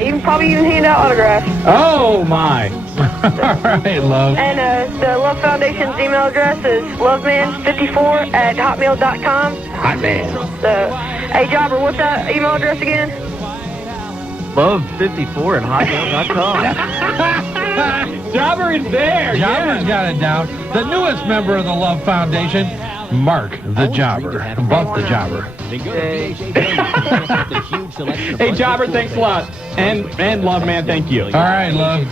Even probably even hand out autographs. Oh, my. All right, Love. And the Love Foundation's email address is loveman54@hotmail.com. Hotman. Hey, Jobber, what's that email address again? Love54@hotmail.com. Jobber is there. Jobber's got it down. The newest member of the Love Foundation, Mark the Jobber. Buff the Jobber. Hey, Jobber, thanks a lot. And Love, man, thank you. All right, Love.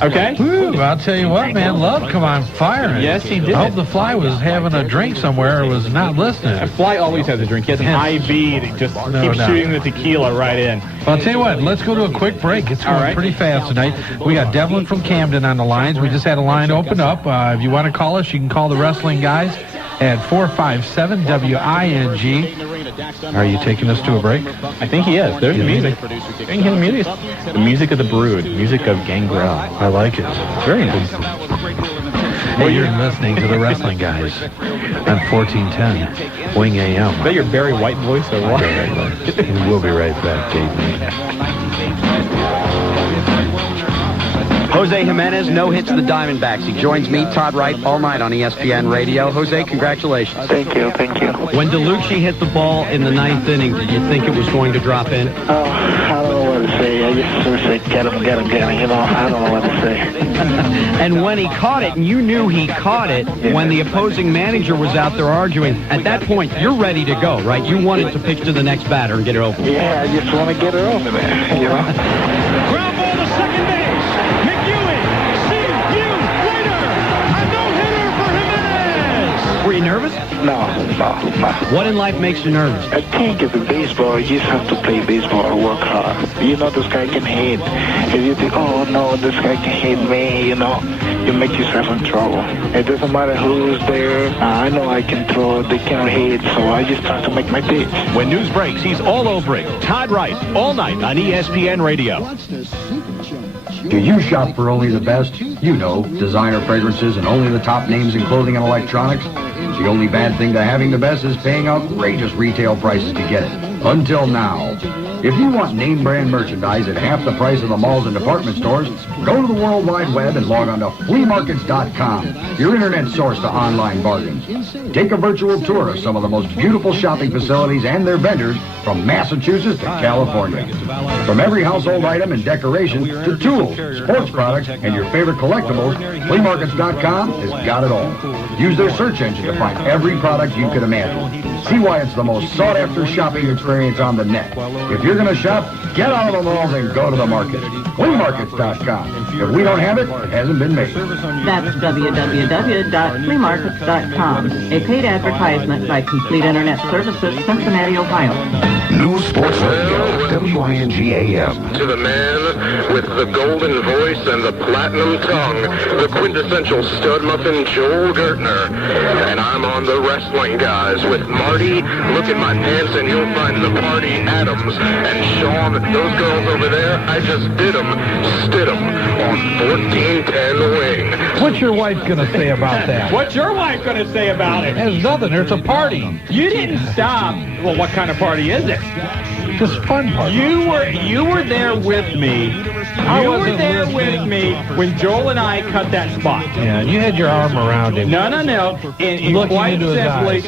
Okay. Woo, I'll tell you what, man, Love come on firing. Yes, he did. I hope the Fly was having a drink somewhere or was not listening. Fly always has a drink. He has an IV that just keeps shooting the tequila right in. Well, I'll tell you what, let's go to a quick break. It's going pretty fast tonight. We got Devlin from Camden on the lines. We just had a line open up. If you want to call us, you can call the Wrestling Guys at 457-WING. Are you taking us to a break? I think he is. There's the music. The music of the Brood. Music of Gangrel. I like it. It's very nice. Hey, you're listening to the Wrestling Guys on 1410 Wing AM. Is that your Barry White voice or what? We'll be right back, Dayton. Jose Jimenez no-hits the Diamondbacks. He joins me, Todd Wright, all night on ESPN Radio. Jose, congratulations. Thank you. When DeLucci hit the ball in the ninth inning, did you think it was going to drop in? Oh, I don't know what to say. I just sort of say, get him. You know, I don't know what to say. And when he caught it, and you knew he caught it, when the opposing manager was out there arguing, at that point, you're ready to go, right? You wanted to pitch to the next batter and get it over. Yeah, I just want to get it over there, you know. Ground ball to second base. Were you nervous? No. What in life makes you nervous? I think if in baseball, you just have to play baseball and work hard. You know this guy can hit. If you think, oh, no, this guy can hit me, you know, you make yourself in trouble. It doesn't matter who's there. I know I can throw. They can't hit, so I just try to make my pitch. When news breaks, he's all over it. Todd Wright, all night on ESPN Radio. Do you shop for only the best? You know, designer fragrances and only the top names in clothing and electronics. The only bad thing to having the best is paying outrageous retail prices to get it. Until now. If you want name brand merchandise at half the price of the malls and department stores, go to the World Wide Web and log on to fleamarkets.com, your internet source to online bargains. Take a virtual tour of some of the most beautiful shopping facilities and their vendors from Massachusetts to California. From every household item and decoration to tools, sports products, and your favorite collectibles, fleamarkets.com has got it all. Use their search engine to find every product you could imagine. See why it's the most sought-after shopping experience on the net. If you're going to shop, get out of the malls and go to the market. Fleamarkets.com. If we don't have it, it hasn't been made. That's www.fleamarkets.com. A paid advertisement by Complete Internet Services, Cincinnati, Ohio. New Sports Radio, WING AM. To the man with the golden voice and the platinum tongue, the quintessential stud muffin Joel Gertner. And I'm on the Wrestling Guys with Marty. Look at my pants and you'll find the Party Adams. And Shawn, those girls over there, I just stood them on 1410 Wing. What's your wife going to say about that? What's your wife going to say about it? There's nothing. It's a party. You didn't stop. Well, what kind of party is it? Just fun party. You were there with me. You were there with me when Joel and I cut that spot. Yeah, you had your arm around him. No. And quite simply,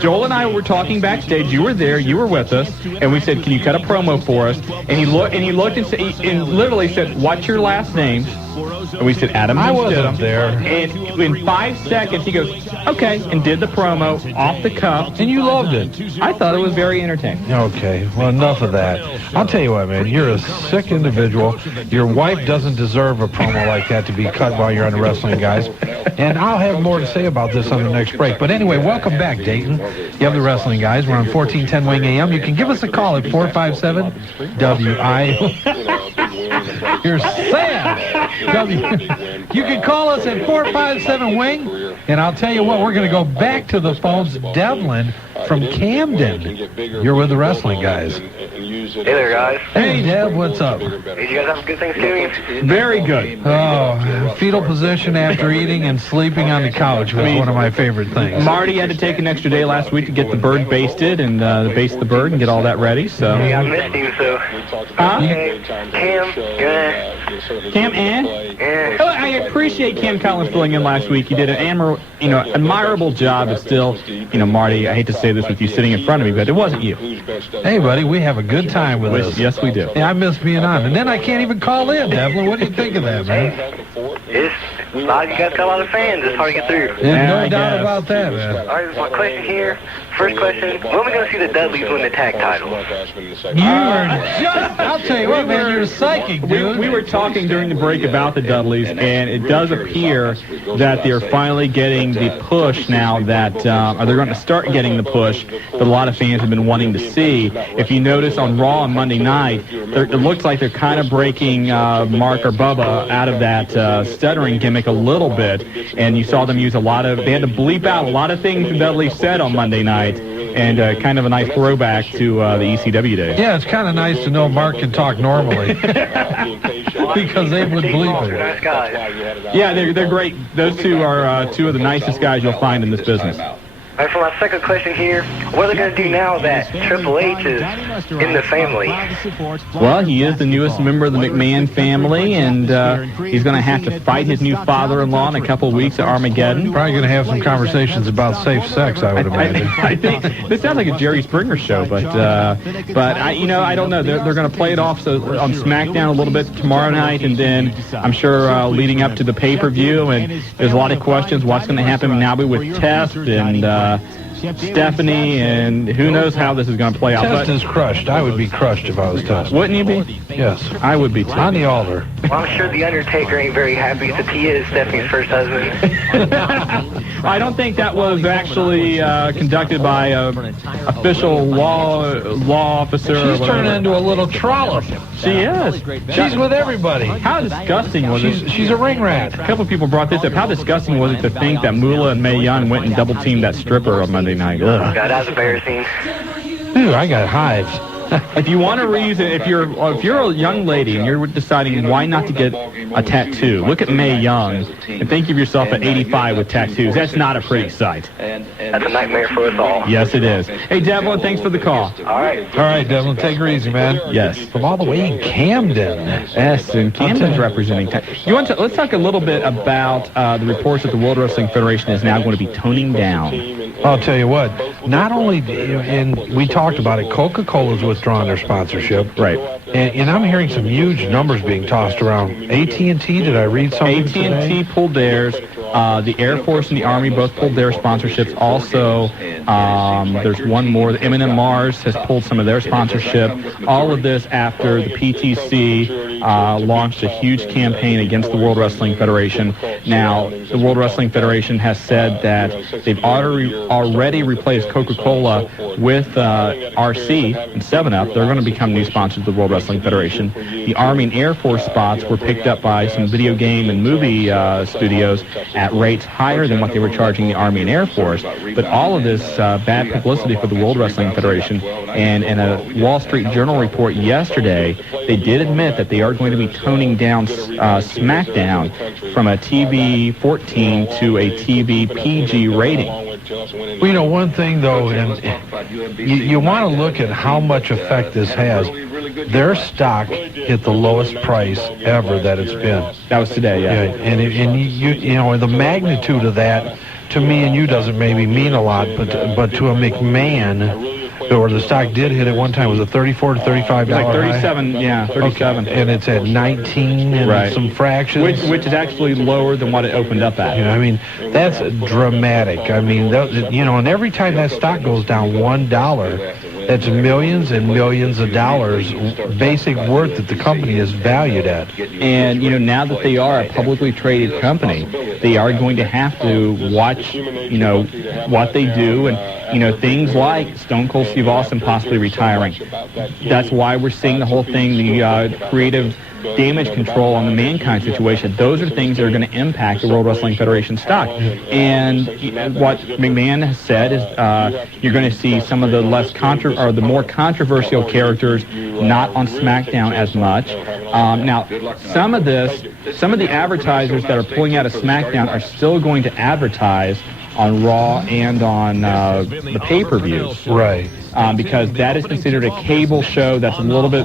Joel and I were talking backstage. You were there. You were with us, and we said, "Can you cut a promo for us?" And he looked and literally said, "What's your last name?" And we said, Adam. I wasn't there. And in 5 seconds, he goes, "Okay," and did the promo off the cuff. And you loved it. I thought it was very entertaining. Okay, well, enough of that. I'll tell you what, man, you're a sick individual. Your wife doesn't deserve a promo like that to be cut while you're on the Wrestling Guys. And I'll have more to say about this on the next break. But anyway, welcome back, Dayton. You have the Wrestling Guys. We're on 1410 Wing AM. You can give us a call at 457-WI. You're sad. You can call us at 457-WING, and I'll tell you what, we're going to go back to the phones. Devlin from Camden. You're with the Wrestling Guys. Hey there, guys. Hey, Deb, what's up? Did you guys have a good Thanksgiving? Very good. Oh, fetal position after eating and sleeping on the couch was one of my favorite things. Marty had to take an extra day last week to get the bird basted and baste the bird and get all that ready. So. Yeah, I missed him, so. Huh? Okay. Cam, Cam, yeah. Oh, I appreciate Cam Collins filling in last week. He did an admirable job. But still, Marty, I hate to say this with you sitting in front of me, but it wasn't you. Hey, buddy, we have a good time with this. Yes, we do. Yeah, I miss being on. And then I can't even call in, Devlin. What do you think of that, man? You guys got a lot of fans. It's hard to get through. Yeah, no doubt about that, man. All right, my question here. First question, when are we going to see the Dudleys win the tag title? I'll tell you what, man, you're psychic, dude. We were talking during the break about the Dudleys, and it does appear that they're finally getting the push now that, or they're going to start getting the push that a lot of fans have been wanting to see. If you notice on Raw on Monday night, it looks like they're kind of breaking Mark or Bubba out of that stuttering gimmick a little bit, and you saw them use they had to bleep out a lot of things the Dudleys said on Monday night, and kind of a nice throwback to the ECW days. Yeah, it's kind of nice to know Mark can talk normally. Because they would bleep it. Yeah, they're great. Those two are two of the nicest guys you'll find in this business. All right, for my second question here, what are they going to do now that Triple H is in the family? Well, he is the newest member of the McMahon family, and he's going to have to fight his new father-in-law in a couple of weeks at Armageddon. Probably going to have some conversations about safe sex, I would imagine. I think this sounds like a Jerry Springer show, but I don't know. They're going to play it off on SmackDown a little bit tomorrow night, and then I'm sure leading up to the pay-per-view, and there's a lot of questions. What's going to happen now with Test and Stephanie, and who knows how this is going to play out. Test is crushed. I would be crushed if I was Test. Wouldn't you be? Yes. I would be too. On the altar. Well, I'm sure The Undertaker ain't very happy since he is Stephanie's first husband. I don't think that was actually conducted by an official law officer. She's turning into a little trollop. She is. She's with everybody. How disgusting was it? She's a ring rat. A couple of people brought this up. How disgusting was it to think that Moolah and Mae Young went and double-teamed that stripper on Monday night? God, that was embarrassing. Dude, I got hives. If you want a reason, if you're a young lady and you're deciding why not to get a tattoo, look at Mae Young and think of yourself at 85 with tattoos. That's not a pretty sight. That's a nightmare for us all. Yes, it is. Hey, Devlin, thanks for the call. All right, Devlin, take her easy, man. Yes. From all the way in Camden. Yes, and Camden's representing. Let's talk a little bit about the reports that the World Wrestling Federation is now going to be toning down. I'll tell you what, not only, and we talked about it, Coca-Cola's withdrawn their sponsorship. Right. And I'm hearing some huge numbers being tossed around. AT&T, did I read something AT&T pulled theirs. The Air Force and the Army both pulled their sponsorships. Also, there's one more. The M&M Mars has pulled some of their sponsorship. All of this after the PTC launched a huge campaign against the World Wrestling Federation. Now, the World Wrestling Federation has said that they've already replaced Coca-Cola with RC and 7-Up. They're going to become new sponsors of the World Wrestling Federation. The Army and Air Force spots were picked up by some video game and movie studios at rates higher than what they were charging the Army and Air Force. But all of this bad publicity for the World Wrestling Federation, and in a Wall Street Journal report yesterday, they did admit that they are going to be toning down SmackDown from a TV 14 to a TV PG rating. Well, one thing, though, and you want to look at how much effect this has. Their stock hit the lowest price ever that it's been. That was today, yeah. And the magnitude of that, to me and you, doesn't maybe mean a lot, but to a McMahon, or the stock did hit at one time, was it $34 to $35? Like 37, high? Yeah, 37. Okay. And it's at 19 and some fractions. Which is actually lower than what it opened up at. That's dramatic. And every time that stock goes down $1, that's millions and millions of dollars basic worth that the company is valued at. And, now that they are a publicly traded company, they are going to have to watch, what they do, and, things like Stone Cold Steve Austin possibly retiring. That's why we're seeing the whole thing, the creative damage control on the Mankind situation. Those are things that are going to impact the World Wrestling Federation stock. And what McMahon has said is you're going to see some of the the more controversial characters not on SmackDown as much. Now, some of the advertisers that are pulling out of SmackDown are still going to advertise on Raw and on the pay-per-views. Right. Because that is considered a cable show. That's a little bit,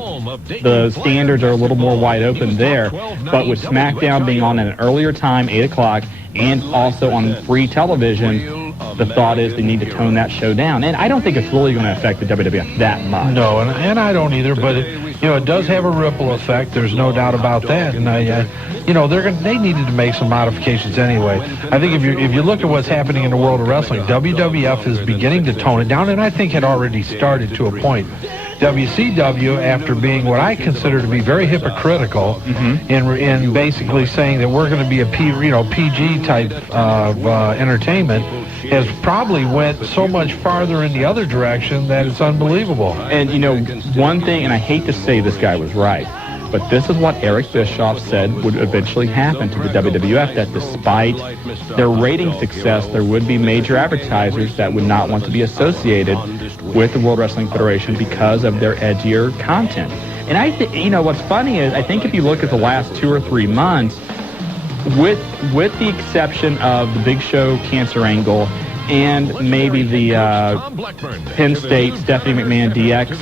the standards are a little more wide open there. But with SmackDown being on at an earlier time, 8 o'clock, and also on free television, the thought is they need to tone that show down. And I don't think it's really going to affect the WWF that much. No, and I don't either, but it does have a ripple effect. There's no doubt about that. And they needed to make some modifications anyway. I think if you look at what's happening in the world of wrestling, WWF is beginning to tone it down, and I think had already started to a point. WCW, after being what I consider to be very hypocritical in basically saying that we're going to be a PG type of entertainment, has probably went so much farther in the other direction that it's unbelievable. And one thing, and I hate to say this guy was right, but this is what Eric Bischoff said would eventually happen to the WWF, that despite their rating success, there would be major advertisers that would not want to be associated with the World Wrestling Federation because of their edgier content. And I think, what's funny is, I think if you look at the last 2 or 3 months, with the exception of the Big Show cancer angle and maybe the Penn State Stephanie McMahon DX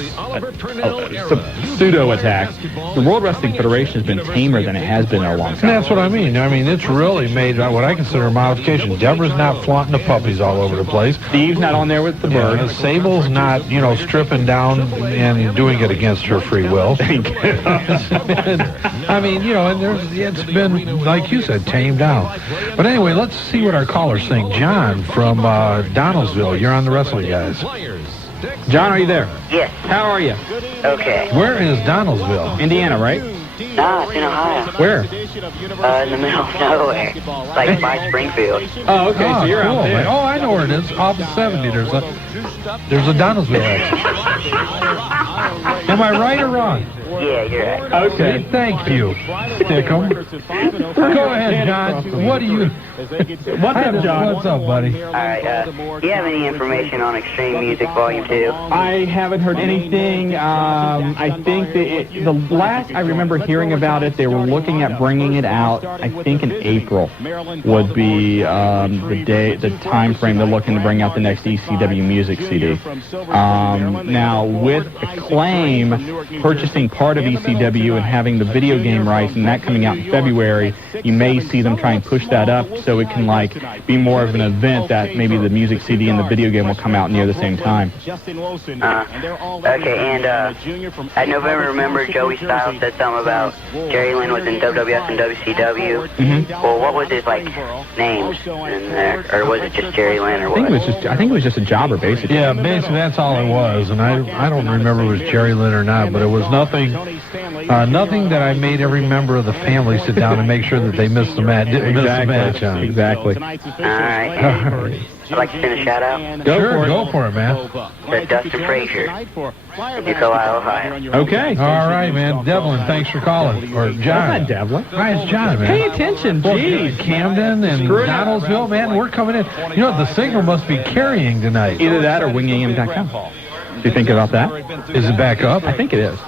pseudo attacks, the World Wrestling Federation has been tamer than it has been in a long time. And that's what I mean. It's really made what I consider a modification. Deborah's not flaunting the puppies all over the place. Steve's not on there with the bird. Yeah, Sable's not, stripping down and doing it against her free will. Thank you. And it's been, like you said, tamed down. But anyway, let's see what our caller's saying. John from Donaldsville, you're on the Wrestling Guys. John, are you there? Yes. How are you? Okay. Where is Donaldsville? Indiana, right? No, it's in Ohio. Where? In the middle of nowhere. Like by Springfield. Oh, okay, so you're cool, out there. Man. Oh, I know where it is. Off of 70, there's a Donaldsville exit. Am I right or wrong? Yeah, you're right. Okay. Thank you, Stickum. Go ahead, John. What do you... What's up, John? What's up, buddy? All right, do you have any information on Extreme Music Volume 2? I haven't heard anything. I think that the last I remember hearing about it, they were looking at bringing it out, I think in April would be the time frame they're looking to bring out the next ECW Music CD. Now, with Acclaim purchasing part of ECW and having the video game rights and that coming out in February, you may see them try and push that up so it can be more of an event that maybe the music CD and the video game will come out near the same time. Okay, and at November, remember Joey Styles said something about Jerry Lynn was in WWF and WCW. Well, what was his names in there, or was it just Jerry Lynn, or what? I think it was just a jobber, basically. Yeah, basically that's all it was, and I don't remember if it was Jerry Lynn or not, but it was nothing that I made every member of the family sit down and make sure that they missed the match. Didn't miss the match on. Exactly. All right. I'd like to send a shout out. Go for it, man. To Dustin Frazier, Buckeye, Ohio. Okay. All right, man. Devlin, thanks for calling. Or John. That's not Devlin. Hi, it's John, man. Pay attention, jeez. Camden and Donaldsville, man, we're coming in. The signal must be carrying tonight. Either that or wingam.com. Do you think about that? Is it back up? I think it is.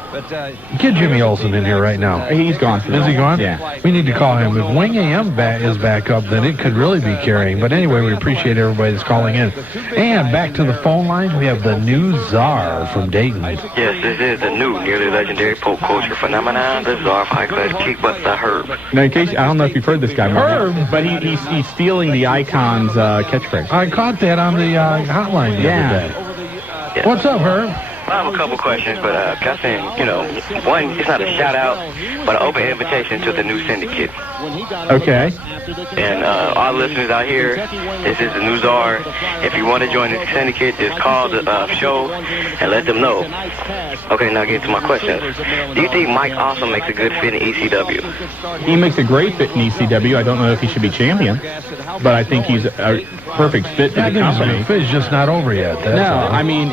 Get Jimmy Olsen in here right now. He's gone. Is he gone? Yeah. We need to call him. If Wing AM is back up, then it could really be carrying. But anyway, we appreciate everybody that's calling in. And back to the phone lines, we have the new czar from Dayton. Yes, this is the new, nearly legendary pop culture phenomenon, the czar of high-class kick butt, the Herb. Now, in case, I don't know if you've heard this guy, Herb, but he's stealing the Icon's catchphrase. I caught that on the hotline the other day. Yeah. What's up, Herb? I have a couple questions, but one, it's not a shout-out, but an open invitation to the new syndicate. Okay. And all listeners out here, this is the new czar. If you want to join the syndicate, just call the show and let them know. Okay, now get to my questions. Do you think Mike also makes a good fit in ECW? He makes a great fit in ECW. I don't know if he should be champion, but I think he's a perfect fit for the company. He's just not over yet. That's all. I mean,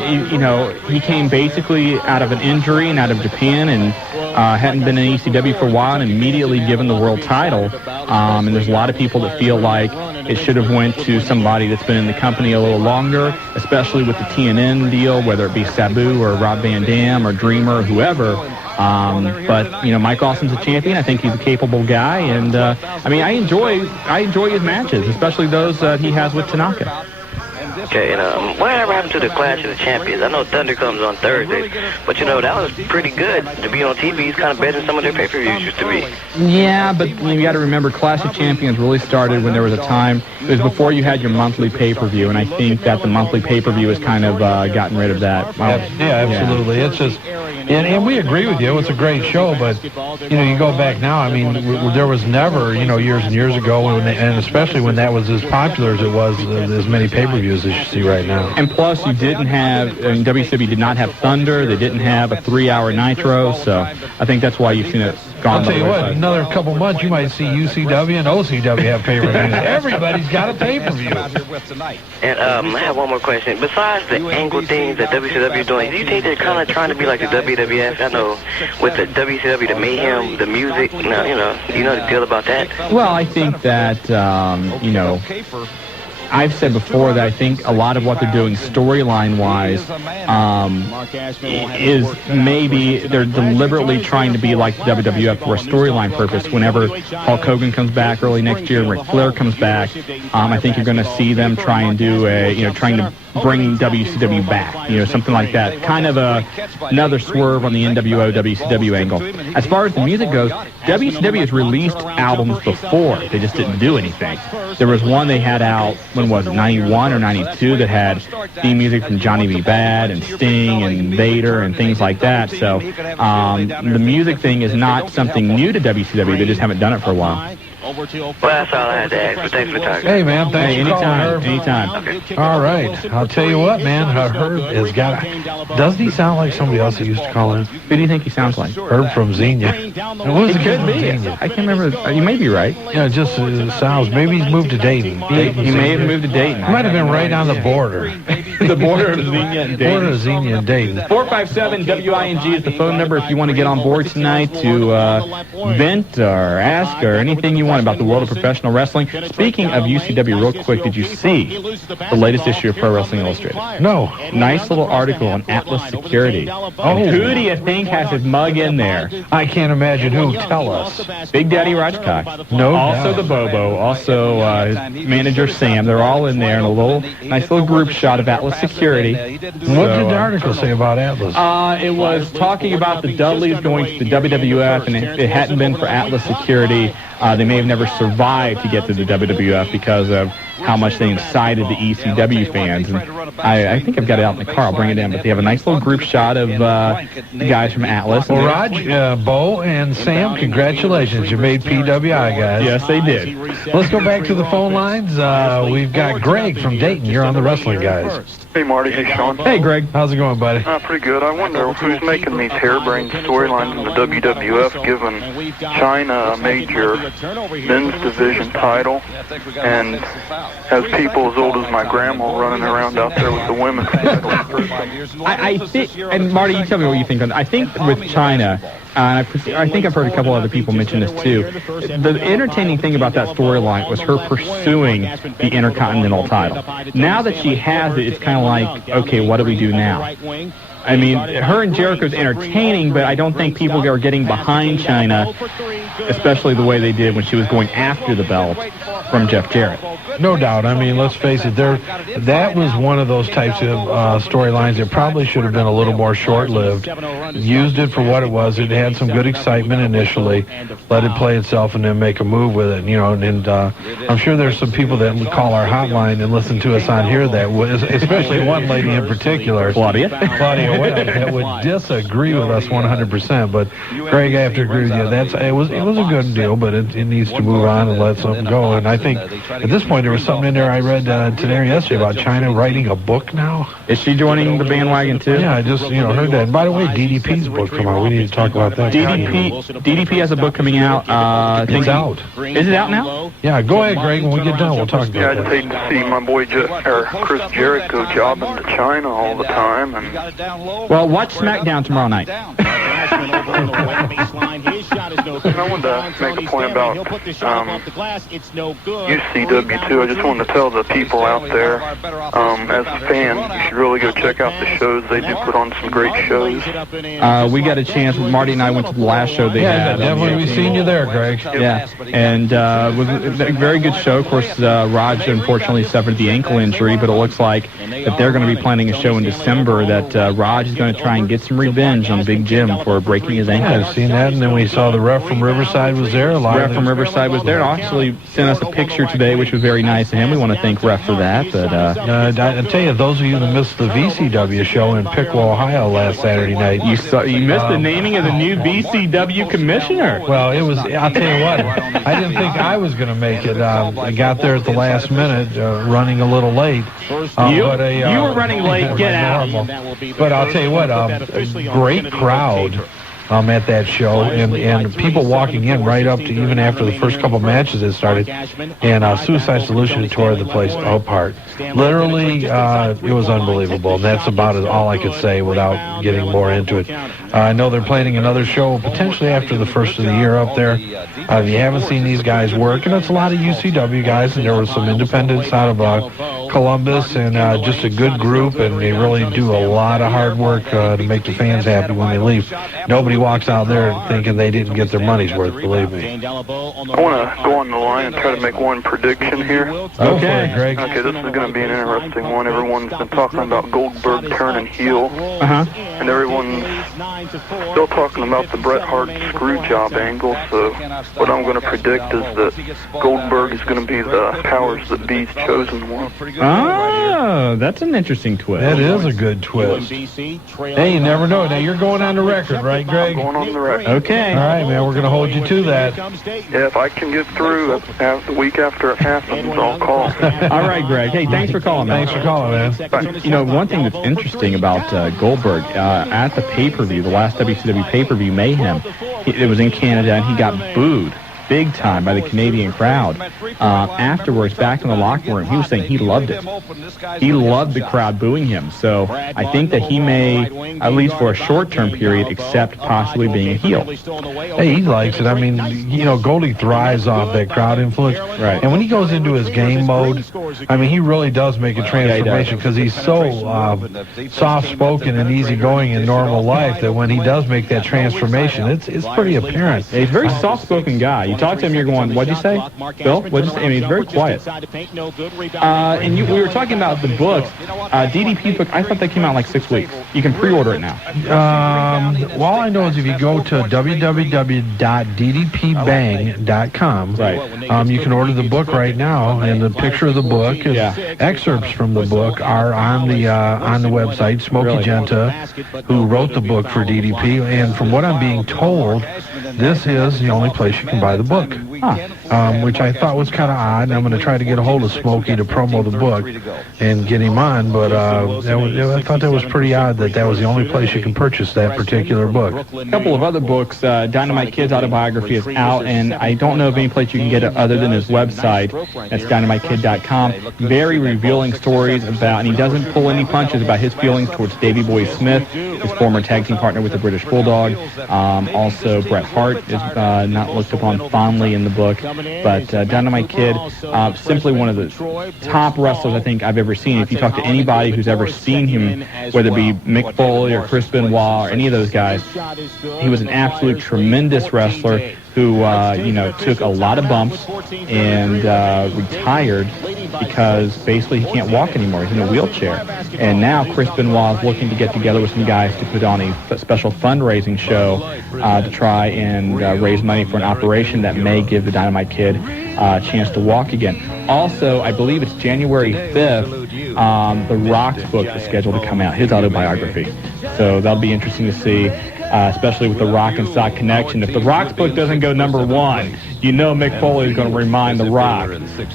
he came basically out of an injury and out of Japan, and hadn't been in ECW for a while and immediately given the world title. And there's a lot of people that feel like it should have went to somebody that's been in the company a little longer, especially with the TNN deal, whether it be Sabu or Rob Van Dam or Dreamer or whoever. But, you know, Mike Austin's a champion. I think he's a capable guy. And, I mean, I enjoy his matches, especially those he has with Tanaka. Okay, and whatever happened to the Clash of the Champions? I know Thunder comes on Thursdays, but you know, that was pretty good to be on TV. It's kind of better than some of their pay-per-views used to be. Yeah, but you got to remember, Clash of Champions really started when there was a time, it was before you had your monthly pay-per-view, and I think that the monthly pay-per-view has kind of gotten rid of that. Yeah, absolutely. Yeah. It's just, and we agree with you, it's a great show, but, you know, you go back now, I mean, there was never, you know, years and years ago, and especially when that was as popular as it was, as many pay-per-views as you see right now. And plus, you didn't have, I mean, WCW did not have Thunder, they didn't have a 3-hour Nitro, so I think that's why you've seen it gone. I'll tell you what, another couple months, you might see UCW and OCW have pay-per-views. Everybody's got a pay-per-view. And I have one more question. Besides the angle things that WCW is doing, do you think they're kind of trying to be like the WWF? I know with the WCW, the mayhem, the music, you know the deal about that? Well, I think that, you know, I've said before that I think a lot of what they're doing storyline-wise is maybe they're deliberately trying to be like the WWF for a storyline purpose. Whenever Hulk Hogan comes back early next year and Ric Flair comes back, I think you're going to see them try and do a, you know, trying to bring WCW back, you know, something like that. Kind of another swerve on the NWO WCW angle. As far as the music goes, WCW has released albums before. They just didn't do anything. There was one they had out, when was it, 91 or 92, that had theme music from Johnny B. Bad and Sting and Vader and things like that. So the music thing is not something new to WCW. They just haven't done it for a while. Well, that's all I had to ask, but thanks for talking. Hey, man, thanks for calling, Herb. Anytime. Okay. All right. I'll tell you what, man, Herb has got doesn't he sound like somebody else that used to call in? Who do you think he sounds like? Herb from Xenia. It could be. I can't remember. You may be right. Yeah, it just sounds. Maybe he's moved to Dayton. He may have moved to Dayton. He might have been right on the border. The border of Xenia and Dayton. Border of Xenia and Dayton. 457-WING is the phone number if you want to get on board tonight to vent or ask or anything you want about the world of professional wrestling. Speaking of UCW, real quick, did you see the latest issue of Pro Wrestling Illustrated? No. Nice little article on Atlas Security. Oh. Who do you think has his mug in there? I can't imagine who. Tell us. Big Daddy Rajcock. No Also doubt. the Bobo. Also his manager Sam. They're all in there in a nice little group shot of Atlas Security. What did the article say about Atlas? It was talking about the Dudleys going to the WWF, and if it hadn't been for Atlas Security, they may have never survived to get to the WWF because of how much they incited the ECW fans. And I think I've got it out in the car. I'll bring it in. But they have a nice little group shot of the guys from Atlas. Well, Raj, Bo, and Sam, congratulations. You made PWI, guys. Yes, they did. Let's go back to the phone lines. We've got Greg from Dayton. You're on the Wrestling Guys. Hey, Marty. Hey, Shawn. Hey, Greg. How's it going, buddy? Pretty good. I wonder who's making these harebrained storylines in the WWF, giving China a major men's division title and has people as old as my grandma running around out there with the women's title. I think, and Marty, you tell me what you think on that. I think with China, and I think I've heard a couple other people mention this too, the entertaining thing about that storyline was her pursuing the Intercontinental title. Now that she has it, it's kind of like, okay, what do we do now? I mean, her and Jericho's entertaining, but I don't think people are getting behind China, especially the way they did when she was going after the belt from Jeff Jarrett. No doubt. I mean, let's face it, that was one of those types of storylines that probably should have been a little more short-lived. Used it for what it was. It had some good excitement initially. Let it play itself and then make a move with it. You know, and I'm sure there's some people that would call our hotline and listen to us on here that was, especially one lady in particular, Claudia Wells, that would disagree with us 100%. But Greg, I have to agree with you. It was a good deal, but it needs to move on and let something go. And I think at this point there was something in there I read today or yesterday about China writing a book now. Is she joining the bandwagon too? Yeah, I just heard that. And by the way, DDP's book come out. We need to talk about that. DDP has a book coming out. It's out. Is it out now? Yeah, go ahead, Greg. When we get done, we'll talk about that. Yeah, I just hate to see my boy Chris Jericho jobbing to China all the time. And well, watch SmackDown tomorrow night. I wanted to make a point about UCW too. I just wanted to tell the people out there, as fans, you should really go check out the shows. They do put on some great shows. We got a chance. Marty and I went to the last show they had. Definitely, we've seen you there, Greg. Yeah, and it was a very good show. Of course, Raj unfortunately suffered the ankle injury, but it looks like that they're going to be planning a show in December that Raj is going to try and get some revenge on Big Jim for breaking his ankle. I've seen that, and then we saw the ref from Riverside was there. Ref from Riverside was there. Actually sent us a picture today, which was very nice of him. We want to thank Ref for that. But I tell you, those of you that missed the VCW show in Piqua, Ohio last Saturday night, you missed the naming of the new VCW commissioner. Well, it was. I'll tell you what. I didn't think I was going to make it. I got there at the last minute, running a little late. You were running late. Get out. But I'll tell you what. Great crowd. At that show, and people walking in right up to even after the first couple matches had started, and Suicide Solution tore the place apart. Literally, it was unbelievable. And that's about all I could say without getting more into it. I know they're planning another show potentially after the first of the year up there. If you haven't seen these guys work, and it's a lot of UCW guys, and there were some independents out of Columbus, and just a good group, and they really do a lot of hard work to make the fans happy when they leave. Nobody walks out there thinking they didn't get their money's worth, believe me. I want to go on the line and try to make one prediction here. Okay, Greg. Okay, this is going to be an interesting one. Everyone's been talking about Goldberg turning heel, and everyone's still talking about the Bret Hart screw job angle, so what I'm going to predict is that Goldberg is going to be the powers that be's chosen one. Oh, that's an interesting twist. That is a good twist. Hey, you never know. Now, you're going on the record, right, Greg? I'm going on the record. Okay. All right, man, we're going to hold you to that. Yeah, if I can get through the week after it happens, I'll call. All right, Greg. Hey, thanks for calling, man. Thanks for calling, man. Bye. You know, one thing that's interesting about Goldberg, at the pay-per-view, the last WCW pay-per-view, Mayhem, it was in Canada, and he got booed big time by the Canadian crowd. Afterwards, back in the locker room, he was saying he loved it. He loved the crowd booing him. So I think that he may, at least for a short-term period, accept possibly being a heel. Hey, he likes it. I mean, you know, Goldie thrives off that crowd influence. Right. And when he goes into his game mode, I mean, he really does make a transformation because he's so soft-spoken and easygoing in normal life that when he does make that transformation, it's pretty apparent. Yeah, he's a very soft-spoken guy. You talk to him, you're going, what'd you say? Bill? What'd you say? I mean, he's very quiet. And we were talking about the books. DDP's book, I thought they came out in like 6 weeks. You can pre-order it now. All I know is if you go to www.ddpbang.com, you can order the book right now, and the picture of the book, excerpts from the book are on the website. Smokey Genta, who wrote the book for DDP, and from what I'm being told, this is the only place you can buy the book, which I thought was kind of odd. And I'm going to try to get a hold of Smokey to promo the book and get him on, but I thought that was pretty odd that was the only place you can purchase that particular book. A couple of other books. Dynamite Kid's autobiography is out, and I don't know of any place you can get it other than his website. That's dynamitekid.com. Very revealing stories about, and he doesn't pull any punches about his feelings towards Davey Boy Smith, his former tag team partner with the British Bulldog. Also, Bret Hart is not looked upon fondly in the book, but Dynamite Kid, simply one of the top wrestlers I think I've ever seen. If you talk to anybody who's ever seen him, whether it be Mick Foley or Chris Benoit or any of those guys, he was an absolute tremendous wrestler who, took a lot of bumps and retired because basically he can't walk anymore. He's in a wheelchair. And now Chris Benoit is looking to get together with some guys to put on a special fundraising show to try and raise money for an operation that may give the Dynamite Kid a chance to walk again. Also, I believe it's January 5th, The Rock's book is scheduled to come out, his autobiography. So that'll be interesting to see. Especially with the Rock and Sock connection. If the Rock's book doesn't go #1, you know Mick Foley is going to remind the Rock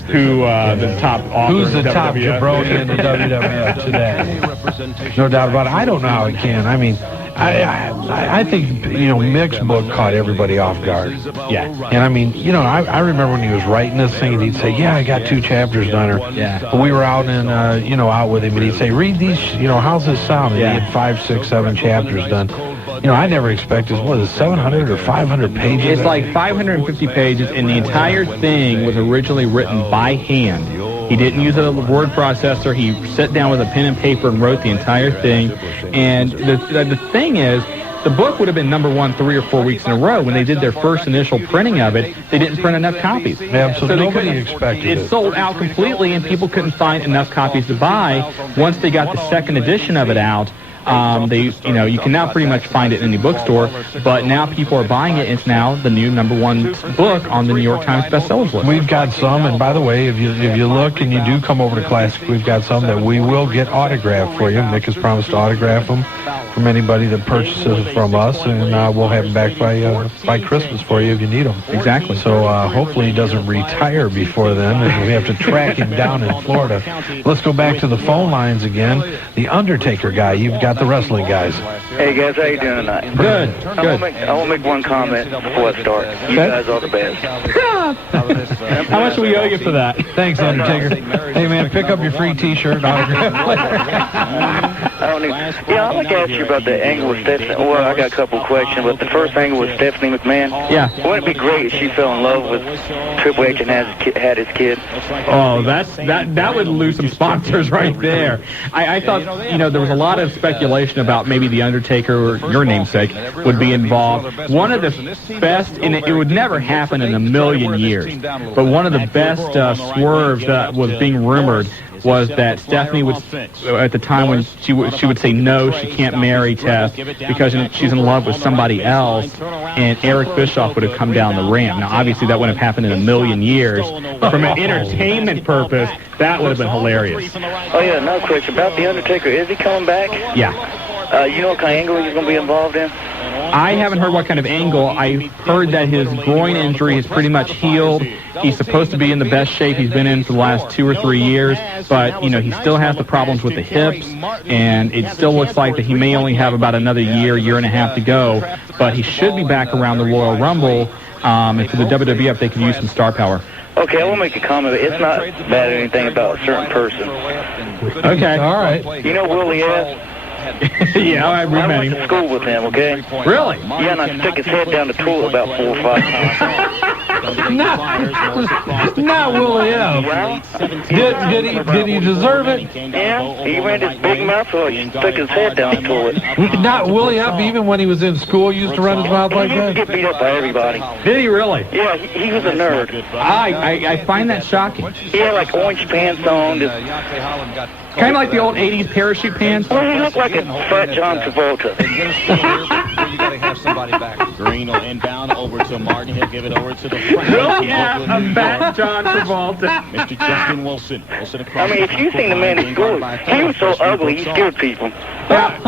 who the top author who's the top WWF. jabroni in the WWF today. No doubt about it. I don't know how it can. I mean, I think, Mick's book caught everybody off guard. Yeah. And I mean, I remember when he was writing this thing, and he'd say, I got 2 chapters done. Or we were out and, out with him, and he'd say, read these, how's this sound? And he had 5, 6, 7 chapters done. You know, I never expected, what is it, 700 or 500 pages? It's like 550 pages, and the entire thing was originally written by hand. He didn't use a word processor. He sat down with a pen and paper and wrote the entire thing. And the thing is, the book would have been #1 3 or 4 weeks in a row. When they did their first initial printing of it, they didn't print enough copies. Yeah, so nobody expected it. It sold out completely, and people couldn't find enough copies to buy. Once they got the second edition of it out, you can now pretty much find it in any bookstore, but now people are buying it. It's now the new #1 book on the New York Times bestsellers list. We've got some, and by the way, if you look and you do come over to Classic, we've got some that we will get autographed for you. Nick has promised to autograph them from anybody that purchases from us, and we'll have them back by Christmas for you if you need them. Exactly. So hopefully he doesn't retire before then, and we have to track him down in Florida. Let's go back to the phone lines again. The Undertaker guy, you've got the wrestling guys. Hey guys, how you doing tonight? Good. I want to make one comment before I start. You guys are the best. How much do we owe you for that? Thanks, Undertaker. Hey man, pick up your free T-shirt and autograph. I'd like to ask you about the angle with Stephanie. Well, I got a couple of questions, but the first angle with Stephanie McMahon. Yeah. Wouldn't it be great if she fell in love with Triple H and had his kid? Oh, that would lose some sponsors right there. I thought, there was a lot of speculation about maybe The Undertaker, or your namesake, would be involved. One of the best, and it would never happen in a million years, but one of the best swerves that was being rumored was that Stephanie would, at the time when she would say no, she can't marry Tess because she's in love with somebody else, and Eric Bischoff would have come down the ramp. Now, obviously, that wouldn't have happened in a million years. From an entertainment purpose, that would have been hilarious. Oh, yeah, another question. About The Undertaker, is he coming back? Yeah. You know what kind of angle he's going to be involved in? I haven't heard what kind of angle. I heard that his groin injury is pretty much healed. He's supposed to be in the best shape he's been in for the last 2 or 3 years, but, he still has the problems with the hips, and it still looks like that he may only have about another year and a half to go, but he should be back around the Royal Rumble, and for the WWF, they could use some star power. Okay, I will make a comment. It's not bad or anything about a certain person. Okay. All right. You know Willie S.? Yeah, I went to school with him, okay? Really? Yeah, and I stuck his head down the toilet about 4 or 5 times. Not Willie F. Did he deserve it? Yeah, he ran his big mouth so he stuck his head down the toilet. Not Willie F. Even when he was in school, used to run his mouth like that? He used to get beat up by everybody. Did he really? Yeah, he was a nerd. I find that shocking. He had like orange pants on. Kind of like the old 80s parachute pants. Well, he looked like a fat John Travolta. You got to have somebody back. Green will inbound over to Martin. He'll give it over to the front. Really? Yeah, a fat John Travolta. Mr. Justin Wilson. I mean, if you seen the man in school, he was so ugly, he scared people. Now,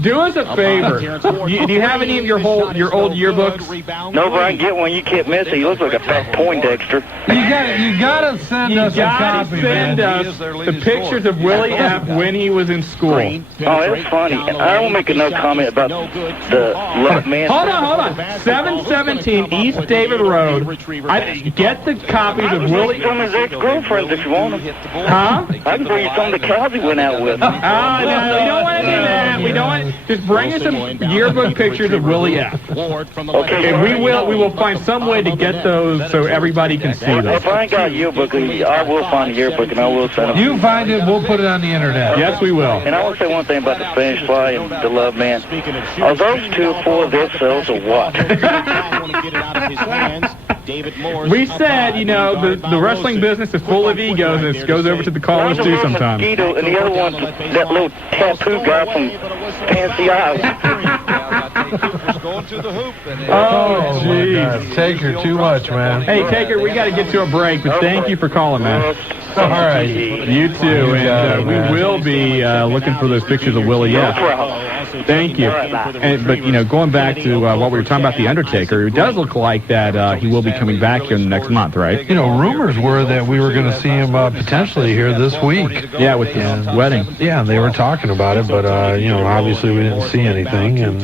do us a favor. Do you have any of your old yearbooks? No, but I can get one. You can't miss it. He looks like a fat Poindexter. You gotta send us a copy, man. Send us the pictures of Willie F. when he was in school. Oh, that's funny. And I will make another comment about the love man. Hold on. 717 East David Road. Get the copies of Willie. Some of his ex-girlfriends if you want them. Huh? I can bring you some of the cows he went out with. No, we don't want to do that. We don't want. Just bring us some yearbook pictures of Willie F. Okay. And we will find some way to get those so everybody can see them. If I ain't got a yearbook, I will find a yearbook and I will send them. You find it, we'll put it on the internet. Yes, we will. And I want to say one thing about the Spanish Fly and the Love Man. Are those two full of themselves or what? We said, the wrestling business is full of egos, and it goes over to the callers too sometimes. Mosquito, and the other one's that little tattoo guy from Fancy Island. Oh, jeez. Taker, too much, man. Hey, Taker, we got to get to a break, but thank you for calling, man. All right. You too, and we will be looking for those pictures of Willie F. Thank you. But going back to what we were talking about, The Undertaker, it does look like that he will be coming back here in the next month, right? Rumors were that we were going to see him potentially here this week. Yeah, with his wedding. Yeah, they were talking about it, but, obviously we didn't see anything, and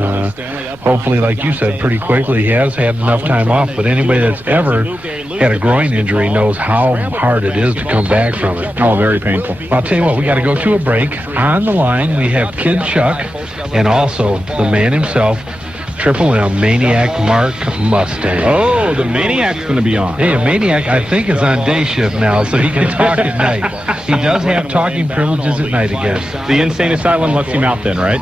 hopefully, like you said, pretty quickly, he has had enough time off, but anybody that's ever had a groin injury knows how hard it is to come back from it. Oh, very painful. I'll tell you what, we got to go to a break. On the line, we have Kid Chuck and also the man himself, Triple M, Maniac Mark Mustang. Oh, the Maniac's going to be on. Hey, a Maniac, I think, is on day shift now, so he can talk at night. He does have talking privileges at night again. The Insane Asylum lets him out then, right?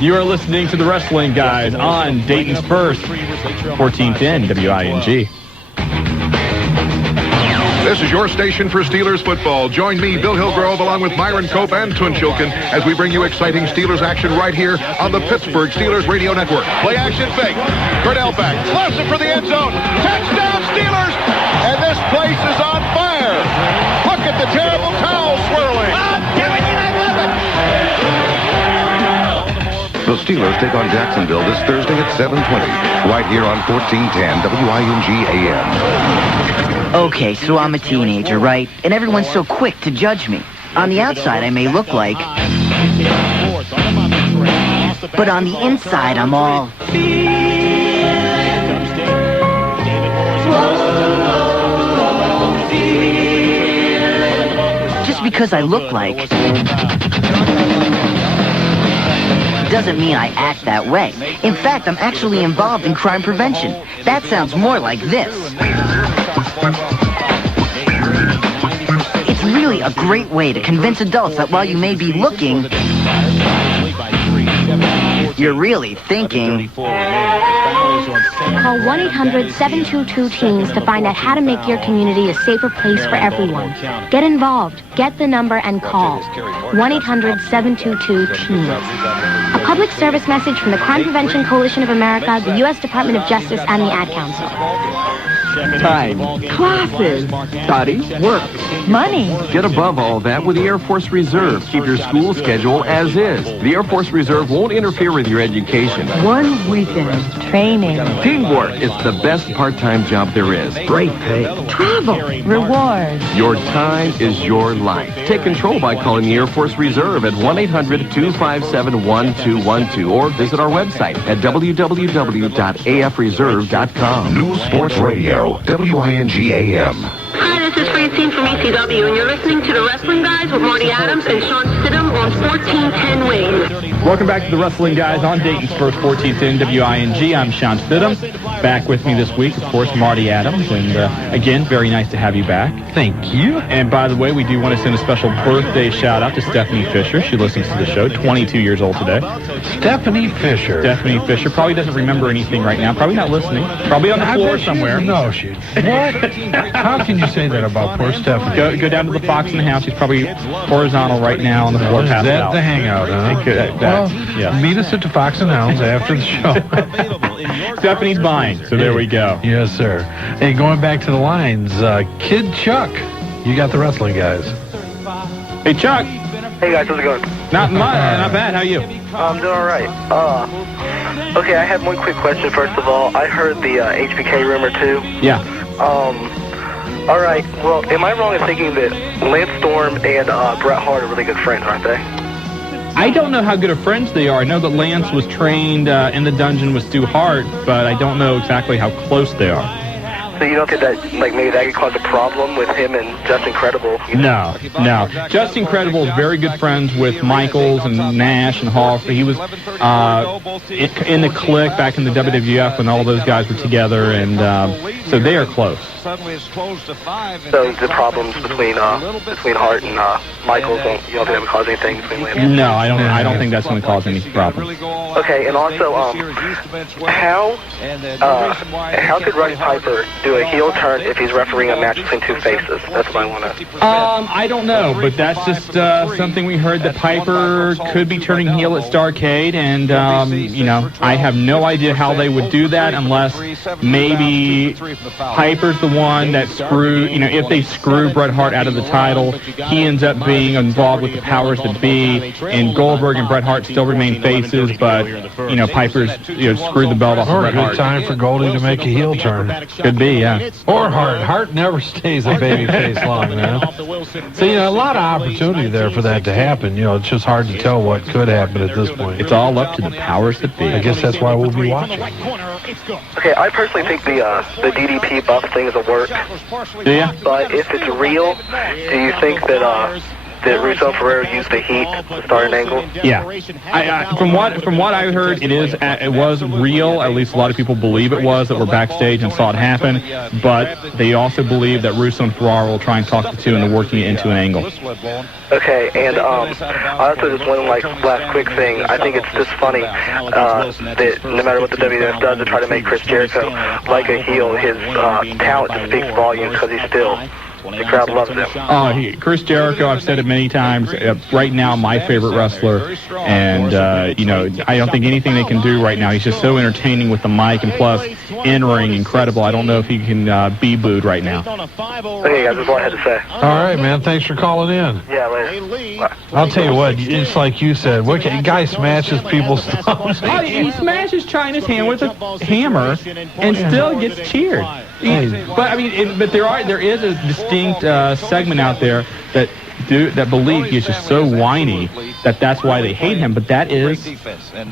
You are listening to the Wrestling Guys on Dayton's First, 1410 WING. This is your station for Steelers football. Join me, Bill Hillgrove, along with Myron Cope and Tunchilkin, as we bring you exciting Steelers action right here on the Pittsburgh Steelers Radio Network. Play action fake. Cordell back. Slows it for the end zone. Touchdown Steelers! And this place is on fire. Look at the terrible towel swirling. The Steelers take on Jacksonville this Thursday at 7:20, right here on 1410 WING AM. Okay, so I'm a teenager, right? And everyone's so quick to judge me. On the outside, I may look like... But on the inside, I'm all... Just because I look like... doesn't mean I act that way. In fact, I'm actually involved in crime prevention. That sounds more like this. It's really a great way to convince adults that while you may be looking, you're really thinking. Call 1-800-722-TEENS to find out how to make your community a safer place for everyone. Get involved. Get the number and call. 1-800-722-TEENS. A public service message from the Crime Prevention Coalition of America, the U.S. Department of Justice, and the Ad Council. Time. Classes. Study. Work. Money. Get above all that with the Air Force Reserve. Keep your school schedule as is. The Air Force Reserve won't interfere with your education. 1 weekend. Training. Teamwork. It's the best part-time job there is. Great pay. Travel. Rewards. Your time is your life. Take control by calling the Air Force Reserve at 1-800-257-1212 or visit our website at www.afreserve.com. News Sports Radio, WING AM. Hi, this is Francine from ECW, and you're listening to the Wrestling Guys with Marty Adams and Shawn Stidham on 1410 Wayne. Welcome back to the Wrestling Guys on Dayton's First 1410 WING. I'm Shawn Stidham. Back with me this week, of course, Marty Adams. And again, very nice to have you back. Thank you. And by the way, we do want to send a special birthday shout out to Stephanie Fisher. She listens to the show, 22 years old today. Stephanie Fisher. Stephanie Fisher probably doesn't remember anything right now. Probably not listening. Probably on the floor somewhere. No, she. What? How can you say that about poor Stephanie? Go down to the Fox in the house. She's probably horizontal right now on the floor. Is that out. the hangout, huh? Yeah. Meet us at the Fox and Hounds after the show. Stephanie's buying, so there we go. Yes, sir. Hey, going back to the lines, Kid Chuck, you got the Wrestling Guys. Hey, Chuck. Hey, guys, how's it going? Not bad. How are you? I'm doing all right. Okay, I have one quick question, first of all. I heard the HBK rumor, too. Yeah. All right, well, am I wrong in thinking that Lance Storm and Bret Hart are really good friends, aren't they? I don't know how good of friends they are. I know that Lance was trained in the dungeon with Stu Hart, but I don't know exactly how close they are. So you don't think that, like, maybe that could cause a problem with him and Justin Credible? No. Justin Credible is very good friends with Michaels and Nash and Hall. He was in the Clique back in the WWF when all those guys were together, and so they are close. So the problems between Hart and Michaels, you don't think that would cause anything between Lance? No, I don't think that's going to cause any problems. Okay, and also, how could Roddy Piper do a heel turn if he's refereeing a match between two faces? That's what I want to... I don't know, but that's just something we heard that Piper could be turning heel at Starrcade, and, I have no idea how they would do that unless maybe Piper's the one that if they screw Bret Hart out of the title, he ends up being involved with the powers that be, and Goldberg and Bret Hart still remain faces, but, Piper's, screwed the belt off of Bret Hart. Good time for Goldie to make a heel turn. Could be, yeah. Or Hart. Hart never stays a babyface long, man. So, a lot of opportunity there for that to happen. It's just hard to tell what could happen at this point. It's all up to the powers that be. I guess that's why we'll be watching. Okay, I personally think the DDP buff thing is a work. Yeah. But if it's real, do you think that did Russo Ferrero use the heat to start an angle? Yeah. From what I heard, it was real. At least a lot of people believe it was, that were backstage and saw it happen. But they also believe that Russo and Ferraro will try and talk the two into working it into an angle. Okay, and also just one last quick thing. I think it's just funny that no matter what the WWF does to try to make Chris Jericho like a heel, his talent just speaks volumes because he's still. The crowd loves him. Chris Jericho, I've said it many times, right now my favorite wrestler, and, I don't think anything they can do right now. He's just so entertaining with the mic, and plus, in-ring, incredible. I don't know if he can be booed right now. Okay, guys, that's all I had to say. All right, man. Thanks for calling in. Yeah, later. I'll tell you what, it's like you said. Guy smashes people's thumbs. He smashes China's hand with a hammer and still gets cheered. But there is a distinct segment out there that believe he's just so whiny that's why they hate him. But that is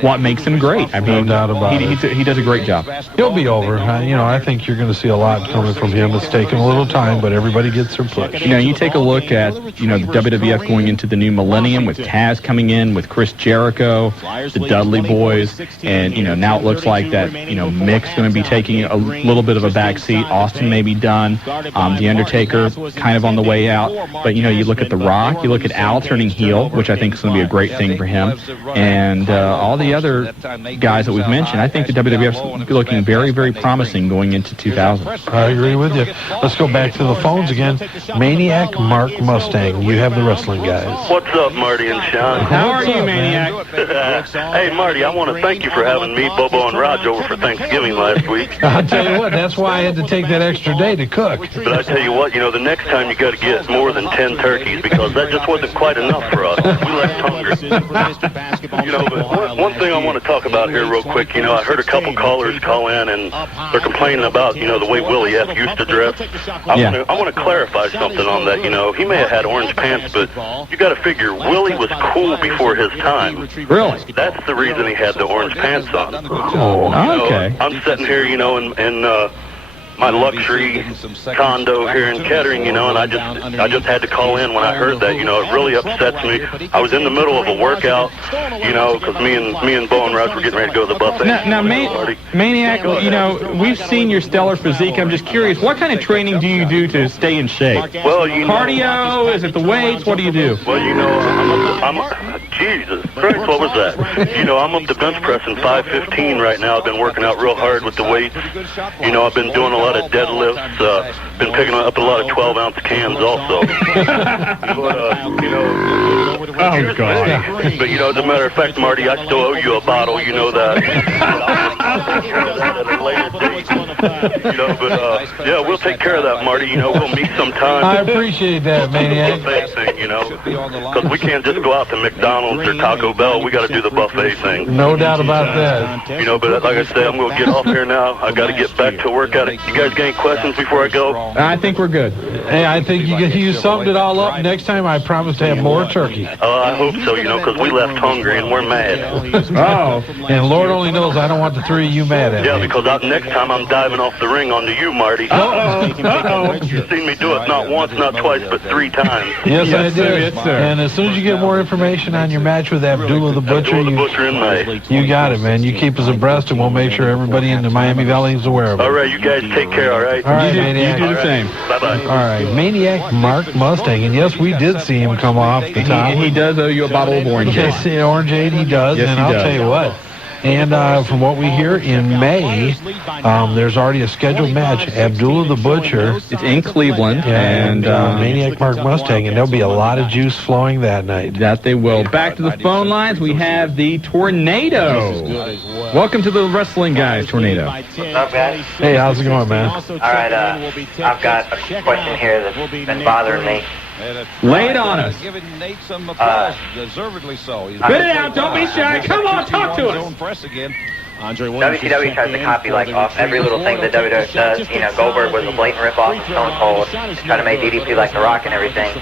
what makes him great. I mean, no doubt about it. He does a great job. He'll be over. I think you're going to see a lot coming from him. It's taken a little time, but everybody gets their push. You take a look at the WWF going into the new millennium with Taz coming in, with Chris Jericho, the Dudley Boys, and now it looks like that Mick's going to be taking a little bit of a back seat. Austin may be done. The Undertaker kind of on the way out. But you look at The Rock, you look at Al turning heel, which I think is going to be a great thing for him, and all the other guys that we've mentioned. I think the WWF's looking very, very promising going into 2000. I agree with you. Let's go back to the phones again. Maniac Mark Mustang, you have the wrestling guys. What's up, Marty and Shawn? How are you, Maniac? Hey, Marty, I want to thank you for having me, Bobo, and Raj over for Thanksgiving last week. I'll tell you what, that's why I had to take that extra day to cook. But I tell you what, the next time you got to get more than 10 turkeys, because that just wasn't quite enough for us. We left hungry. But one thing I want to talk about here real quick, I heard a couple callers call in, and they're complaining about, the way Willie F. used to dress. I want to clarify something on that. He may have had orange pants, but you got to figure Willie was cool before his time. Really? That's the reason he had the orange pants on. Okay. I'm sitting here, in my luxury condo here in Kettering, and I just had to call in when I heard that. It really upsets me. I was in the middle of a workout, because me and Bo and Rush were getting ready to go to the buffet. Now Maniac, we've seen your stellar physique. I'm just curious, what kind of training do you do to stay in shape? Well, cardio? Is it the weights? What do you do? Well, I'm Jesus Christ, what was that? I'm up to bench pressing 515 right now. I've been working out real hard with the weights. I've been doing a lot of deadlifts, been picking up a lot of 12-ounce cans also. Oh, God. But, as a matter of fact, Marty, I still owe you a bottle, you know that. At a later date. But, we'll take care of that, Marty. We'll meet sometime. I appreciate that, Maniac. Buffet thing, because we can't just go out to McDonald's or Taco Bell. We got to do the buffet thing. No doubt about that. But like I said, I'm going to get off here now. I got to get back to work at it. You guys got any questions before I go? I think we're good. Hey, I think you summed it all up. Next time, I promise to have more turkey. I hope so, because we left hungry and we're mad. Oh. And Lord only knows I don't want the three of you mad at me. Yeah, because next time I'm diving off the ring onto you, Marty. You've seen me do it not once, not twice, but 3 times. Yes, I did. Yes, sir. And as soon as you get more information on your match with Abdullah the Butcher, you got it, man. You keep us abreast, and we'll make sure everybody in the Miami Valley is aware of it. All right, you guys take care, all right? All right, Maniac. You do the same. Bye-bye. All right, Maniac Mark Mustang. And yes, we did see him come off the top. He does owe you a bottle of orange. Yes, Orangeade he does. Yes, and he I'll does. tell you what. And from what we hear, in May, there's already a scheduled match. Abdullah the Butcher. It's in Cleveland. And Maniac Mark Mustang. And there'll be a lot of juice flowing that night. That they will. Back to the phone lines, we have the Tornado. Welcome to the Wrestling Guys, Tornado. What's up, guys? Hey, how's it going, man? All right, I've got a question here that's been bothering me. Lay it on us. Giving Nate some applause, deservedly so. Spit it out, don't be shy. Come on, talk to us. WCW tries to copy off every little thing that WWF does. Goldberg was a blatant ripoff of Stone Cold. Trying to make DDP like The Rock and everything.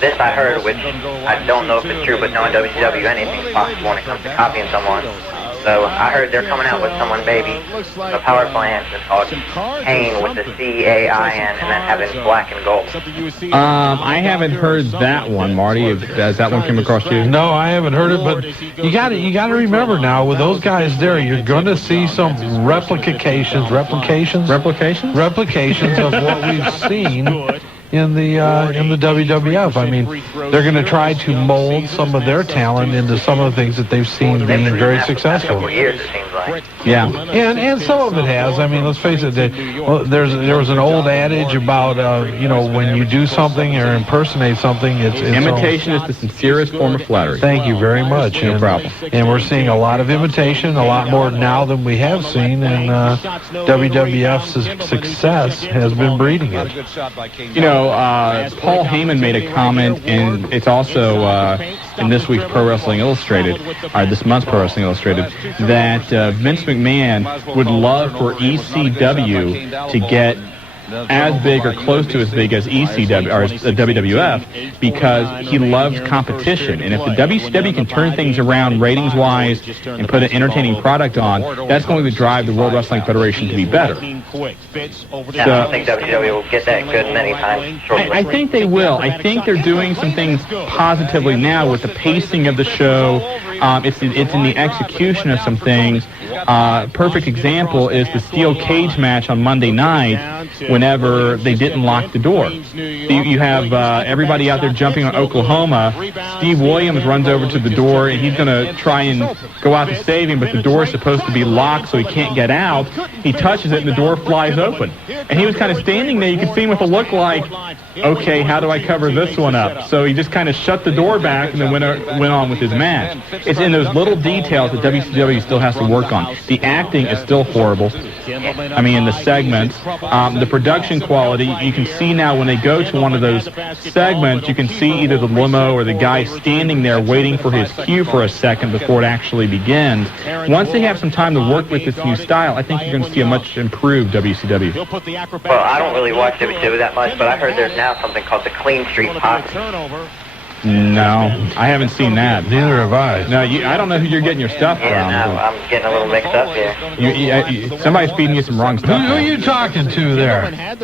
This I heard, which I don't know if it's true, but knowing WCW, anything's possible when it comes to copying someone. So I heard they're coming out with someone, baby, a power plant that's called Cain with the C-A-I-N, and then having black and gold. I haven't heard that one, Marty. Has that one come across you? No, I haven't heard it, but you got to remember now, with those guys there, you're going to see some replications of what we've seen in the WWF. I mean, they're going to try to mold some of their talent into some of the things that they've seen being very successful. Yeah, and some of it has. I mean, let's face it. There was an old adage about when you do something or impersonate something, it's imitation is the sincerest form of flattery. Thank you very much. No problem. And we're seeing a lot of imitation, a lot more now than we have seen, and WWF's success has been breeding it. Paul Heyman made a comment, and it's also in this week's Pro Wrestling Illustrated, or this month's Pro Wrestling Illustrated, that Vince McMahon would love for ECW to get as big or close to as big as ECW or WWF because he loves competition. And if the WCW can turn things around ratings-wise and put an entertaining product on, that's going to drive the World Wrestling Federation to be better. I don't think WCW will get that good many times shortly. I think they will. I think they're doing some things positively now with the pacing of the show. It's in the execution of some things. Perfect example is the steel cage match on Monday night whenever they didn't lock the door. You have everybody out there jumping on Oklahoma. Steve Williams runs over to the door, and he's going to try and go out to save him, but the door is supposed to be locked so he can't get out. He touches it, and the door flies open. And he was kind of standing there. You could see him with a look like, okay, how do I cover this one up? So he just kind of shut the door back and then went on with his match. It's in those little details that WCW still has to work on. The acting is still horrible. I mean, the segments, the production quality, you can see now when they go to one of those segments, you can see either the limo or the guy standing there waiting for his cue for a second before it actually begins. Once they have some time to work with this new style, I think you're going to see a much improved WCW. Well, I don't really watch WCW that much, but I heard there's now something called the Clean Street Posse. No, I haven't seen that. Neither have I. No, I don't know who you're getting your stuff from. Yeah, no, I'm getting a little mixed up here. Somebody's feeding you some wrong stuff. Who are you talking to there? I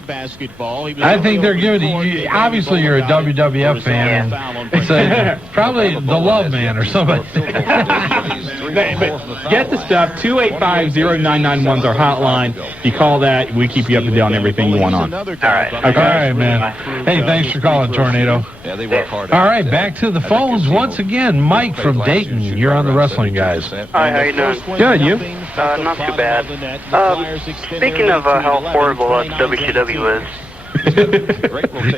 think they're giving you. Obviously, you're a WWF fan. And it's probably the Love Man or somebody. But get the stuff. 285-0991 is our hotline. You call that, we keep you up to date on everything you want on. All right. Okay. All right, man. Hey, thanks for calling, Tornado. Yeah, they work hard. All right, back to the phones once again. Mike from Dayton, you're on the Wrestling Guys. Hi, how you doing? Good, you? Not too bad. Speaking of how horrible WCW is.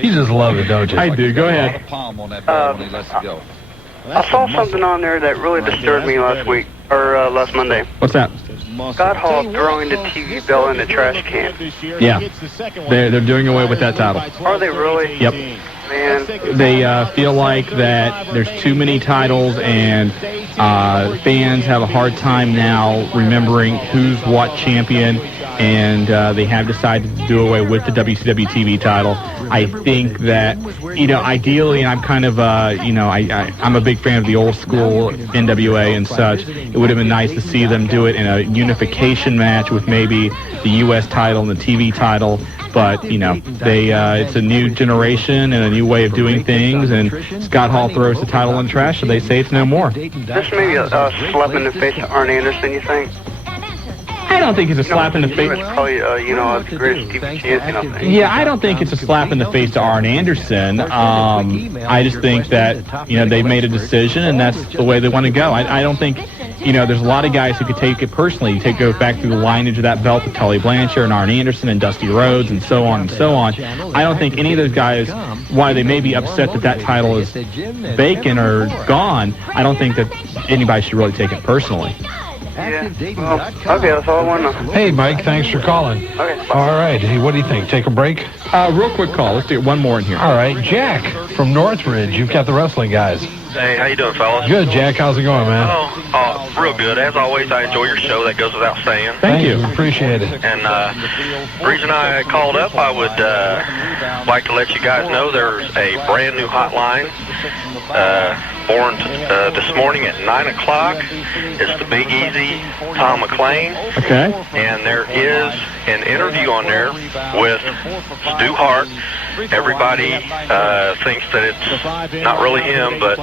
You just love it, don't you? I do. Go ahead. I saw something on there that really disturbed me last Monday. What's that? Scott Hall throwing the TV bell in the trash can. Yeah. They're doing away with that title. Are they really? Yep. Man. They feel like that there's too many titles, and fans have a hard time now remembering who's what champion, and they have decided to do away with the WCW TV title. I think that, ideally, and I'm kind of, I'm a big fan of the old school NWA and such. It would have been nice to see them do it in a unification match with maybe the U.S. title and the TV title. But, it's a new generation and a new way of doing things, and Scott Hall throws the title in the trash, so they say it's no more. This may be a slap in the face to Arn Anderson, you think? I don't think it's a slap in the face. It's probably, the greatest TV champion, I think. Yeah, I don't think it's a slap in the face to Arn Anderson. I just think that, they've made a decision, and that's the way they want to go. I don't think, there's a lot of guys who could take it personally. You go back through the lineage of that belt with Tully Blanchard and Arn Anderson and Dusty Rhodes and so on and so on. I don't think any of those guys, while they may be upset that title is vacant or gone, I don't think that anybody should really take it personally. Yeah. Well, okay, that's all I want to know. Hey, Mike, thanks for calling. Okay. All right. Hey, what do you think? Take a break? Real quick call. Let's do one more in here. All right. Jack from Northridge. You've got the Wrestling Guys. Hey, how you doing, fellas? Good, Jack. How's it going, man? Real good. As always, I enjoy your show. That goes without saying. Thank you. Appreciate it. And the reason I called up, I would like to let you guys know there's a brand new hotline born this morning at 9 o'clock. It's the Big Easy Tom McLean. Okay. And there is an interview on there with Stu Hart. Everybody thinks that it's not really him, but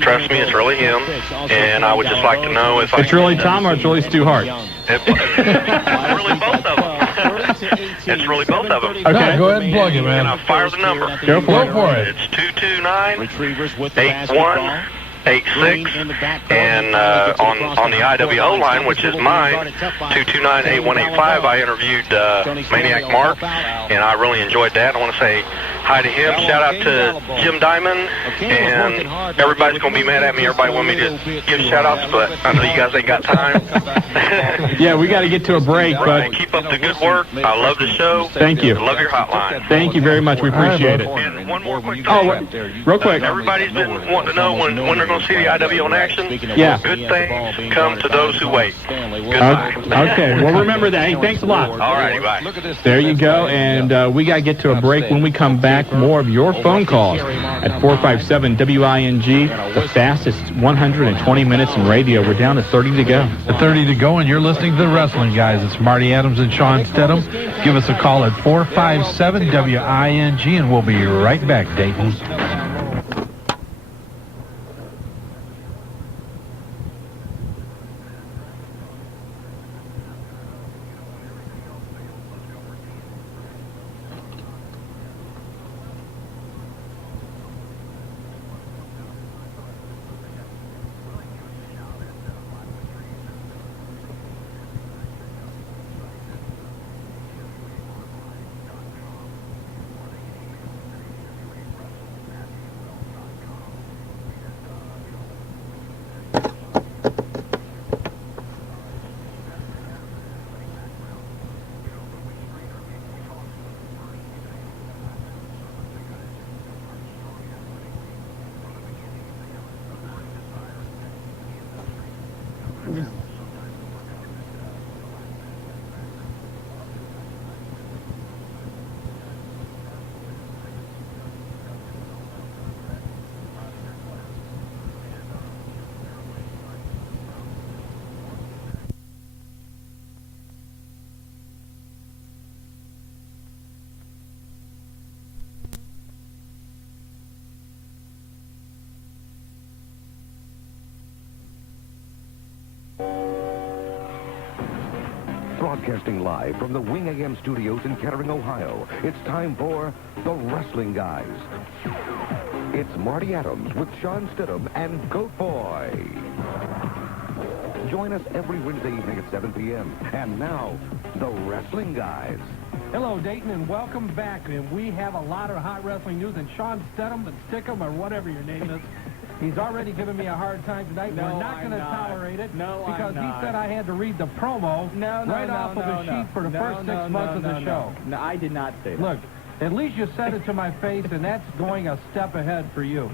trust me, it's really him. And I would just like to know if it's really Tom or it's really Stu Hart? It's really both of them. It's really both of them. Okay. No, go ahead and plug it, man. And I'll fire the number. Go for it. It's 229-8186. And on the IWO line, which is mine, 229-8185, I interviewed Maniac Mark, and I really enjoyed that. I want to say hi to him. Shout out to Jim Diamond, and everybody's going to be mad at me. Everybody want me to give shout-outs, but I know you guys ain't got time. Yeah, we got to get to a break, but keep up the good work. I love the show. Thank you. I love your hotline. Thank you very much. We appreciate it. And one more quick thing. Oh, real quick. Everybody's been wanting to know when they're going to see the IWO in action. Yeah. Good things come to those who wait. Goodbye. Okay, well, remember that. Hey, thanks a lot. All righty, bye. There you go, and we got to get to a break. When we come back, more of your phone calls at 457-WING, the fastest 120 minutes in radio. We're down to 30 to go. 30 to go, and you're listening to the Wrestling Guys. It's Marty Adams and Shawn Stedham. Give us a call at 457-WING, and we'll be right back, Dayton. Broadcasting live from the Wing AM studios in Kettering, Ohio, it's time for The Wrestling Guys. It's Marty Adams with Shawn Stedham and Goat Boy. Join us every Wednesday evening at 7 p.m. And now, The Wrestling Guys. Hello, Dayton, and welcome back. And we have a lot of hot wrestling news, and Shawn Stedham, and Stickum, or whatever your name is, he's already given me a hard time tonight. No, we're not going to tolerate it because he said I had to read the promo right off of the sheet for the first 6 months of the show. No, I did not say that. Look, at least you said it to my face, and that's going a step ahead for you.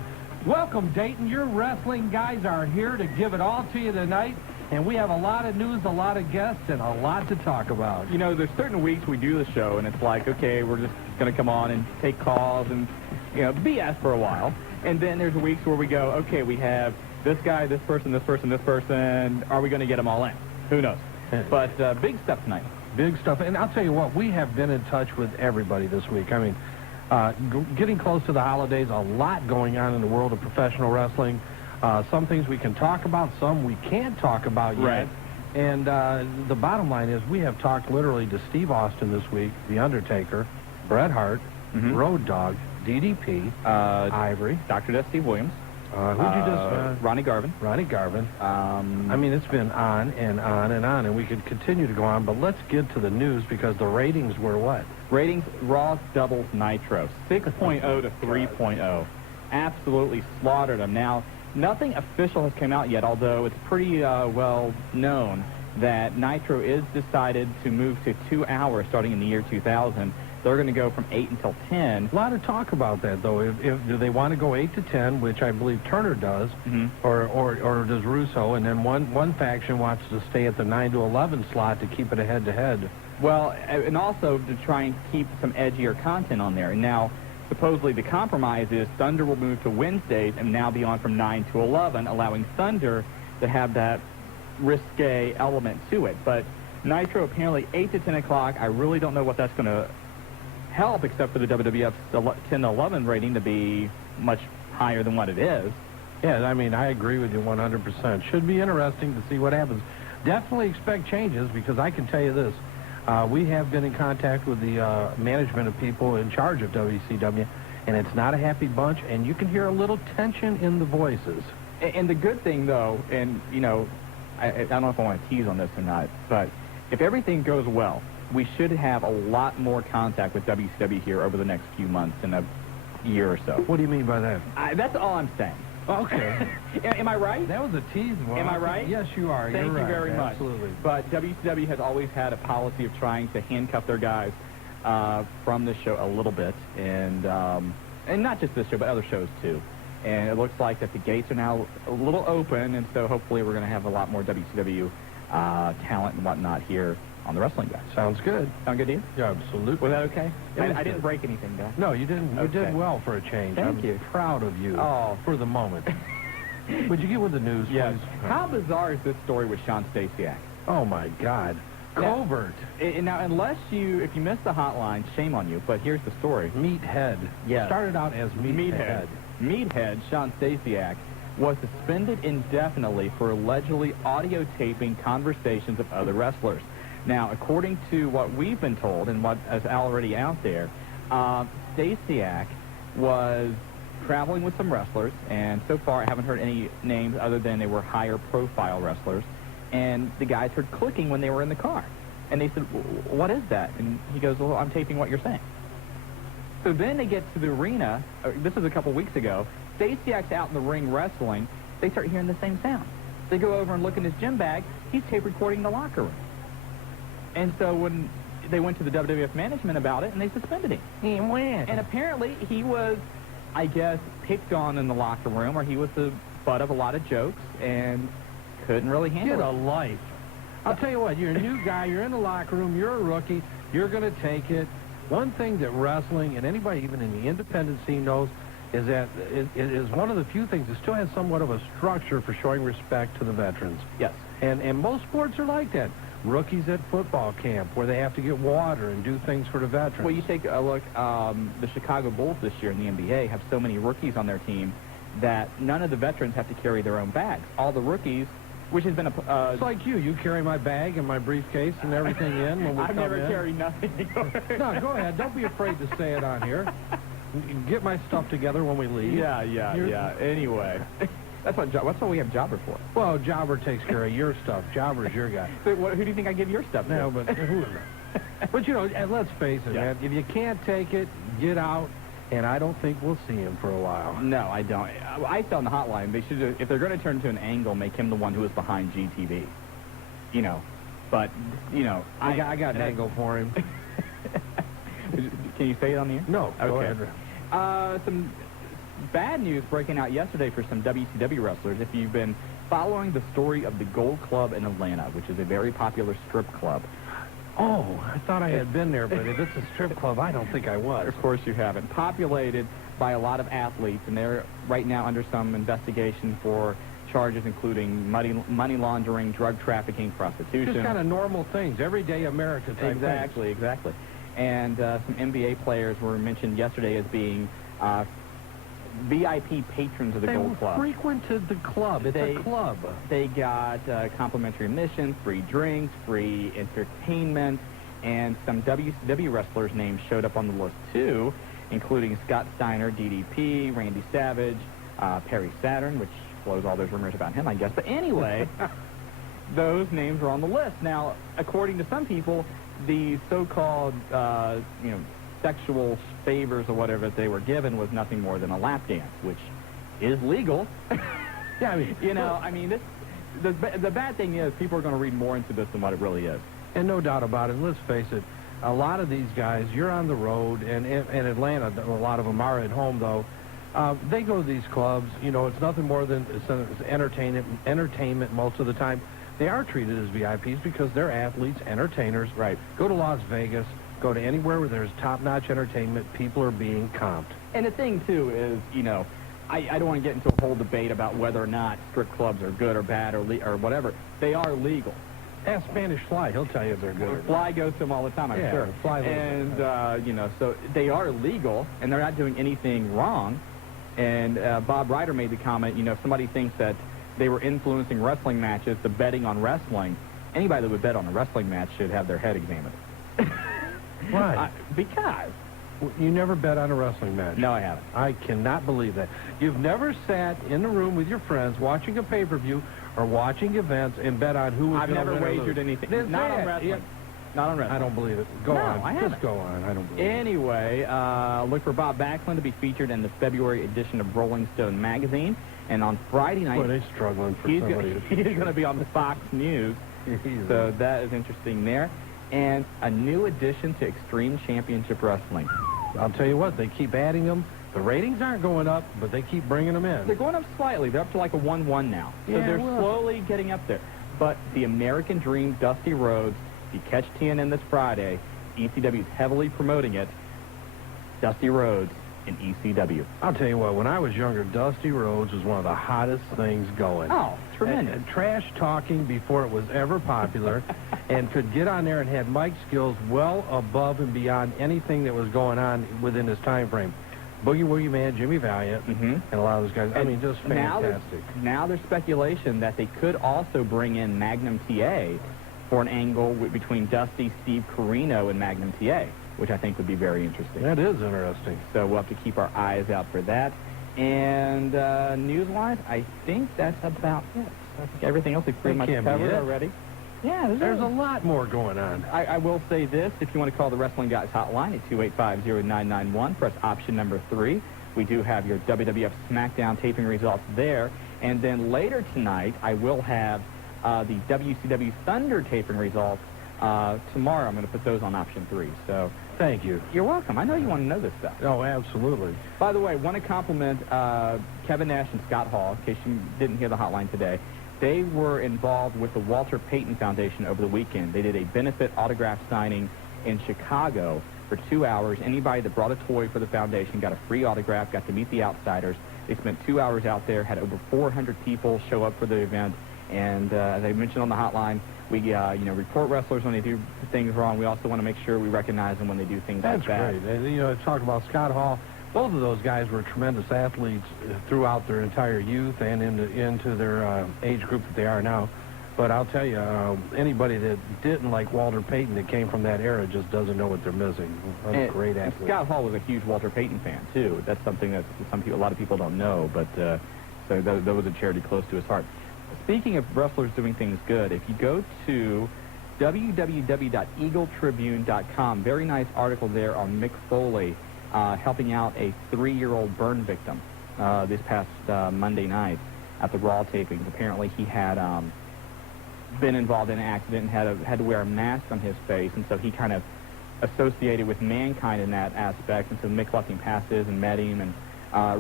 Welcome, Dayton. Your Wrestling Guys are here to give it all to you tonight, and we have a lot of news, a lot of guests, and a lot to talk about. You know, there's certain weeks we do the show, and it's like, okay, we're just going to come on and take calls and, you know, BS for a while. And then there's weeks where we go, okay, we have this guy, this person, this person, this person. Are we going to get them all in? Who knows? But big stuff tonight. Big stuff. And I'll tell you what, we have been in touch with everybody this week. I mean, getting close to the holidays, a lot going on in the world of professional wrestling. Some things we can talk about, some we can't talk about yet. Right. And the bottom line is we have talked literally to Steve Austin this week, The Undertaker, Bret Hart, Road Dogg, DDP, Ivory, Dr. Death Steve Williams. Who'd you just... Ronnie Garvin. Ronnie Garvin. I mean, it's been on and on and on, and we could continue to go on, but let's get to the news because the ratings were what? Ratings, Raw doubles Nitro, 6.0 to 3.0. Absolutely slaughtered them. Now, nothing official has come out yet, although it's pretty well known that Nitro is decided to move to 2 hours starting in the year 2000. They're going to go from 8 until 10. A lot of talk about that, though. If do they want to go 8 to 10, which I believe Turner does, or does Russo, and then one faction wants to stay at the 9 to 11 slot to keep it a head-to-head Well, and also to try and keep some edgier content on there. And now, supposedly the compromise is Thunder will move to Wednesdays and now be on from 9 to 11, allowing Thunder to have that risque element to it. But Nitro apparently 8 to 10 o'clock. I really don't know what that's going to help, except for the WWF's 10 to 11 rating to be much higher than what it is. Yeah, I mean, I agree with you 100%. Should be interesting to see what happens. Definitely expect changes, because I can tell you this. We have been in contact with the management of people in charge of WCW, and it's not a happy bunch, and you can hear a little tension in the voices. And the good thing, though, and, you know, I don't know if I want to tease on this or not, but if everything goes well, we should have a lot more contact with WCW here over the next few months and a year or so. What do you mean by that? That's all I'm saying. Okay. Am I right? That was a tease. Well, am I right? Yes, you are. Thank You're you right. very much. Absolutely. But WCW has always had a policy of trying to handcuff their guys from this show a little bit, and not just this show, but other shows too. And it looks like that the gates are now a little open, and so hopefully we're going to have a lot more WCW talent and whatnot here on the Wrestling Guys. Sounds good. Sound good to you? Yeah, absolutely. Was that okay? I didn't good. break anything, did I? No, you didn't. Okay. You did well for a change. Thank you. I'm proud of you. Oh. For the moment. Would you get with the news, Yes. please? How bizarre is this story with Shawn Stasiak? Oh, my God. Covert. Now, if you missed the hotline, shame on you, but here's the story. Meathead. Yes. Started out as Meathead. Meathead, Shawn Stasiak, was suspended indefinitely for allegedly audio taping conversations of other wrestlers. Now, according to what we've been told and what is already out there, Stasiak was traveling with some wrestlers, and so far I haven't heard any names other than they were higher profile wrestlers, and the guys heard clicking when they were in the car. And they said, what is that? And he goes, well, I'm taping what you're saying. So then they get to the arena. This was a couple weeks ago. Stasiak's out in the ring wrestling. They start hearing the same sound. They go over and look in his gym bag. He's tape recording the locker room. And so when they went to the WWF management about it, and they suspended him. He went. And apparently he was, I guess, picked on in the locker room, or he was the butt of a lot of jokes and couldn't really handle Get it. a life. I'll tell you what, you're a new guy, you're in the locker room, you're a rookie, you're going to take it. One thing that wrestling, and anybody even in the independent scene knows, is that it is one of the few things that still has somewhat of a structure for showing respect to the veterans. Yes. And most sports are like that. Rookies at football camp, where they have to get water and do things for the veterans. Well, you take a look, the Chicago Bulls this year in the NBA have so many rookies on their team that none of the veterans have to carry their own bags. All the rookies, which has been a... it's like you carry my bag and my briefcase and everything in when we I've come never in. carried nothing. No, go ahead. Don't be afraid to say it on here. Get my stuff together when we leave. Yeah. Anyway, that's what we have Jobber for. Well, Jobber takes care of your stuff. Jobber's your guy. So who do you think I give your stuff to? No, but who? But you know, and let's face it, man. If you can't take it, get out. And I don't think we'll see him for a while. No, I don't. I said on the hotline, they should, if they're going to turn to an angle, make him the one who is behind GTV. You know, but you know, I got an angle for him. Can you say it on the air? No. Okay. Go ahead. Some bad news breaking out yesterday for some WCW wrestlers. If you've been following the story of the Gold Club in Atlanta, which is a very popular strip club. Oh, I thought I had been there, but if it's a strip club, I don't think I was. Of course you haven't. Populated by a lot of athletes, and they're right now under some investigation for charges including money laundering, drug trafficking, prostitution. Just kind of normal things, everyday America type Exactly. And some NBA players were mentioned yesterday as being VIP patrons of the Gold Club. They frequented the club. It's a club. They got complimentary admission, free drinks, free entertainment, and some WCW wrestlers' names showed up on the list too, including Scott Steiner, DDP, Randy Savage, Perry Saturn, which blows all those rumors about him, I guess. But anyway, those names were on the list. Now, according to some people, the so-called, sexual favors or whatever they were given was nothing more than a lap dance, which is legal. Yeah, I mean, the bad thing is people are going to read more into this than what it really is. And no doubt about it. Let's face it, a lot of these guys, you're on the road, and in Atlanta, a lot of them are at home, though. They go to these clubs, it's nothing more than it's entertainment most of the time. they are treated as VIPs because they're athletes, entertainers. Right. Go to Las Vegas, go to anywhere where there's top-notch entertainment, people are being comped. And the thing, too, is, you know, I don't want to get into a whole debate about whether or not strip clubs are good or bad or whatever. They are legal. Ask Spanish Fly. He'll tell you if they're good. Fly goes to them all the time, I'm sure. Fly and, you know, so they are legal, and they're not doing anything wrong. And Bob Ryder made the comment, you know, if somebody thinks that they were influencing wrestling matches, the betting on wrestling, anybody that would bet on a wrestling match should have their head examined. Why? Because. You never bet on a wrestling match? No, I haven't. I cannot believe that. You've never sat in a room with your friends watching a pay-per-view or watching events and bet on who was going to win. I've never wagered anything. Not on wrestling. Yeah. Not on wrestling. I don't believe it. Go on. I haven't. Just go on. I don't believe Anyway, look for Bob Backlund to be featured in the February edition of Rolling Stone magazine. And on Friday night, Boy, they're struggling for somebody to feature. He's going to be on the Fox News. So that is interesting there. And a new addition to Extreme Championship Wrestling. I'll tell you what, they keep adding them. The ratings aren't going up, but they keep bringing them in. They're going up slightly. They're up to like a 1-1 now. So Yeah, they're well. slowly getting up there. But the American Dream, Dusty Rhodes, if you catch TNN this Friday, ECW is heavily promoting it. Dusty Rhodes in ECW. I'll tell you what, when I was younger, Dusty Rhodes was one of the hottest things going. Oh, tremendous. And trash talking before it was ever popular, and could get on there and had mic skills well above and beyond anything that was going on within his time frame. Boogie Woogie Man, Jimmy Valiant, and a lot of those guys. I mean, just fantastic. Now there's speculation that they could also bring in Magnum TA for an angle between Dusty, Steve Corino, and Magnum TA, which I think would be very interesting. That is interesting. So we'll have to keep our eyes out for that. And news-wise, I think that's about it. I think everything else is pretty much covered already. Yeah, there's a lot more going on. I will say this, if you want to call the Wrestling Guys hotline at 285-0991, press option number 3. We do have your WWF SmackDown taping results there. And then later tonight, I will have the WCW Thunder taping results. Tomorrow, I'm going to put those on option 3. So thank you. You're welcome. I know you want to know this stuff. Oh, absolutely. By the way, want to compliment Kevin Nash and Scott Hall, in case you didn't hear the hotline today. They were involved with the Walter Payton Foundation over the weekend. They did a benefit autograph signing in Chicago for 2 hours. Anybody that brought a toy for the foundation got a free autograph, got to meet the outsiders. They spent 2 hours out there, had over 400 people show up for the event. And as I mentioned on the hotline, we report wrestlers when they do things wrong. We also want to make sure we recognize them when they do things like that. That's great. And, you know, talk about Scott Hall. Both of those guys were tremendous athletes throughout their entire youth and into their age group that they are now. But I'll tell you, anybody that didn't like Walter Payton that came from that era just doesn't know what they're missing. A great athlete. Scott Hall was a huge Walter Payton fan, too. That's something that a lot of people don't know. But so that was a charity close to his heart. Speaking of wrestlers doing things good, if you go to www.eagletribune.com, very nice article there on Mick Foley helping out a 3-year-old burn victim this past Monday night at the Raw tapings. Apparently he had been involved in an accident and had to wear a mask on his face, and so he kind of associated with Mankind in that aspect, and so Mick left him passes and met him, and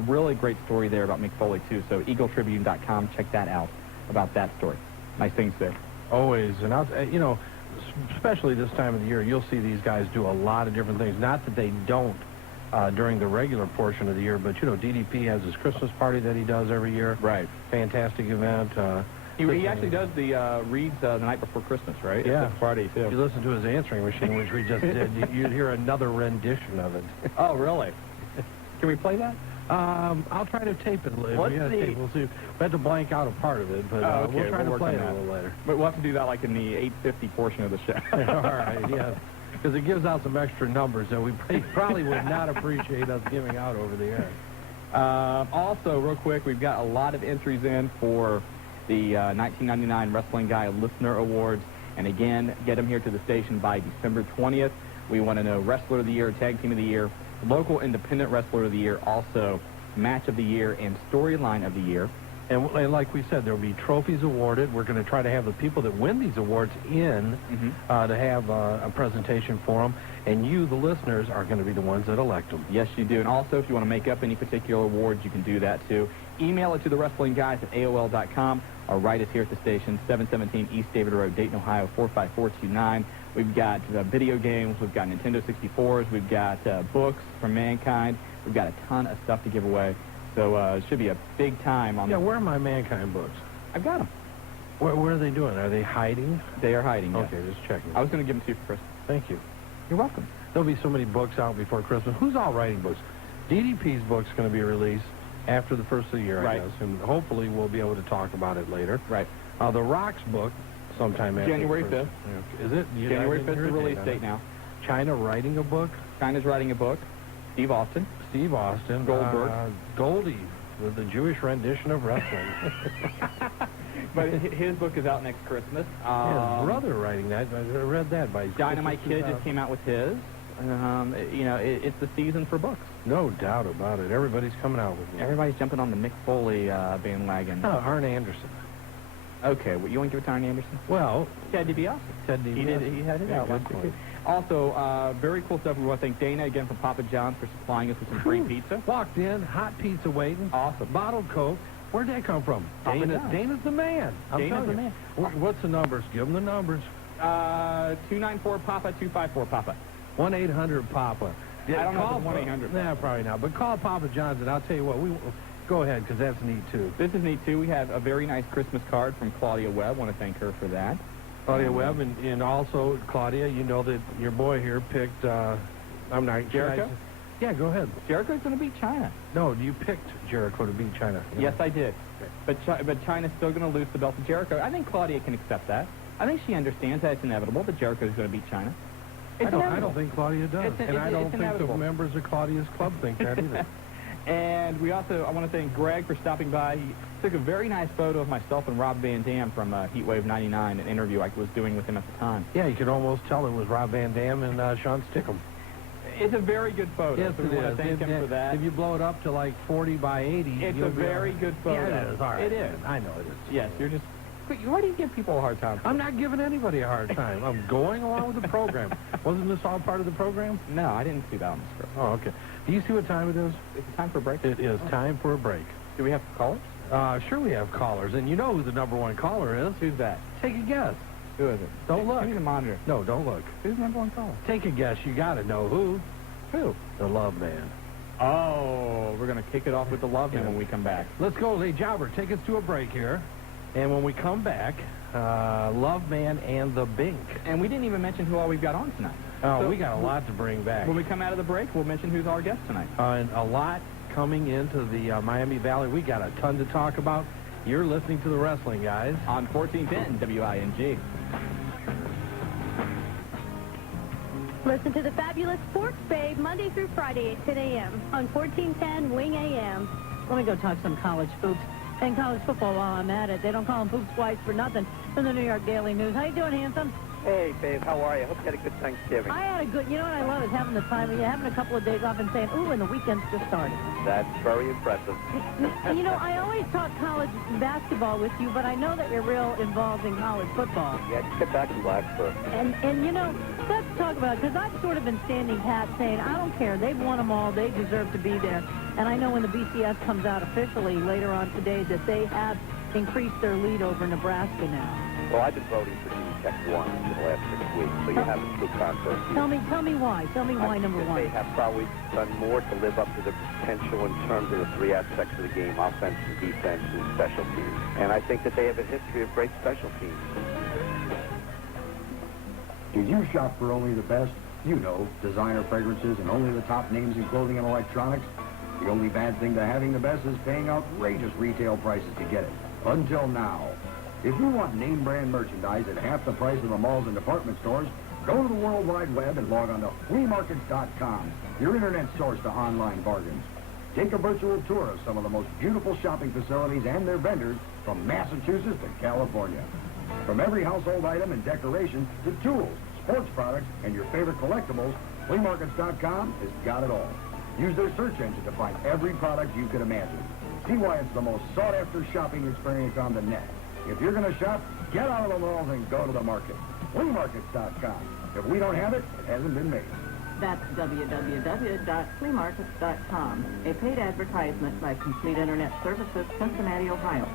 really great story there about Mick Foley, too. So eagletribune.com, check that out about that story. Nice things there. Always. And, you know, especially this time of the year, you'll see these guys do a lot of different things. Not that they don't during the regular portion of the year, but, you know, DDP has his Christmas party that he does every year. Right. Fantastic event. He actually does the reads the night before Christmas, right? Yeah. It's Friday, too. If you listen to his answering machine, which we just did, you'd hear another rendition of it. Oh, really? Can we play that? I'll try to tape it. We'll see. We'll see. We had to blank out a part of it, but okay. we'll try to play it a little later. But we'll have to do that like in the 8:50 portion of the show. All right, yeah. Because it gives out some extra numbers that we probably would not appreciate us giving out over the air. Also, real quick, we've got a lot of entries in for the 1999 Wrestling Guy Listener Awards. And again, get them here to the station by December 20th. We want to know Wrestler of the Year, Tag Team of the Year, Local Independent Wrestler of the Year, also Match of the Year and Storyline of the Year. And like we said, there will be trophies awarded. We're going to try to have the people that win these awards in to have a presentation for them. And you, the listeners, are going to be the ones that elect them. Yes, you do. And also, if you want to make up any particular awards, you can do that, too. Email it to the Wrestling Guys at AOL.com or write us here at the station, 717 East David Road, Dayton, Ohio, 45429. We've got video games. We've got Nintendo 64s. We've got books from Mankind. We've got a ton of stuff to give away. So it should be a big time on. Yeah, where are my Mankind books? I've got them. Where are they doing? Are they hiding? They are hiding. Yes. Okay, just checking. I was going to give them to you for Christmas. Thank you. You're welcome. There'll be so many books out before Christmas. Who's all writing books? DDP's book's going to be released after the first of the year, I guess, and hopefully we'll be able to talk about it later. Right. The Rock's book, sometime after January 5th. Is it? January 5th is the release date now. China writing a book? China's writing a book. Steve Austin. Goldberg. Goldie, with the Jewish rendition of wrestling. But his book is out next Christmas. His brother writing that. I read that by Dynamite Kid just came out with his. It's the season for books. No doubt about it. Everybody's coming out with it. Everybody's jumping on the Mick Foley bandwagon. Arn Anderson. Okay, well, you want to give it to Arn Anderson? Well, Ted DiBiase. He had it out. Also, very cool stuff. We want to thank Dana again from Papa John's for supplying us with some free pizza. Walked in, hot pizza waiting. Awesome. Bottled Coke. Where'd that come from? Dana's the man. Dana's the man. What's the numbers? Give them the numbers. 294-PAPA, 254-PAPA. 1-800-PAPA. I don't know if it's 1-800. Nah, probably not. But call Papa John's, and I'll tell you what. Go ahead, because that's neat, too. This is neat, too. We have a very nice Christmas card from Claudia Webb. Want to thank her for that. Claudia Webb, and also, Claudia, you know that your boy here picked, Jericho? Yeah, go ahead. Jericho's going to beat China. No, you picked Jericho to beat China. Yes, I did. Okay. But China's still going to lose the belt to Jericho. I think Claudia can accept that. I think she understands that it's inevitable that Jericho's going to beat China. I don't think Claudia does. And I don't think the members of Claudia's club think that either. And I want to thank Greg for stopping by. He took a very nice photo of myself and Rob Van Dam from Heatwave 99, an interview I was doing with him at the time. Yeah, you could almost tell it was Rob Van Dam and Shawn Stickham. It's a very good photo. Yes, so we want to thank him for that. If you blow it up to like 40 by 80, it's a very good photo. Yeah, it is. All right. It is. I know it is. Yes, you're just... Why do you give people a hard time? I'm not giving anybody a hard time. I'm going along with the program. Wasn't this all part of the program? No, I didn't see that on the script. Oh, okay. Do you see what time it is? It's time for a break. It is time for a break. Do we have callers? Sure we have callers. And you know who the number one caller is. Who's that? Take a guess. Who is it? Don't look. Give me the monitor. No, don't look. Who's the number one caller? Take a guess. You got to know who. Who? The Love Man. Oh, we're going to kick it off with the Love Man when we come back. Let's go, Lee Jobber. Take us to a break here. And when we come back, Love Man and the Bink. And we didn't even mention who all we've got on tonight. Oh, so we got a lot to bring back. When we come out of the break, we'll mention who's our guest tonight. And a lot coming into the Miami Valley. We got a ton to talk about. You're listening to the Wrestling Guys on 1410 WING. Listen to the fabulous Sports Babe Monday through Friday at 10 a.m. on 1410 Wing AM. Let me go talk some college hoops and college football while I'm at it. They don't call them hoops whites for nothing. From the New York Daily News. How you doing, handsome? Hey, babe, how are you? Hope you had a good Thanksgiving. I had a good, you know what I love is having the time, having a couple of days off and saying, ooh, and the weekend's just started. That's very impressive. And you know, I always talk college basketball with you, but I know that you're real involved in college football. Yeah, just get back in Blacksburg. And you know, let's talk about it, because I've sort of been standing pat saying, I don't care, they've won them all, they deserve to be there. And I know when the BCS comes out officially later on today that they have increased their lead over Nebraska now. Well, I've been voting for Tech 1 for the last 6 weeks, so you have a true contest. Tell me why. Tell me why, number one. They have probably done more to live up to their potential in terms of the three aspects of the game, offense and defense and special teams. And I think that they have a history of great special teams. Do you shop for only the best? You know, designer fragrances and only the top names in clothing and electronics. The only bad thing to having the best is paying outrageous retail prices to get it. Until now. If you want name brand merchandise at half the price of the malls and department stores, go to the World Wide Web and log on to fleamarkets.com, your internet source to online bargains. Take a virtual tour of some of the most beautiful shopping facilities and their vendors from Massachusetts to California. From every household item and decoration to tools, sports products, and your favorite collectibles, fleamarkets.com has got it all. Use their search engine to find every product you could imagine. See why it's the most sought-after shopping experience on the net. If you're going to shop, get out of the malls and go to the market. Fleamarkets.com. If we don't have it, it hasn't been made. That's www.fleamarkets.com, a paid advertisement by Complete Internet Services, Cincinnati, Ohio.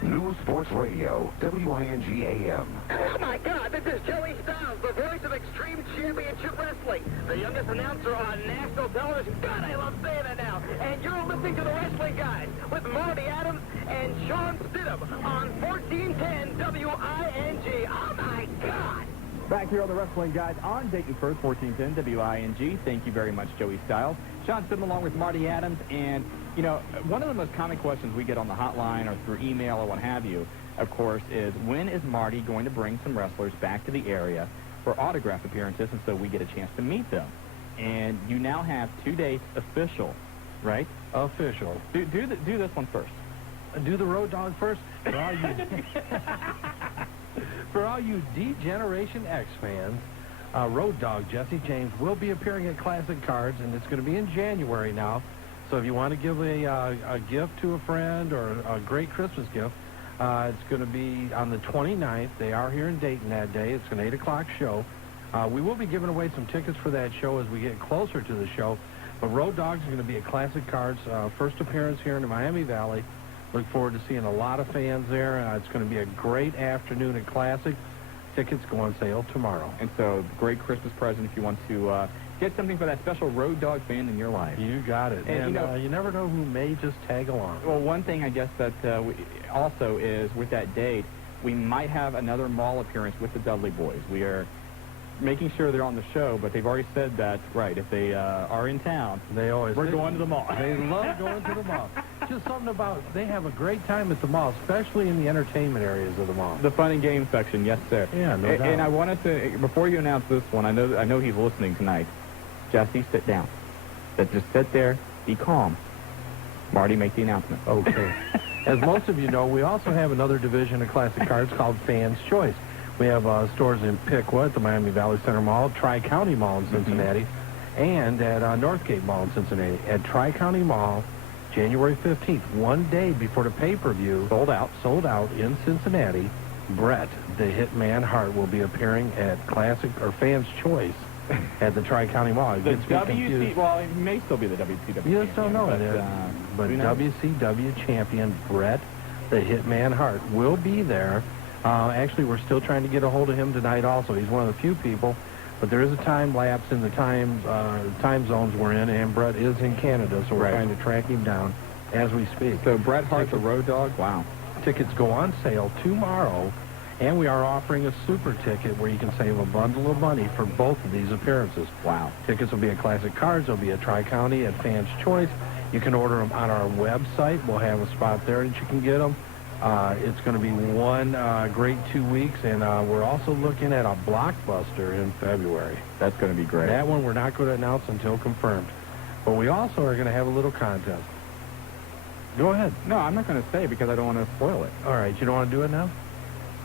News Sports Radio, WING AM. Oh my God, this is Joey Styles, the voice of Extreme Championship Wrestling, the youngest announcer on national television. God, I love saying it now. And you're listening to the Wrestling Guys with Marty Adams and Shawn Stidham on 1410 WING. Oh my God! Back here on the Wrestling Guide on Dayton First, 1410 WING. Thank you very much, Joey Styles. Shawn Stidham along with Marty Adams. And, you know, one of the most common questions we get on the hotline or through email or what have you, of course, is when is Marty going to bring some wrestlers back to the area for autograph appearances and so we get a chance to meet them? And you now have 2 dates official, right? Official. Do this one first. Do the Road Dogg first? For all you D-Generation X fans, Road Dogg Jesse James will be appearing at Classic Cards, and it's going to be in January now. So if you want to give a gift to a friend or a great Christmas gift, it's going to be on the 29th. They are here in Dayton that day. It's an 8 o'clock show. We will be giving away some tickets for that show as we get closer to the show. But Road Dogg's going to be at Classic Cards, first appearance here in the Miami Valley. Look forward to seeing a lot of fans there. It's going to be a great afternoon at Classic. Tickets go on sale tomorrow. And so, great Christmas present if you want to get something for that special Road Dogg fan in your life. You got it. And you know, you never know who may just tag along. Well, one thing I guess that also is with that date, we might have another mall appearance with the Dudley Boys. We are making sure they're on the show, but they've already said that, right, if they are in town, we're going to the mall. They love going to the mall. Just something about, they have a great time at the mall, especially in the entertainment areas of the mall. The fun and game section, yes, sir. Yeah, no doubt. And I wanted to, before you announce this one, I know he's listening tonight. Jesse, sit down. Just sit there, be calm. Marty, make the announcement. Okay. As most of you know, we also have another division of Classic Cards called Fans Choice. We have stores in Piqua at the Miami Valley Center Mall, Tri-County Mall in Cincinnati, and at Northgate Mall in Cincinnati. At Tri-County Mall, January 15th, 1 day before the pay-per-view, sold out in Cincinnati, Bret, the Hitman Hart, will be appearing at Classic or Fans Choice at the Tri-County Mall. The WC, well, it may still be the WCW. You just don't know but WCW champion Bret, the Hitman Hart, will be there. Actually, we're still trying to get a hold of him tonight also. He's one of the few people, but there is a time lapse in the time zones we're in, and Bret is in Canada, so we're trying to track him down as we speak. So Bret Hart, the Road Dogg, wow. Tickets go on sale tomorrow, and we are offering a super ticket where you can save a bundle of money for both of these appearances. Wow. Tickets will be at Classic Cards. They'll be at Tri-County at Fans Choice. You can order them on our website. We'll have a spot there that you can get them. It's going to be one great 2 weeks, and we're also looking at a blockbuster in February. That's going to be great. That one we're not going to announce until confirmed. But we also are going to have a little contest. Go ahead. No, I'm not going to say because I don't want to spoil it. All right, you don't want to do it now?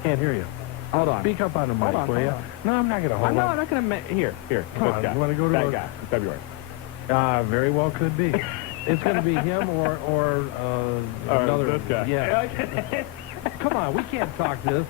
Can't hear you. Hold on. Speak up on the mic, will you? No, I'm not going to hold on. No, I'm not going to. Here. Come on, you want to go to that guy in February? Very well could be. It's going to be him or another. This guy. Yeah. Come on, we can't talk this.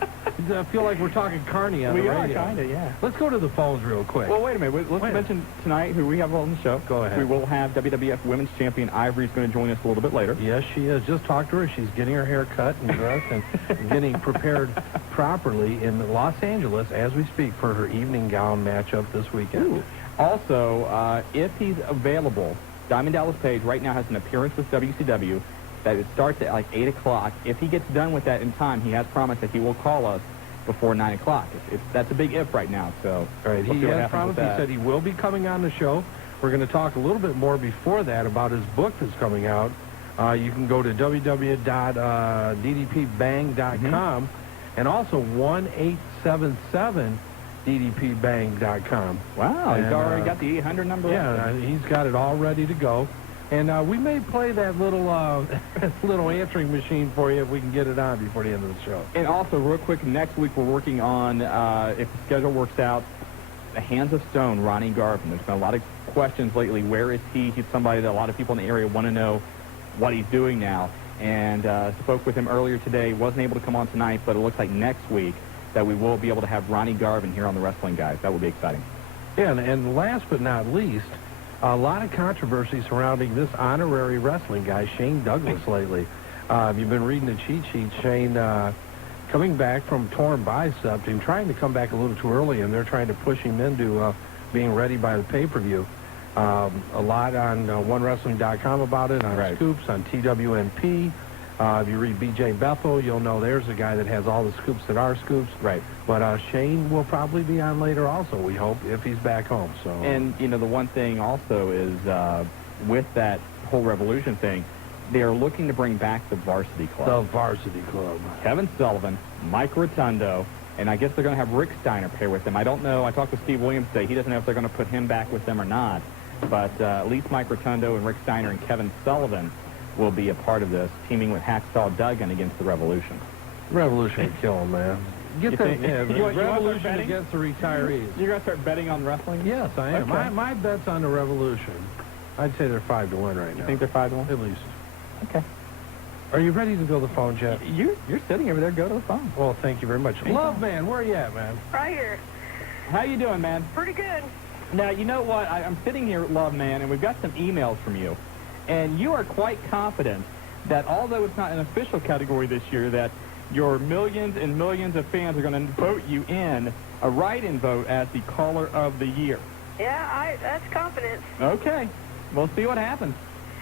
I feel like we're talking Carney on the radio. We are kind of, yeah. Let's go to the phones real quick. Well, wait a minute. Let's mention tonight who we have on the show. Go ahead. We will have WWF Women's Champion Ivory's going to join us a little bit later. Yes, she is. Just talked to her. She's getting her hair cut and dressed and getting prepared properly in Los Angeles as we speak for her evening gown matchup this weekend. Ooh. Also, if he's available, Diamond Dallas Page right now has an appearance with WCW that it starts at like 8 o'clock. If he gets done with that in time, he has promised that he will call us before 9 o'clock. That's a big if right now. So, all right, he has promised. He said he will be coming on the show. We're going to talk a little bit more before that about his book that's coming out. You can go to www.ddpbang.com and also 1-877-ddpbang.com. Wow, he's already got the 800 number. Yeah, he's got it all ready to go. And we may play that little answering machine for you if we can get it on before the end of the show. And also, real quick, next week we're working on, if the schedule works out, the Hands of Stone, Ronnie Garvin. There's been a lot of questions lately. Where is he? He's somebody that a lot of people in the area want to know what he's doing now. And spoke with him earlier today. Wasn't able to come on tonight, but it looks like next week that we will be able to have Ronnie Garvin here on the Wrestling Guys. That will be exciting. Yeah, and last but not least, a lot of controversy surrounding this honorary wrestling guy, Shane Douglas, lately. You've been reading the cheat sheet. Shane coming back from torn bicep and trying to come back a little too early, and they're trying to push him into being ready by the pay-per-view. A lot on OneWrestling.com about it, on Scoops, on TWNP. If you read B.J. Bethel, you'll know there's a guy that has all the scoops that are scoops. Right. But Shane will probably be on later also, we hope, if he's back home. So. And, you know, the one thing also is with that whole Revolution thing, they are looking to bring back the Varsity Club. The Varsity Club. Kevin Sullivan, Mike Rotundo, and I guess they're going to have Rick Steiner pair with them. I don't know. I talked to Steve Williams today. He doesn't know if they're going to put him back with them or not. But at least Mike Rotundo and Rick Steiner and Kevin Sullivan will be a part of this, teaming with Hacksaw Duggan against the Revolution. Revolution would kill him, man. Get them, yeah, Revolution against the retirees. You're going to start betting on wrestling? Yes, I am. Okay. My bet's on the Revolution. I'd say they're 5-1 right now. You think they're 5-1? At least. Okay. Are you ready to go to the phone, Jeff? You're sitting over there. Go to the phone. Well, thank you very much. Love Man, where are you at, man? Right here. How you doing, man? Pretty good. Now, you know what? I'm sitting here, Love Man, and we've got some emails from you. And you are quite confident that although it's not an official category this year, that your millions and millions of fans are going to vote you in a write-in vote as the Caller of the Year. Yeah, that's confidence. Okay. We'll see what happens.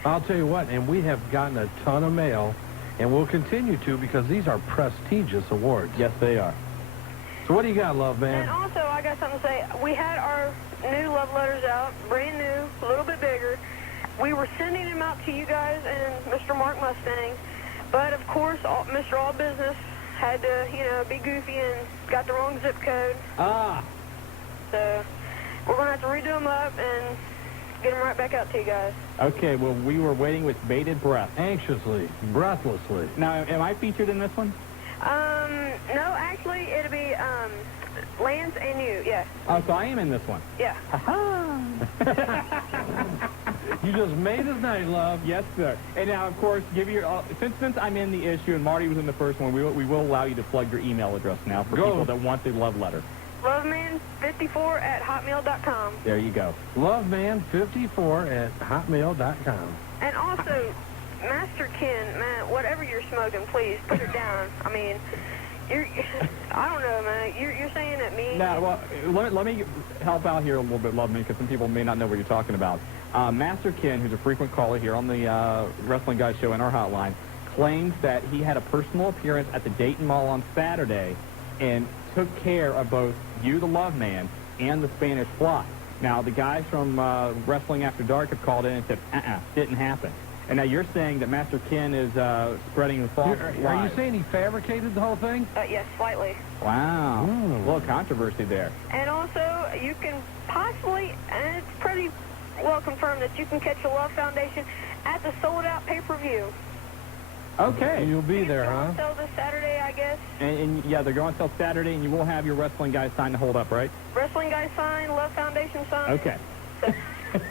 I'll tell you what, and we have gotten a ton of mail, and we'll continue to because these are prestigious awards. Yes, they are. So what do you got, Love Man? And also, I got something to say. We had our new love letters out, brand new, a little bit bigger. We were sending them out to you guys and Mr. Mark Mustang, but of course, Mr. All Business had to, you know, be goofy and got the wrong zip code. Ah. So we're going to have to redo them up and get them right back out to you guys. Okay, well, we were waiting with bated breath. Anxiously, breathlessly. Now, am I featured in this one? No, actually, it'll be, Lance and you, yeah. Oh, so I am in this one. Yeah. You just made his night, Love. Yes, sir. And now, of course, give your since I'm in the issue and Marty was in the first one, we will allow you to plug your email address now for people that want the love letter. Loveman54@hotmail.com. There you go. Loveman54@hotmail.com. And also, Master Ken, man, whatever you're smoking, please put it down. I mean, I don't know, man. You're saying that me. Now, well, let me help out here a little bit, Love Me, because some people may not know what you're talking about. Master Ken, who's a frequent caller here on the Wrestling Guys show in our hotline, claims that he had a personal appearance at the Dayton Mall on Saturday and took care of both you, the Love Man, and the Spanish Fly. Now, the guys from Wrestling After Dark have called in and said, didn't happen. And now you're saying that Master Ken is spreading the false lies. Are you saying he fabricated the whole thing? Yes, slightly. Wow. A little controversy there. And also, you can possibly, and it's pretty well confirmed, that you can catch the Love Foundation at the sold-out pay-per-view. Okay. You'll be there, huh? So this Saturday, I guess. And yeah, they're going till Saturday, and you will have your Wrestling Guys sign to hold up, right? Wrestling Guys sign, Love Foundation sign. Okay. So,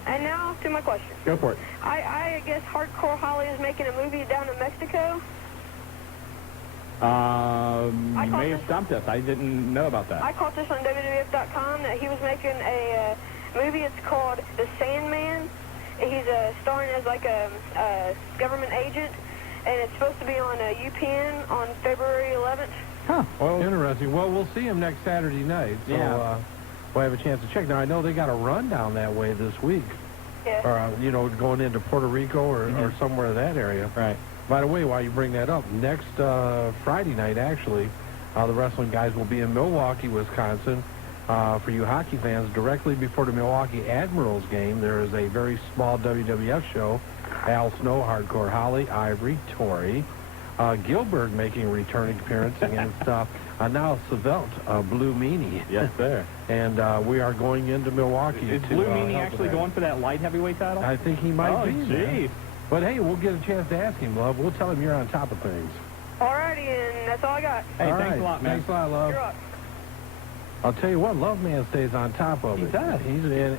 and now to my question. Go for it. I guess Hardcore Holly is making a movie down in Mexico. You may have stumped us. I didn't know about that. I caught this on WWF.com that he was making a movie. It's called The Sandman. He's starring as like a government agent, and it's supposed to be on UPN on February 11th. Huh. Well, interesting. Well, we'll see him next Saturday night. So, yeah. We'll have a chance to check. Now, I know they got a run down that way this week. Yeah. Or, you know, going into Puerto Rico or somewhere in that area. Right. By the way, while you bring that up, next Friday night, actually, the Wrestling Guys will be in Milwaukee, Wisconsin. For you hockey fans, directly before the Milwaukee Admirals game, there is a very small WWF show. Al Snow, Hardcore Holly, Ivory, Tori, Gilbert making a returning appearance against now Svelte, Blue Meanie. Yes, sir. And we are going into Milwaukee. Is Blue Meanie actually going for that light heavyweight title? I think he might be. Geez. But hey, we'll get a chance to ask him, Love. We'll tell him you're on top of things. Alrighty, and that's all I got. Hey, thanks a lot, man. Thanks a lot, Love. You're up. I'll tell you what, Love Man stays on top of it. He does.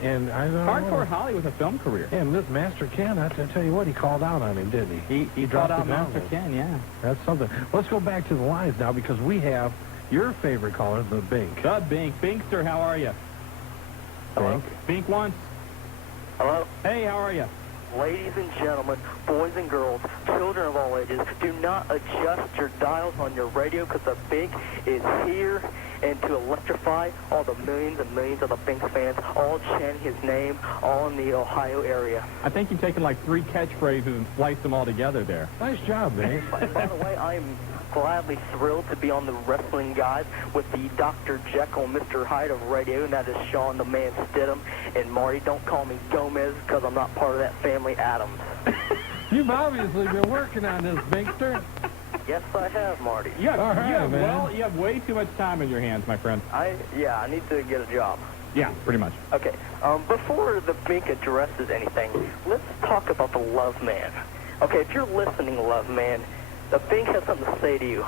And I don't Hardcore Holly with a film career. Yeah, Miss Master Ken, I tell you what, he called out on him, didn't he? He dropped called out the Master gauntlet. Ken, yeah. That's something. Let's go back to the lines now because we have your favorite caller, the Bink. The Bink. Binkster, how are you? Hello? Bink once. Hello? Hey, how are you? Ladies and gentlemen, boys and girls, children of all ages, do not adjust your dials on your radio because the Bink is here and to electrify all the millions and millions of the Bink fans, all chanting his name, all in the Ohio area. I think you've taken like 3 catchphrases and spliced them all together there. Nice job, man. By the way, I am gladly thrilled to be on the Wrestling Guys with the Dr. Jekyll and Mr. Hyde of radio, and that is Shawn the Man Stidham. And Marty, don't call me Gomez because I'm not part of that family Adams. You've obviously been working on this, Binkster. Yes, I have, Marty. You have way too much time in your hands, my friend. I need to get a job. Yeah, pretty much. Okay, before the Bink addresses anything, let's talk about the Love Man. Okay, if you're listening, Love Man, the Bink has something to say to you.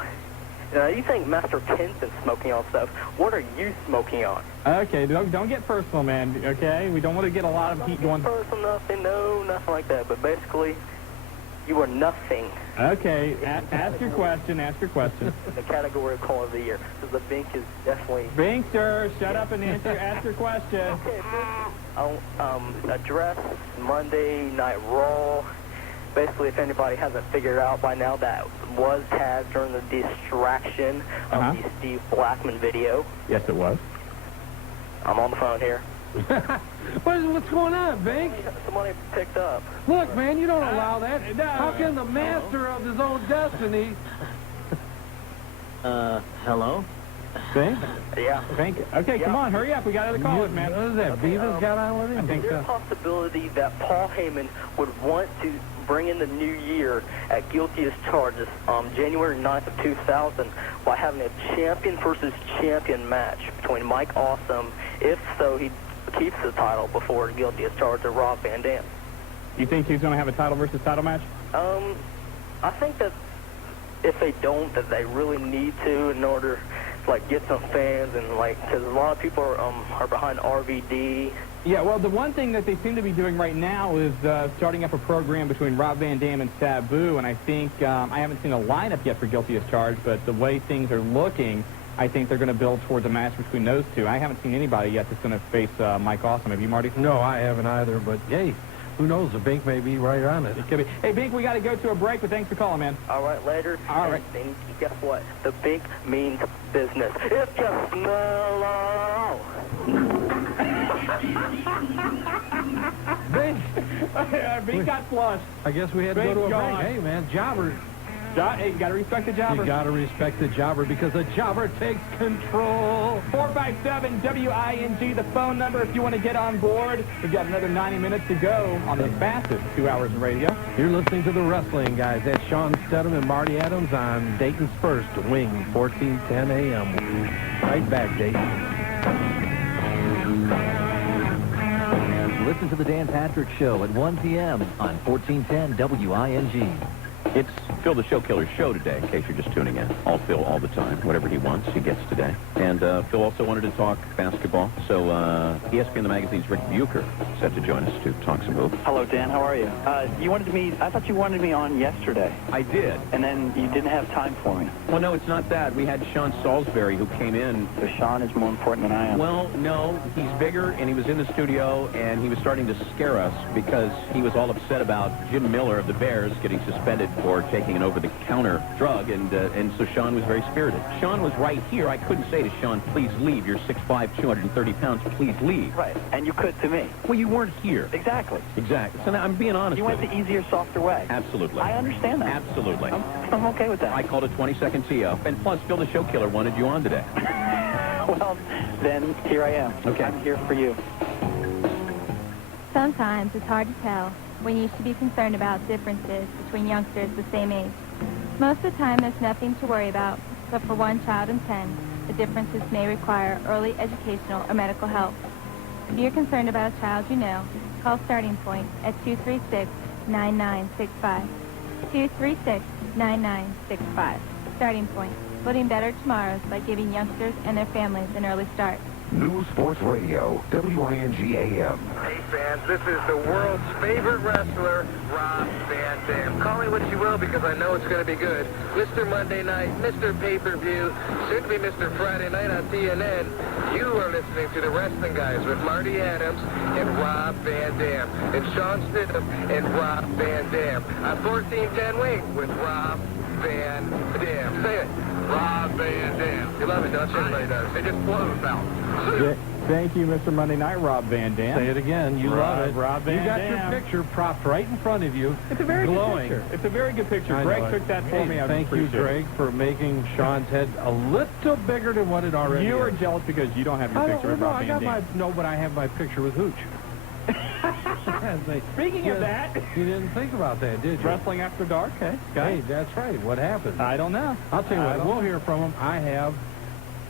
Now, you think Master Ken's been smoking on stuff. What are you smoking on? Okay, don't get personal, man, okay? We don't want to get a lot of heat going. Personal, nothing, no, nothing like that. But basically, you are nothing. Okay, ask your question, The category of caller of the year. Because the Bink is definitely... Binkster, shut up and ask your question. Okay, address Monday Night Raw. Basically, if anybody hasn't figured out by now, that was tagged during the distraction of the Steve Blackman video. Yes, it was. I'm on the phone here. What's going on, Bink? Somebody picked up. Look, man, you don't allow that. How can the master of his own destiny... Hello? Bink? Yeah. Bink? Okay, come on, hurry up. We got other callers, man. What is that, Beavis got on with him? I think Is there a possibility that Paul Heyman would want to bring in the new year at guilty as charges January 9th of 2000 by having a champion versus champion match between Mike Awesome? If so, he keeps the title before guilty as charged of Rob Van Dam. You think he's going to have a title versus title match? I think that if they don't, that they really need to in order to, like, get some fans and, like, because a lot of people are behind RVD. Yeah, well, the one thing that they seem to be doing right now is starting up a program between Rob Van Dam and Sabu, and I think, I haven't seen a lineup yet for Guilty as Charged, but the way things are looking, I think they're going to build towards a match between those two. I haven't seen anybody yet that's going to face Mike Awesome. Have you, Marty? No, I haven't either, but, hey, who knows? The Bink may be right on it. It could be. Hey, Bink, we got to go to a break, but thanks for calling, man. All right, later. All right. And guess what? The Bink means business. If you smell Bink! Bink got flushed. I guess we had to go to a break. Hey, man, jobber. Hey, you got to respect the jobber. You got to respect the jobber because the jobber takes control. 457 WING, the phone number if you want to get on board. We've got another 90 minutes to go on the fastest 2 hours of radio. You're listening to the Wrestling Guys. That's Shawn Stedham and Marty Adams on Dayton's first wing, 1410 a.m. Right back, Dayton. Listen to the Dan Patrick Show at 1 p.m. on 1410 WING. It's Phil the Show Killer's show today, in case you're just tuning in. All Phil all the time. Whatever he wants, he gets today. And Phil also wanted to talk basketball. So ESPN the Magazine's Rick Bucher set to join us to talk some hoops. Hello, Dan. How are you? I thought you wanted me on yesterday. I did. And then you didn't have time for me. Well, no, it's not that. We had Sean Salisbury who came in. So Sean is more important than I am. Well, no, he's bigger, and he was in the studio, and he was starting to scare us because he was all upset about Jim Miller of the Bears getting suspended for taking an over-the-counter drug, and so Sean was very spirited. Sean was right here. I couldn't say to Sean, please leave. You're 6'5", 230 pounds. Please leave. Right, and you could to me. Well, you weren't here. Exactly. Exactly. So now I'm being honest You went the easier, softer way. Absolutely. I understand that. Absolutely. I'm okay with that. I called a 20-second tee-up, and plus, Phil the Show Killer wanted you on today. Well, then here I am. Okay. I'm here for you. Sometimes it's hard to tell when you should be concerned about differences between youngsters the same age. Most of the time, there's nothing to worry about, but for one child in 10, the differences may require early educational or medical help. If you're concerned about a child you know, call Starting Point at 236-9965. 236-9965. starting point, building better tomorrows by giving youngsters and their families an early start. News Sports Radio, WING-AM. Hey fans, this is the world's favorite wrestler, Rob Van Dam. Call me what you will because I know it's going to be good. Mr. Monday Night, Mr. Pay-Per-View, soon to be Mr. Friday Night on CNN. You are listening to the Wrestling Guys with Marty Adams and Rob Van Dam, and Shawn Stidham and Rob Van Dam on 1410 Wing with Rob Van Dam. Say it. Rob Van Dam. You love it, don't you? Everybody does. It just flows out. Thank you, Mr. Monday Night, Rob Van Dam. Say it again. You love it. Rob Van Dam. You got your picture propped right in front of you. It's a very glowing. good picture. It's a very good picture. Greg took that for me. Thank you, Greg, for making Shawn's head a little bigger than what it already is. You are jealous because you don't have your picture with Rob Van Dam. No, but I have my picture with Hooch. Speaking of that, you didn't think about that, did you? Wrestling After Dark, okay. Hey, that's right. What happened? I don't know. I'll tell you what, we'll hear from them. I have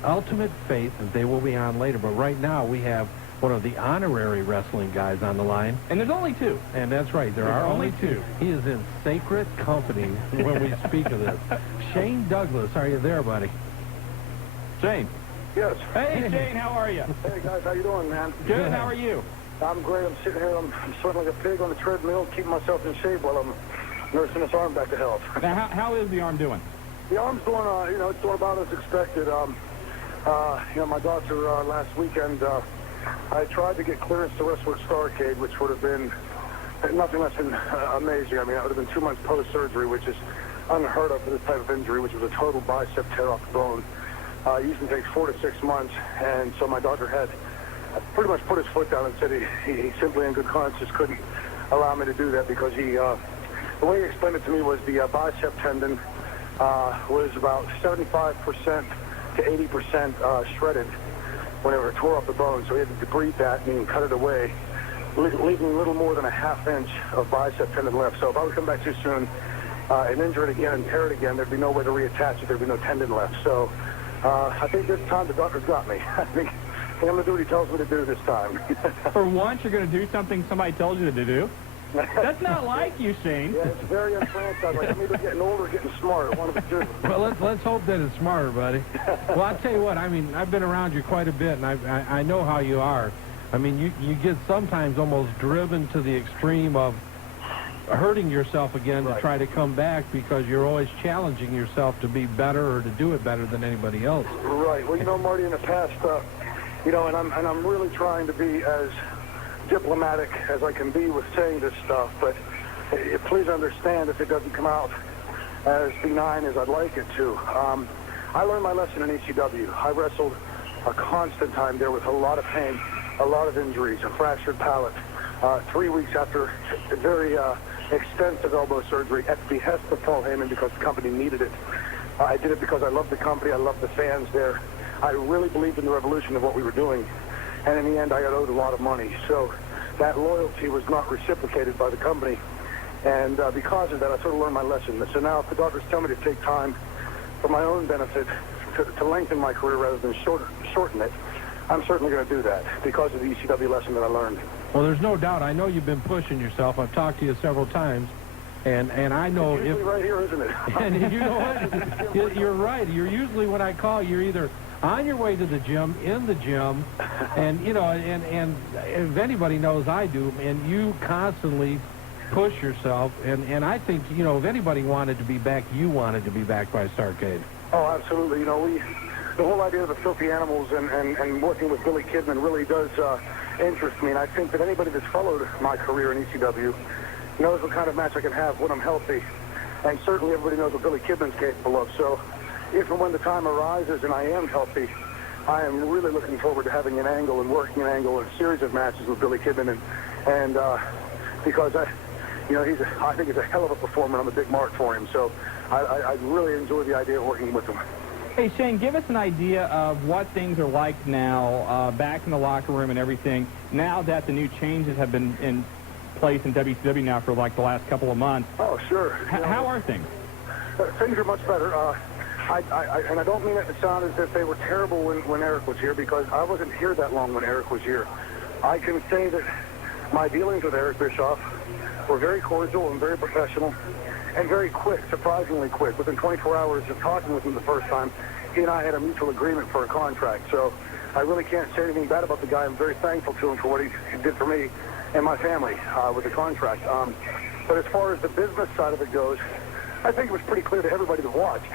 ultimate faith that they will be on later, but right now we have one of the honorary wrestling guys on the line. And there's only two. And that's right. There are only two. He is in sacred company when we speak of this. Shane Douglas, are you there, buddy? Shane. Yes. Hey, Shane, how are you? Hey, guys, how you doing, man? Good, how are you? I'm great. I'm sitting here. I'm sweating like a pig on the treadmill, keeping myself in shape while I'm nursing this arm back to health. Now, how is the arm doing? The arm's doing, it's doing about as expected. My doctor last weekend, I tried to get clearance to wrestle at Starrcade, which would have been nothing less than amazing. I mean, that would have been 2 months post-surgery, which is unheard of for this type of injury, which was a total bicep tear off the bone. It usually takes 4 to 6 months, and so my doctor had pretty much put his foot down and said he simply in good conscience couldn't allow me to do that because the way he explained it to me was the bicep tendon was about 75% to 80% shredded whenever it tore off the bone, so he had to debride that and cut it away, leaving a little more than a ½ inch of bicep tendon left. So if I would come back too soon and injure it again and tear it again, there'd be no way to reattach it. There'd be no tendon left. So I think this time the doctor's got me. I think I'm going to do what he tells me to do this time. For once, you're going to do something somebody tells you to do? That's not like you, Shane. Yeah, it's very unfranchised. Like I'm either getting older or getting smarter, one of the two. Well, let's hope that it's smarter, buddy. Well, I'll tell you what, I mean, I've been around you quite a bit, and I know how you are. I mean, you get sometimes almost driven to the extreme of hurting yourself again to try to come back because you're always challenging yourself to be better or to do it better than anybody else. Right. Well, Marty, in the past, and I'm really trying to be as diplomatic as I can be with saying this stuff, but please understand if it doesn't come out as benign as I'd like it to. I learned my lesson in ECW. I wrestled a constant time there with a lot of pain, a lot of injuries, a fractured palate. 3 weeks after a very extensive elbow surgery at the behest of Paul Heyman because the company needed it. I did it because I loved the company. I loved the fans there. I really believed in the revolution of what we were doing. And in the end, I got owed a lot of money. So that loyalty was not reciprocated by the company. And because of that, I sort of learned my lesson. So now if the doctors tell me to take time for my own benefit to lengthen my career rather than shorten it, I'm certainly going to do that because of the ECW lesson that I learned. Well, there's no doubt. I know you've been pushing yourself. I've talked to you several times. And I know it's usually right here, isn't it? And you know what? You're right. You're usually, when I call, you're either on your way to the gym, in the gym, and, and if anybody knows, I do, and you constantly push yourself. And I think, if anybody wanted to be back, you wanted to be back by Starrcade. Oh, absolutely. The whole idea of the filthy animals and working with Billy Kidman really does interest me. And I think that anybody that's followed my career in ECW knows what kind of match I can have when I'm healthy. And certainly everybody knows what Billy Kidman's capable of. So if and when the time arises and I am healthy, I am really looking forward to having an angle and working an angle in a series of matches with Billy Kidman. And because I think he's a hell of a performer. I'm a big mark for him. So I really enjoy the idea of working with him. Hey, Shane, give us an idea of what things are like now, back in the locker room and everything, now that the new changes have been in place in WCW now for like the last couple of months. Oh, sure. How are things? Things are much better. And I don't mean it to sound as if they were terrible when Eric was here, because I wasn't here that long when Eric was here. I can say that my dealings with Eric Bischoff were very cordial and very professional and very quick, surprisingly quick. Within 24 hours of talking with him the first time, he and I had a mutual agreement for a contract. So I really can't say anything bad about the guy. I'm very thankful to him for what he did for me and my family with the contract. But as far as the business side of it goes, I think it was pretty clear to everybody that watched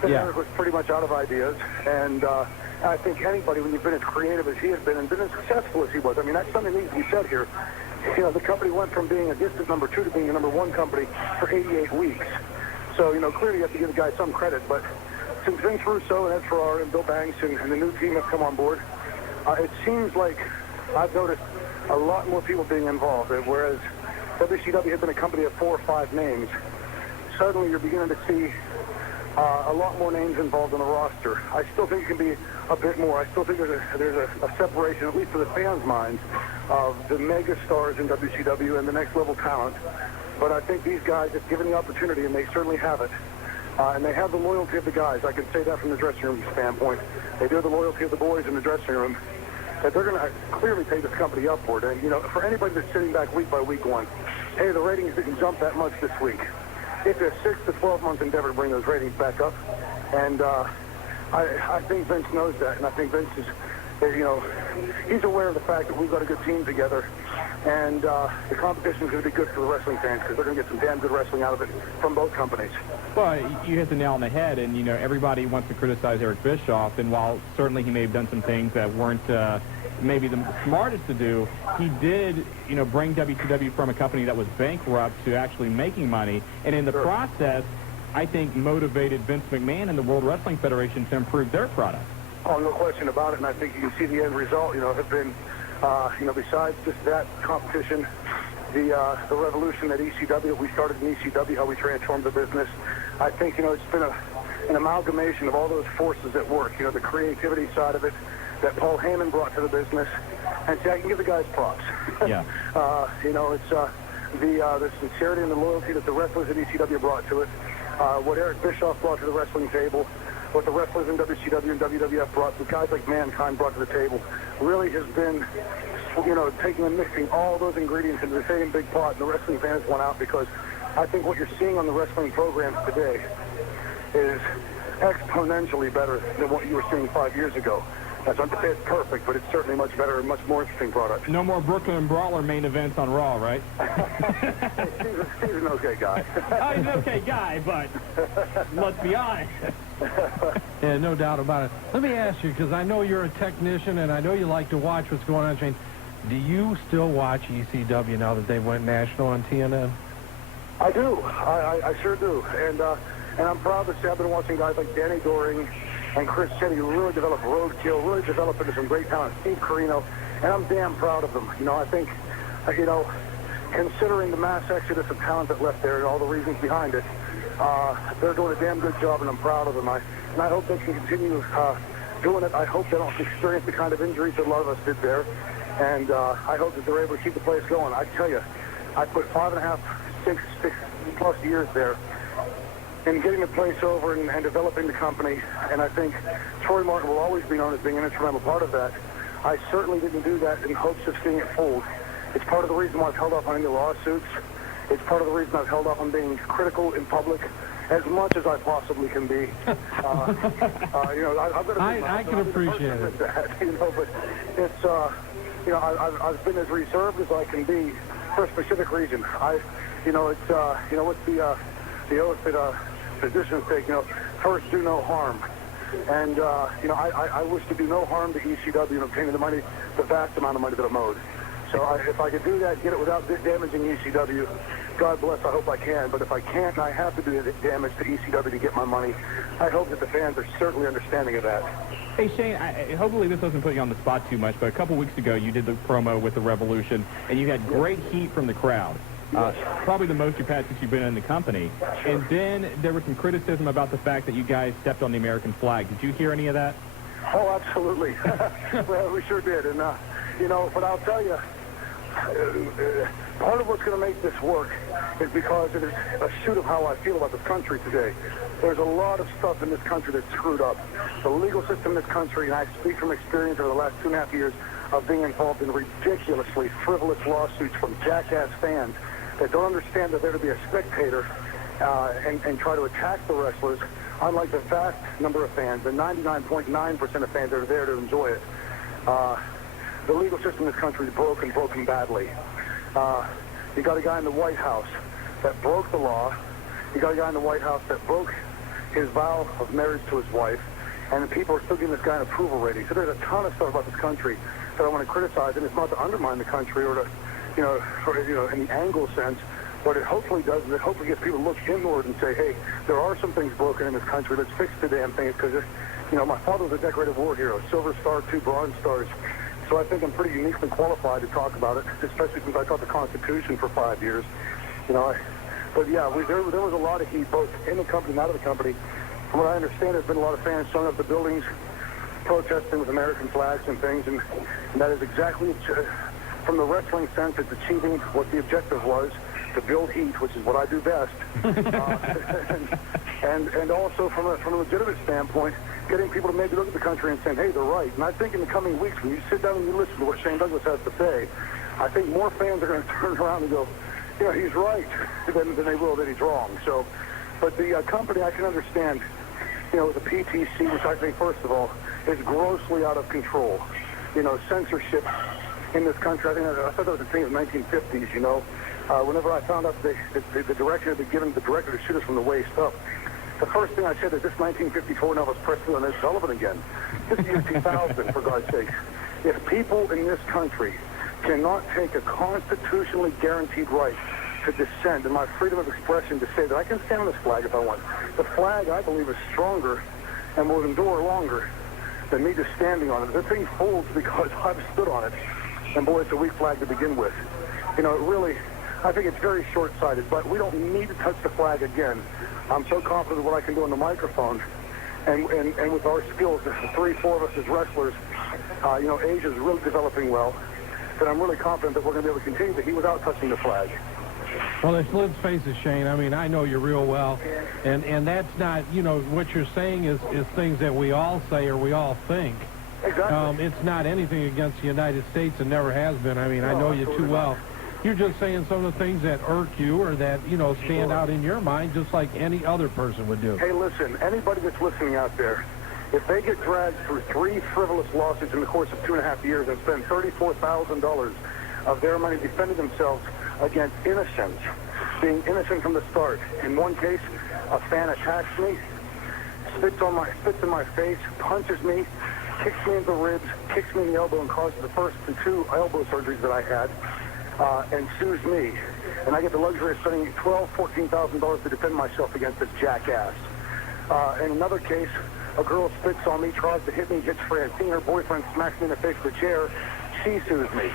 that Eric was pretty much out of ideas. And I think anybody, when you've been as creative as he has been and been as successful as he was, I mean, that's something that needs to be said here. You know, the company went from being a distant number 2 to being the number 1 company for 88 weeks. So, you know, clearly you have to give the guy some credit. But since Vince Russo and Ed Ferrara and Bill Banks and the new team have come on board, it seems like I've noticed a lot more people being involved. Whereas WCW had been a company of 4 or 5 names, suddenly you're beginning to see a lot more names involved in the roster. I still think it can be a bit more. I still think there's a separation, at least for the fans' minds, of the mega stars in WCW and the next level talent. But I think these guys, if given the opportunity, and they certainly have it, and they have the loyalty of the guys. I can say that from the dressing room standpoint. They do have the loyalty of the boys in the dressing room, that they're going to clearly take this company upward. And, you know, for anybody that's sitting back week by week going, hey, the ratings didn't jump that much this week. It's a 6 to 12-month endeavor to bring those ratings back up. And I think Vince knows that. And I think Vince is, you know, he's aware of the fact that we've got a good team together. And the competition is going to be good for the wrestling fans because they're going to get some damn good wrestling out of it from both companies. Well, you hit the nail on the head, and, you know, everybody wants to criticize Eric Bischoff, and while certainly he may have done some things that weren't maybe the smartest to do, he did, you know, bring WCW from a company that was bankrupt to actually making money, and in the process, I think motivated Vince McMahon and the World Wrestling Federation to improve their product. Oh, no question about it, and I think you can see the end result, you know, have been, you know, besides just that competition, the revolution at ECW, we started in ECW, how we transformed the business. I think, you know, it's been an amalgamation of all those forces at work, you know, the creativity side of it that Paul Heyman brought to the business. And see, I can give the guys props. Yeah. You know, it's the sincerity and the loyalty that the wrestlers at ECW brought to it, what Eric Bischoff brought to the wrestling table, what the wrestlers in WCW and WWF brought, the guys like Mankind brought to the table, really has been, you know, taking and mixing all those ingredients into the same big pot, and the wrestling fans went out because I think what you're seeing on the wrestling programs today is exponentially better than what you were seeing 5 years ago. That's not to say it's perfect, but it's certainly much better and much more interesting product. No more Brooklyn Brawler main events on Raw, right? Steve's an okay guy. Oh, he's an okay guy, but let's be honest. Yeah, no doubt about it. Let me ask you, because I know you're a technician and I know you like to watch what's going on, Shane. Do you still watch ECW now that they went national on TNN? I do. I sure do. And I'm proud to say I've been watching guys like Danny Doring and Chris Cheney who really developed Roadkill, really developed into some great talent, Steve Carino, and I'm damn proud of them. You know, I think, you know, considering the mass exodus of talent that left there and all the reasons behind it, they're doing a damn good job, and I'm proud of them. And I hope they can continue doing it. I hope they don't experience the kind of injuries that a lot of us did there, and I hope that they're able to keep the place going. I tell you, I put 5.5, 6+ years there in getting the place over and developing the company, and I think Troy Martin will always be known as being an instrumental part of that. I certainly didn't do that in hopes of seeing it fold. It's part of the reason why I've held off on any lawsuits. It's part of the reason I've held off on being critical in public as much as I possibly can be. You know, I've got to I can appreciate it. That, you know, but it's, you know, I've been as reserved as I can be for a specific reason. You know, it's, you know, what's the oath that physicians take, you know, first do no harm. And, you know, I wish to do no harm to ECW and obtain the money, the vast amount of money that I'm owed. So if I could do that, get it without damaging ECW, God bless, I hope I can. But if I can't and I have to do the damage to ECW to get my money, I hope that the fans are certainly understanding of that. Hey, Shane, hopefully this doesn't put you on the spot too much, but a couple weeks ago you did the promo with the Revolution, and you had great heat from the crowd. Probably the most you've had since you've been in the company. And then there was some criticism about the fact that you guys stepped on the American flag. Did you hear any of that? Oh, absolutely. Well, we sure did. And, you know, but I'll tell you, part of what's going to make this work is because it is a shoot of how I feel about this country today. There's a lot of stuff in this country that's screwed up. The legal system in this country, and I speak from experience over the last 2.5 years of being involved in ridiculously frivolous lawsuits from jackass fans that don't understand that they're to be a spectator and try to attack the wrestlers, unlike the vast number of fans, the 99.9% of fans that are there to enjoy it. The legal system in this country is broken badly. You got a guy in the White House that broke the law. You got a guy in the White House that broke his vow of marriage to his wife, and the people are still giving this guy an approval rating. So there's a ton of stuff about this country that I want to criticize, and it's not to undermine the country or to, in the angle sense. What it hopefully does is it hopefully gets people to look inward and say, hey, there are some things broken in this country. Let's fix the damn things, because, my father was a decorated war hero, Silver Star, 2 Bronze Stars. So I think I'm pretty uniquely qualified to talk about it, especially since I taught the Constitution for 5 years. But yeah, there was a lot of heat, both in the company and out of the company. From what I understand, there's been a lot of fans showing up the buildings, protesting with American flags and things, and that is exactly, from the wrestling sense, it's achieving what the objective was, to build heat, which is what I do best. And also from a legitimate standpoint, getting people to maybe look at the country and saying, hey, they're right. And I think in the coming weeks, when you sit down and you listen to what Shane Douglas has to say, I think more fans are going to turn around and go, he's right, than they will that he's wrong. So, but the company, I can understand, the PTC, which I think, first of all, is grossly out of control. Censorship in this country, I thought that was a thing of the 1950s, whenever I found out the director had been given the director to shoot us from the waist up, the first thing I said is this 1954 Elvis Presley and it's relevant again. This is year 2000, for God's sake. If people in this country cannot take a constitutionally guaranteed right to dissent and my freedom of expression to say that I can stand on this flag if I want. The flag, I believe, is stronger and will endure longer than me just standing on it. The thing folds because I've stood on it. And boy, it's a weak flag to begin with. Really, I think it's very short-sighted, but we don't need to touch the flag again. I'm so confident of what I can do on the microphone and with our skills, the 3-4 of us as wrestlers, Asia's really developing well, that I'm really confident that we're going to be able to continue the heat without touching the flag. Well, let's face it, Shane. I mean, I know you real well, and that's not, what you're saying is things that we all say or we all think. Exactly. It's not anything against the United States and never has been. I mean, I know you too well. You're just saying some of the things that irk you or that, stand out in your mind just like any other person would do. Hey, listen, anybody that's listening out there, if they get dragged through 3 frivolous lawsuits in the course of 2.5 years and spend $34,000 of their money defending themselves against innocence, being innocent from the start. In one case, a fan attacks me, spits in my face, punches me, kicks me in the ribs, kicks me in the elbow, and causes the first 2 elbow surgeries that I had, and sues me. And I get the luxury of spending $12,000, $14,000 to defend myself against this jackass. In another case, a girl spits on me, tries to hit me, gets Francine, her boyfriend smacks me in the face with a chair. She sues me.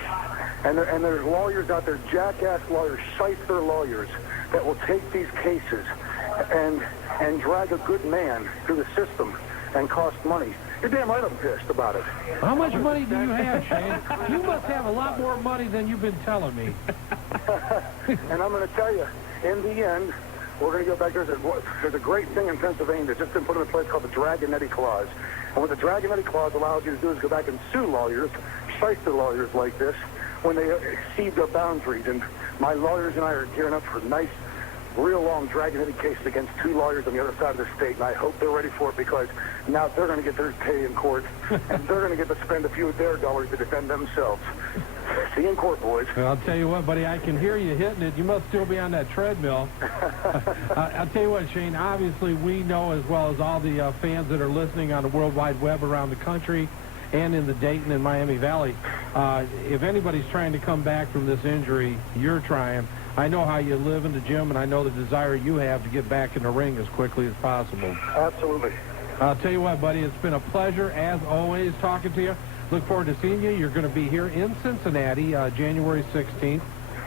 And there's lawyers out there, jackass lawyers, shyster lawyers, that will take these cases and drag a good man through the system and cost money. You're damn right I'm pissed about it. How much money do you have, Shane? You must have a lot more money than you've been telling me. And I'm going to tell you, in the end, we're going to go back. There's a great thing in Pennsylvania that's just been put in place called the Dragonetti Clause. And what the Dragonetti Clause allows you to do is go back and sue lawyers, shyster lawyers like this, when they exceed their boundaries. And my lawyers and I are gearing up for nice, real long Dragonetti cases against 2 lawyers on the other side of the state, and I hope they're ready for it, because now they're going to get their pay in court, and they're going to get to spend a few of their dollars to defend themselves. See you in court, boys. Well, I'll tell you what, buddy, I can hear you hitting it. You must still be on that treadmill. I'll tell you what, Shane, obviously we know, as well as all the fans that are listening on the World Wide Web around the country and in the Dayton and Miami Valley, if anybody's trying to come back from this injury, you're trying. I know how you live in the gym, and I know the desire you have to get back in the ring as quickly as possible. Absolutely. I'll tell you what, buddy, it's been a pleasure, as always, talking to you. Look forward to seeing you. You're going to be here in Cincinnati January 16th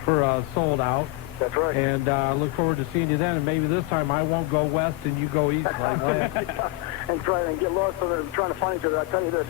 for Sold Out. That's right. And look forward to seeing you then. And maybe this time I won't go west and you go east like that. And try and get lost so they're trying to find each other. I tell you this,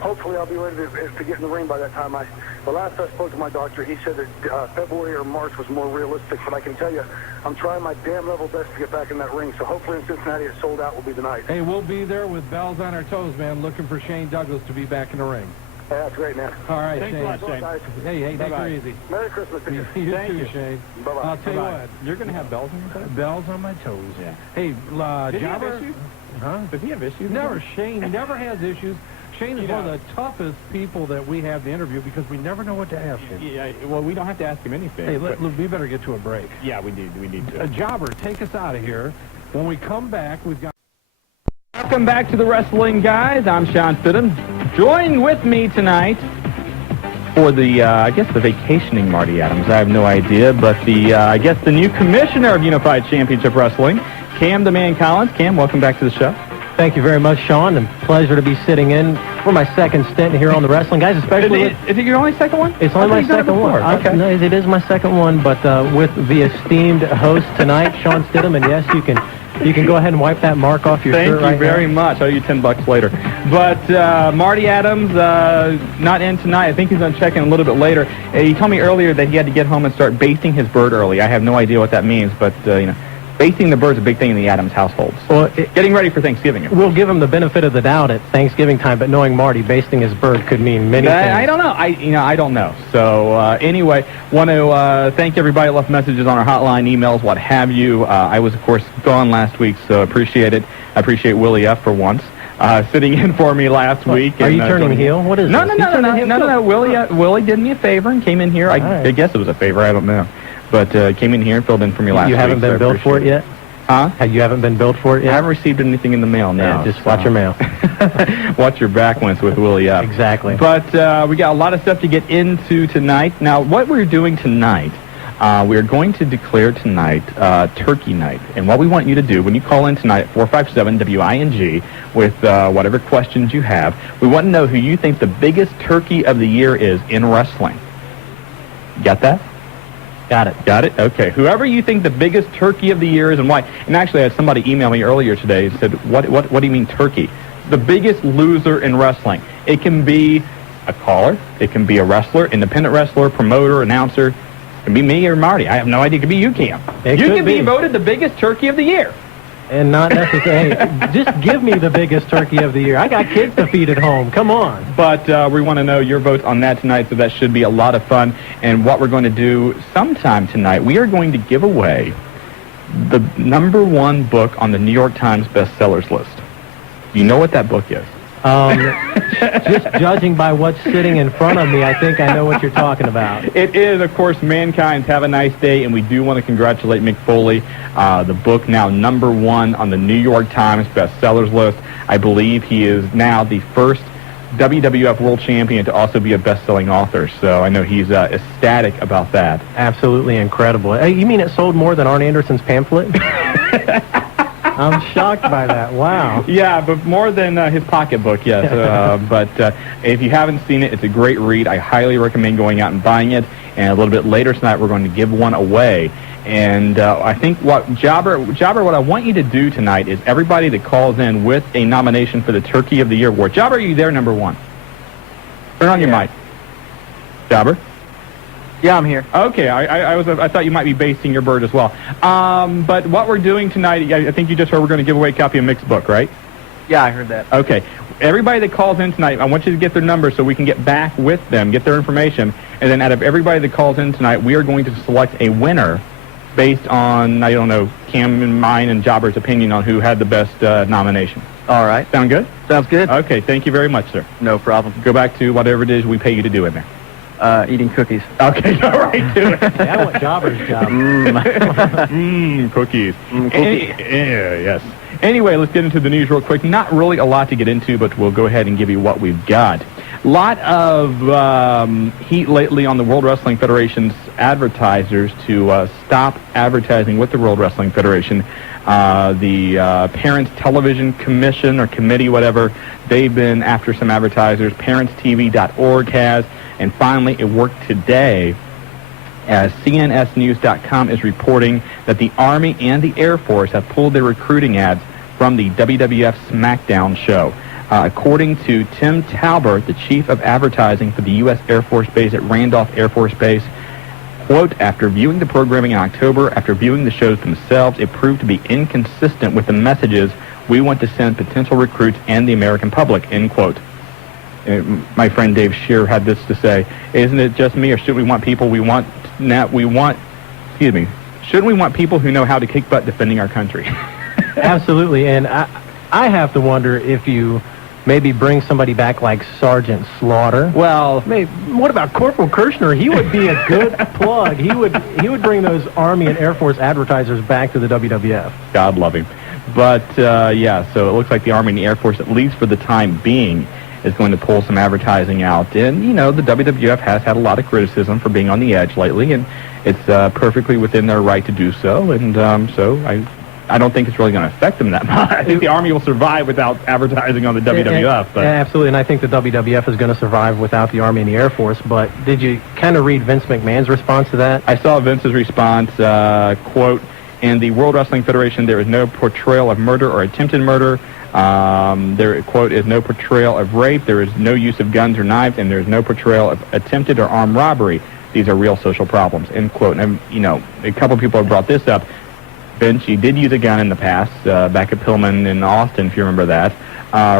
hopefully I'll be ready to get in the ring by that time. The last I spoke to my doctor, he said that February or March was more realistic. But I can tell you, I'm trying my damn level best to get back in that ring. So hopefully in Cincinnati, it's Sold Out will be the night. Hey, we'll be there with bells on our toes, man, looking for Shane Douglas to be back in the ring. Hey, that's great, man. All right, Thanks a lot, Shane. Hey, take her easy. Merry Christmas to you. You Thank too, you. Shane. Bye-bye. I'll tell you Bye-bye. what. You're going to have bells on your toes? Bells on my toes. Yeah. Hey, Did he have Jobber. issues? Huh? Does he have issues? Never. Shane never has issues. Shane is one of the toughest people that we have to interview because we never know what to ask him. Yeah, well, we don't have to ask him anything. Hey, we better get to a break. Yeah, we need to. Jobber, take us out of here. When we come back, we've got... Welcome back to the Wrestling Guys. I'm Shawn Stidham. Join with me tonight for the, I guess, the vacationing Marty Adams. I have no idea, but I guess the new commissioner of Unified Championship Wrestling, Cam the Man Collins. Cam, welcome back to the show. Thank you very much, Shawn, and pleasure to be sitting in for my second stint here on the Wrestling Guys, especially Is it your only second one? It's only my second one. Okay. No, it is my second one, but with the esteemed host tonight, Shawn Stidham, and yes, you can go ahead and wipe that mark off your shirt right now. Thank you very much. I'll owe you $10 later. But Marty Adams, not in tonight. I think he's going to check in a little bit later. He told me earlier that he had to get home and start basting his bird early. I have no idea what that means, but, basting the bird's a big thing in the Adams household. So getting ready for Thanksgiving. We'll give him the benefit of the doubt at Thanksgiving time, but knowing Marty, basting his bird could mean many things. I don't know. I don't know. So anyway, want to thank everybody that left messages on our hotline, emails, what have you. I was, of course, gone last week, so appreciate it. I appreciate Willie F. for once. Sitting in for me last week. Are you turning heel? What is No. this? No. Willie did me a favor and came in here. I guess it was a favor. I don't know. But came in here and filled in for me last week. You haven't been billed for it yet? Huh? You haven't been billed for it yet? I haven't received anything in the mail, no. Yeah, just watch your mail. Watch your back once with Willie F. Exactly. But we got a lot of stuff to get into tonight. Now, what we're doing tonight, we're going to declare tonight Turkey Night. And what we want you to do when you call in tonight at 457-WING with whatever questions you have, we want to know who you think the biggest turkey of the year is in wrestling. Got that? Got it. Got it? Okay. Whoever you think the biggest turkey of the year is and why. And actually, I had somebody email me earlier today and said, what do you mean turkey? The biggest loser in wrestling. It can be a caller. It can be a wrestler, independent wrestler, promoter, announcer. It can be me or Marty. I have no idea. It could be you, Cam. You can be voted the biggest turkey of the year. And not necessarily, just give me the biggest turkey of the year. I got kids to feed at home. Come on. But we want to know your votes on that tonight, so that should be a lot of fun. And what we're going to do sometime tonight, we are going to give away the #1 book on the New York Times bestsellers list. You know what that book is? Just judging by what's sitting in front of me, I think I know what you're talking about. It is, of course, Mankind's Have a Nice Day, and we do want to congratulate Mick Foley. The book now #1 on the New York Times bestsellers list. I believe he is now the first WWF World Champion to also be a best-selling author, so I know he's ecstatic about that. Absolutely incredible. Hey, you mean it sold more than Arn Anderson's pamphlet? I'm shocked by that. Wow. Yeah, but more than his pocketbook, yes. But if you haven't seen it, it's a great read. I highly recommend going out and buying it. And a little bit later tonight, we're going to give one away. And I think what Jobber, what I want you to do tonight is everybody that calls in with a nomination for the Turkey of the Year award. Jobber, are you there, #1? Turn on your mic. Jobber? Yeah, I'm here. Okay, I thought you might be basting your bird as well. But what we're doing tonight, I think you just heard we're going to give away a copy of Mick's book, right? Yeah, I heard that. Okay. Everybody that calls in tonight, I want you to get their number so we can get back with them, get their information, and then out of everybody that calls in tonight, we are going to select a winner based on, I don't know, Cam and mine and Jobber's opinion on who had the best nomination. All right. Sound good? Sounds good. Okay, thank you very much, sir. No problem. Go back to whatever it is we pay you to do in there. Eating cookies. Okay, all right, do it. Yeah, I want Jobber's job. Cookies. Cookies. Yes. Anyway, let's get into the news real quick. Not really a lot to get into, but we'll go ahead and give you what we've got. Lot of heat lately on the World Wrestling Federation's advertisers to stop advertising with the World Wrestling Federation. The Parents Television Commission or Committee, whatever, they've been after some advertisers. ParentsTV.org has. And finally, it worked today as CNSnews.com is reporting that the Army and the Air Force have pulled their recruiting ads from the WWF SmackDown show. According to Tim Talbert, the chief of advertising for the U.S. Air Force Base at Randolph Air Force Base, quote, after viewing the programming in October, after viewing the shows themselves, it proved to be inconsistent with the messages we want to send potential recruits and the American public, end quote. my friend Dave Shear had this to say: "Isn't it just me, or should we want people shouldn't we want people who know how to kick butt defending our country?" Absolutely, and I have to wonder if you maybe bring somebody back like Sergeant Slaughter. Well, what about Corporal Kirshner? He would be a good plug. He would bring those Army and Air Force advertisers back to the WWF. God love him. But, yeah, so it looks like the Army and the Air Force, at least for the time being, is going to pull some advertising out. And, you know, the WWF has had a lot of criticism for being on the edge lately, and it's perfectly within their right to do so. And so I don't think it's really going to affect them that much. I think the Army will survive without advertising on the WWF. But. Absolutely, and I think the WWF is going to survive without the Army and the Air Force. But did you kind of read Vince McMahon's response to that? I saw Vince's response, quote, "In the World Wrestling Federation, there is no portrayal of murder or attempted murder. There, quote, is no portrayal of rape. There is no use of guns or knives, and there is no portrayal of attempted or armed robbery. These are real social problems," end quote. And, you know, a couple people have brought this up. Vince, you did use a gun in the past, back at Pillman in Austin, if you remember that.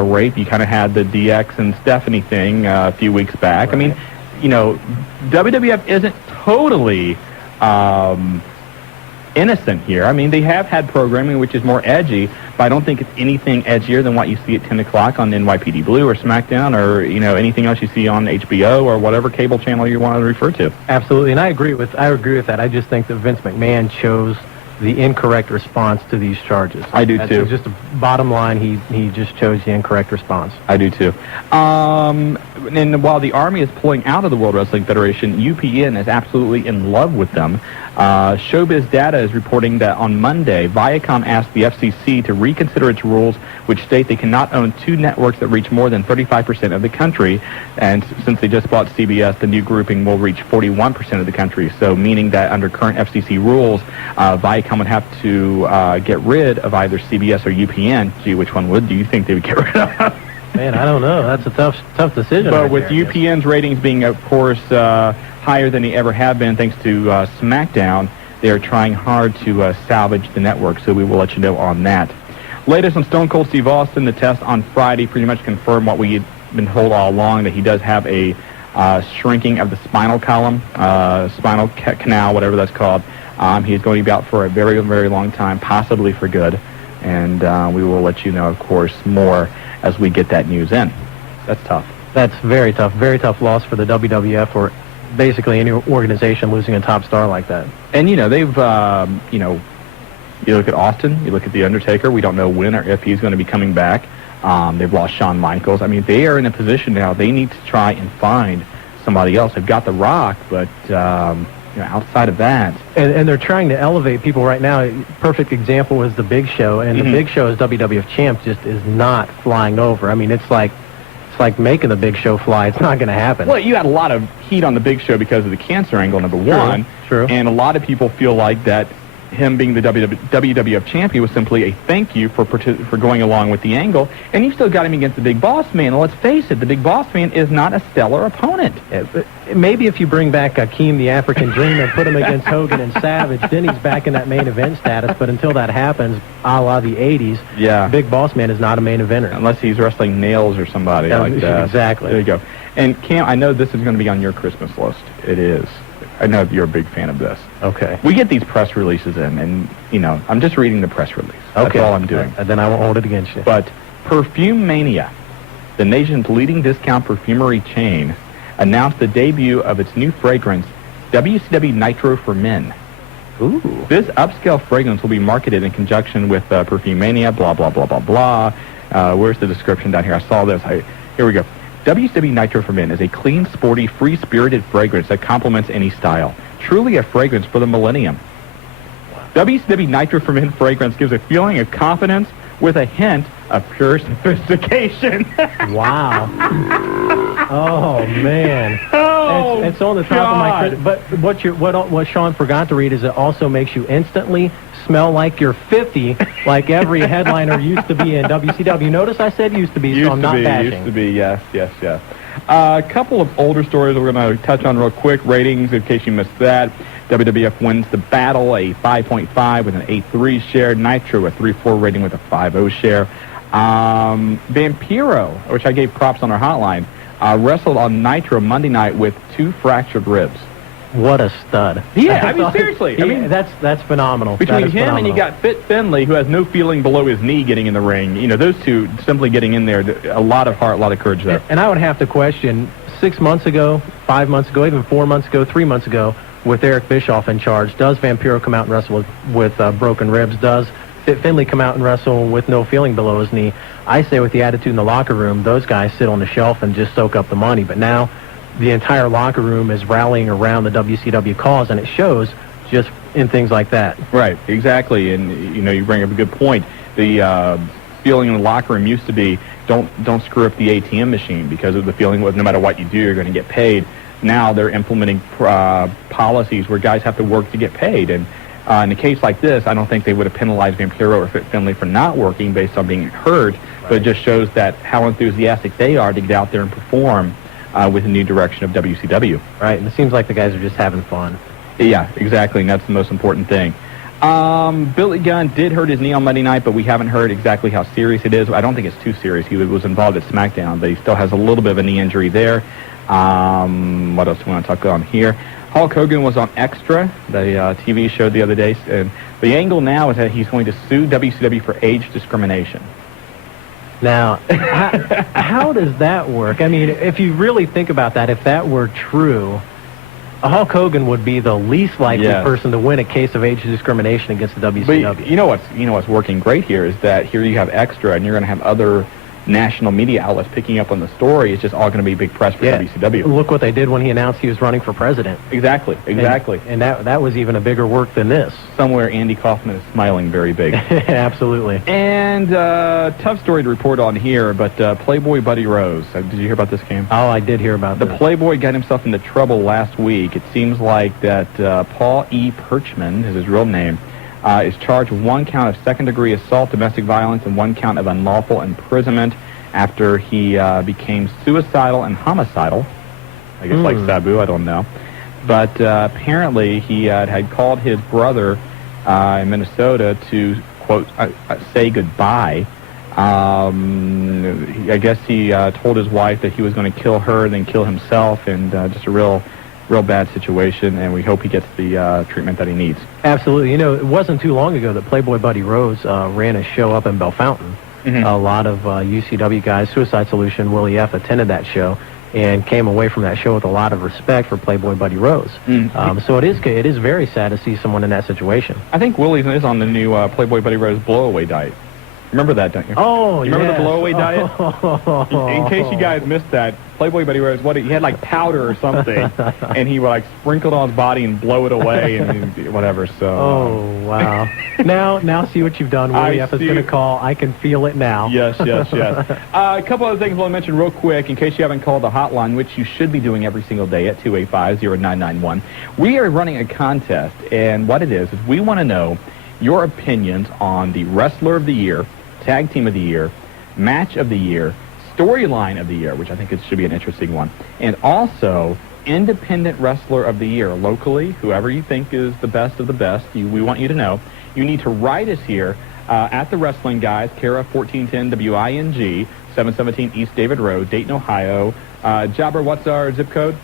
Rape, you kind of had the DX and Stephanie thing a few weeks back. Right. I mean, you know, WWF isn't totally innocent here. I mean, they have had programming which is more edgy, but I don't think it's anything edgier than what you see at 10 o'clock on NYPD Blue or SmackDown or, you know, anything else you see on HBO or whatever cable channel you want to refer to. Absolutely, and I agree with that. I just think that Vince McMahon chose the incorrect response to these charges. I do too. Just a bottom line, he just chose the incorrect response. I do too. And while the Army is pulling out of the World Wrestling Federation, UPN is absolutely in love with them. Showbiz Data is reporting that on Monday, Viacom asked the FCC to reconsider its rules, which state they cannot own two networks that reach more than 35% of the country. And since they just bought CBS, the new grouping will reach 41% of the country. So meaning that under current FCC rules, Viacom would have to get rid of either CBS or UPN. Gee, which one do you think they would get rid of? Man, I don't know. That's a tough decision. But with UPN's ratings being, of course, higher than they ever have been thanks to SmackDown, they are trying hard to salvage the network, so we will let you know on that. Latest on Stone Cold Steve Austin, the test on Friday pretty much confirmed what we had been told all along, that he does have a shrinking of the spinal column, spinal canal, whatever that's called. He's going to be out for a very, very long time, possibly for good, and we will let you know, of course, more as we get that news in. That's tough. That's very tough loss for the WWF or basically any organization losing a top star like that. And, you know, they've, you know, you look at Austin, you look at The Undertaker, we don't know when or if he's going to be coming back. They've lost Shawn Michaels. I mean, they are in a position now, they need to try and find somebody else. They've got The Rock, but, you know, outside of that. And they're trying to elevate people right now. Perfect example is The Big Show, and The Big Show as WWF champ just is not flying over. I mean, it's like making The Big Show fly. It's not going to happen. Well, you had a lot of heat on The Big Show because of the cancer angle, number one. True. And a lot of people feel like that him being the WWF champion was simply a thank you for going along with the angle. And you still got him against the Big Boss Man. And let's face it, the Big Boss Man is not a stellar opponent. Maybe if you bring back Akeem the African Dream and put him against Hogan and Savage, then he's back in that main event status. But until that happens, a la the 80s, Big Boss Man is not a main eventer. Unless he's wrestling Nails or somebody like that. Exactly. There you go. And Cam, I know this is going to be on your Christmas list. It is. I know you're a big fan of this. Okay. We get these press releases in, and, you know, I'm just reading the press release. That's all I'm doing. Then I won't hold it against you. But Perfume Mania, the nation's leading discount perfumery chain, announced the debut of its new fragrance, WCW Nitro for Men. Ooh. This upscale fragrance will be marketed in conjunction with Perfume Mania, blah, blah, blah, blah, blah. Where's the description down here? I saw this. Here we go. WCW Nitro for Men is a clean, sporty, free-spirited fragrance that complements any style. Truly a fragrance for the millennium. WCW Nitro for Men fragrance gives a feeling of confidence with a hint of pure sophistication. Wow. Oh, man. Oh, it's on the top of my credit. But what Shawn forgot to read is it also makes you instantly smell like you're 50, like every headliner used to be in WCW. Notice I said used to be, so I'm not bashing. Used to be, yes. A couple of older stories we're going to touch on real quick. Ratings, in case you missed that. WWF wins the battle, a 5.5 with an 8.3 share. Nitro, a 3.4 rating with a 5.0 share. Vampiro, which I gave props on our hotline, wrestled on Nitro Monday night with 2 fractured ribs. What a stud. Yeah, I mean, seriously. I mean, that's phenomenal. Between him and you got Fit Finley, who has no feeling below his knee getting in the ring. You know, those two simply getting in there, a lot of heart, a lot of courage there. And I would have to question, 6 months ago, 5 months ago, even 4 months ago, 3 months ago, with Eric Bischoff in charge, does Vampiro come out and wrestle with broken ribs? Does Fit Finley come out and wrestle with no feeling below his knee? I say with the attitude in the locker room, those guys sit on the shelf and just soak up the money. But now the entire locker room is rallying around the WCW cause, and it shows just in things like that. Right, exactly. And, you know, you bring up a good point. The feeling in the locker room used to be, don't screw up the ATM machine, because the feeling was no matter what you do, you're going to get paid. Now they're implementing policies where guys have to work to get paid. And in a case like this, I don't think they would have penalized Vampiro or Fit Finley for not working based on being hurt, but it just shows that how enthusiastic they are to get out there and perform with the new direction of WCW. Right, and it seems like the guys are just having fun. Yeah, exactly, and that's the most important thing. Billy Gunn did hurt his knee on Monday night, but we haven't heard exactly how serious it is. I don't think it's too serious. He was involved at SmackDown, but he still has a little bit of a knee injury there. What else do we want to talk on here? Hulk Hogan was on Extra, the TV show the other day, and the angle now is that he's going to sue WCW for age discrimination. Now, how does that work? I mean, if you really think about that, if that were true, Hulk Hogan would be the least likely person to win a case of age discrimination against the WCW. But you know what's working great here is that here you have Extra, and you're going to have other national media outlets picking up on the story. It's just all going to be big press for WCW. Look what they did when he announced he was running for president. Exactly. And that was even a bigger work than this. Somewhere Andy Kaufman is smiling very big. Absolutely. And tough story to report on here, but Playboy Buddy Rose. Did you hear about this, Cam? Oh, I did hear about the this. Playboy got himself into trouble last week. It seems like that Paul E. Perchman is his real name. Is charged with 1 count of second-degree assault, domestic violence, and 1 count of unlawful imprisonment after he became suicidal and homicidal. I guess like Sabu, I don't know. But apparently he had called his brother in Minnesota to, quote, say goodbye. I guess he told his wife that he was going to kill her, then kill himself, and just a real bad situation, and we hope he gets the treatment that he needs. Absolutely. You know, it wasn't too long ago that Playboy Buddy Rose ran a show up in Bellefontaine. A lot of UCW guys, Suicide Solution, Willie F. attended that show and came away from that show with a lot of respect for Playboy Buddy Rose. So it is very sad to see someone in that situation. I think Willie is on the new Playboy Buddy Rose blowaway diet. Remember that, don't you? Oh, you remember the blowaway diet? In case you guys missed that, Playboy Buddy Rose, he had like powder or something, and he would like sprinkle it on his body and blow it away and whatever. So. Oh wow! now see what you've done. Willie F is going to call. I can feel it now. Yes. A couple other things I want to mention real quick in case you haven't called the hotline, which you should be doing every single day at 285-0991. We are running a contest, and what it is we want to know your opinions on the Wrestler of the Year, Tag Team of the Year, Match of the Year, Storyline of the Year, which I think it should be an interesting one, and also Independent Wrestler of the Year locally, whoever you think is the best of the best. We want you to know. You need to write us here at the Wrestling Guys, care of 1410 WING, 717 East David Road, Dayton, Ohio. Jobber, what's our zip code?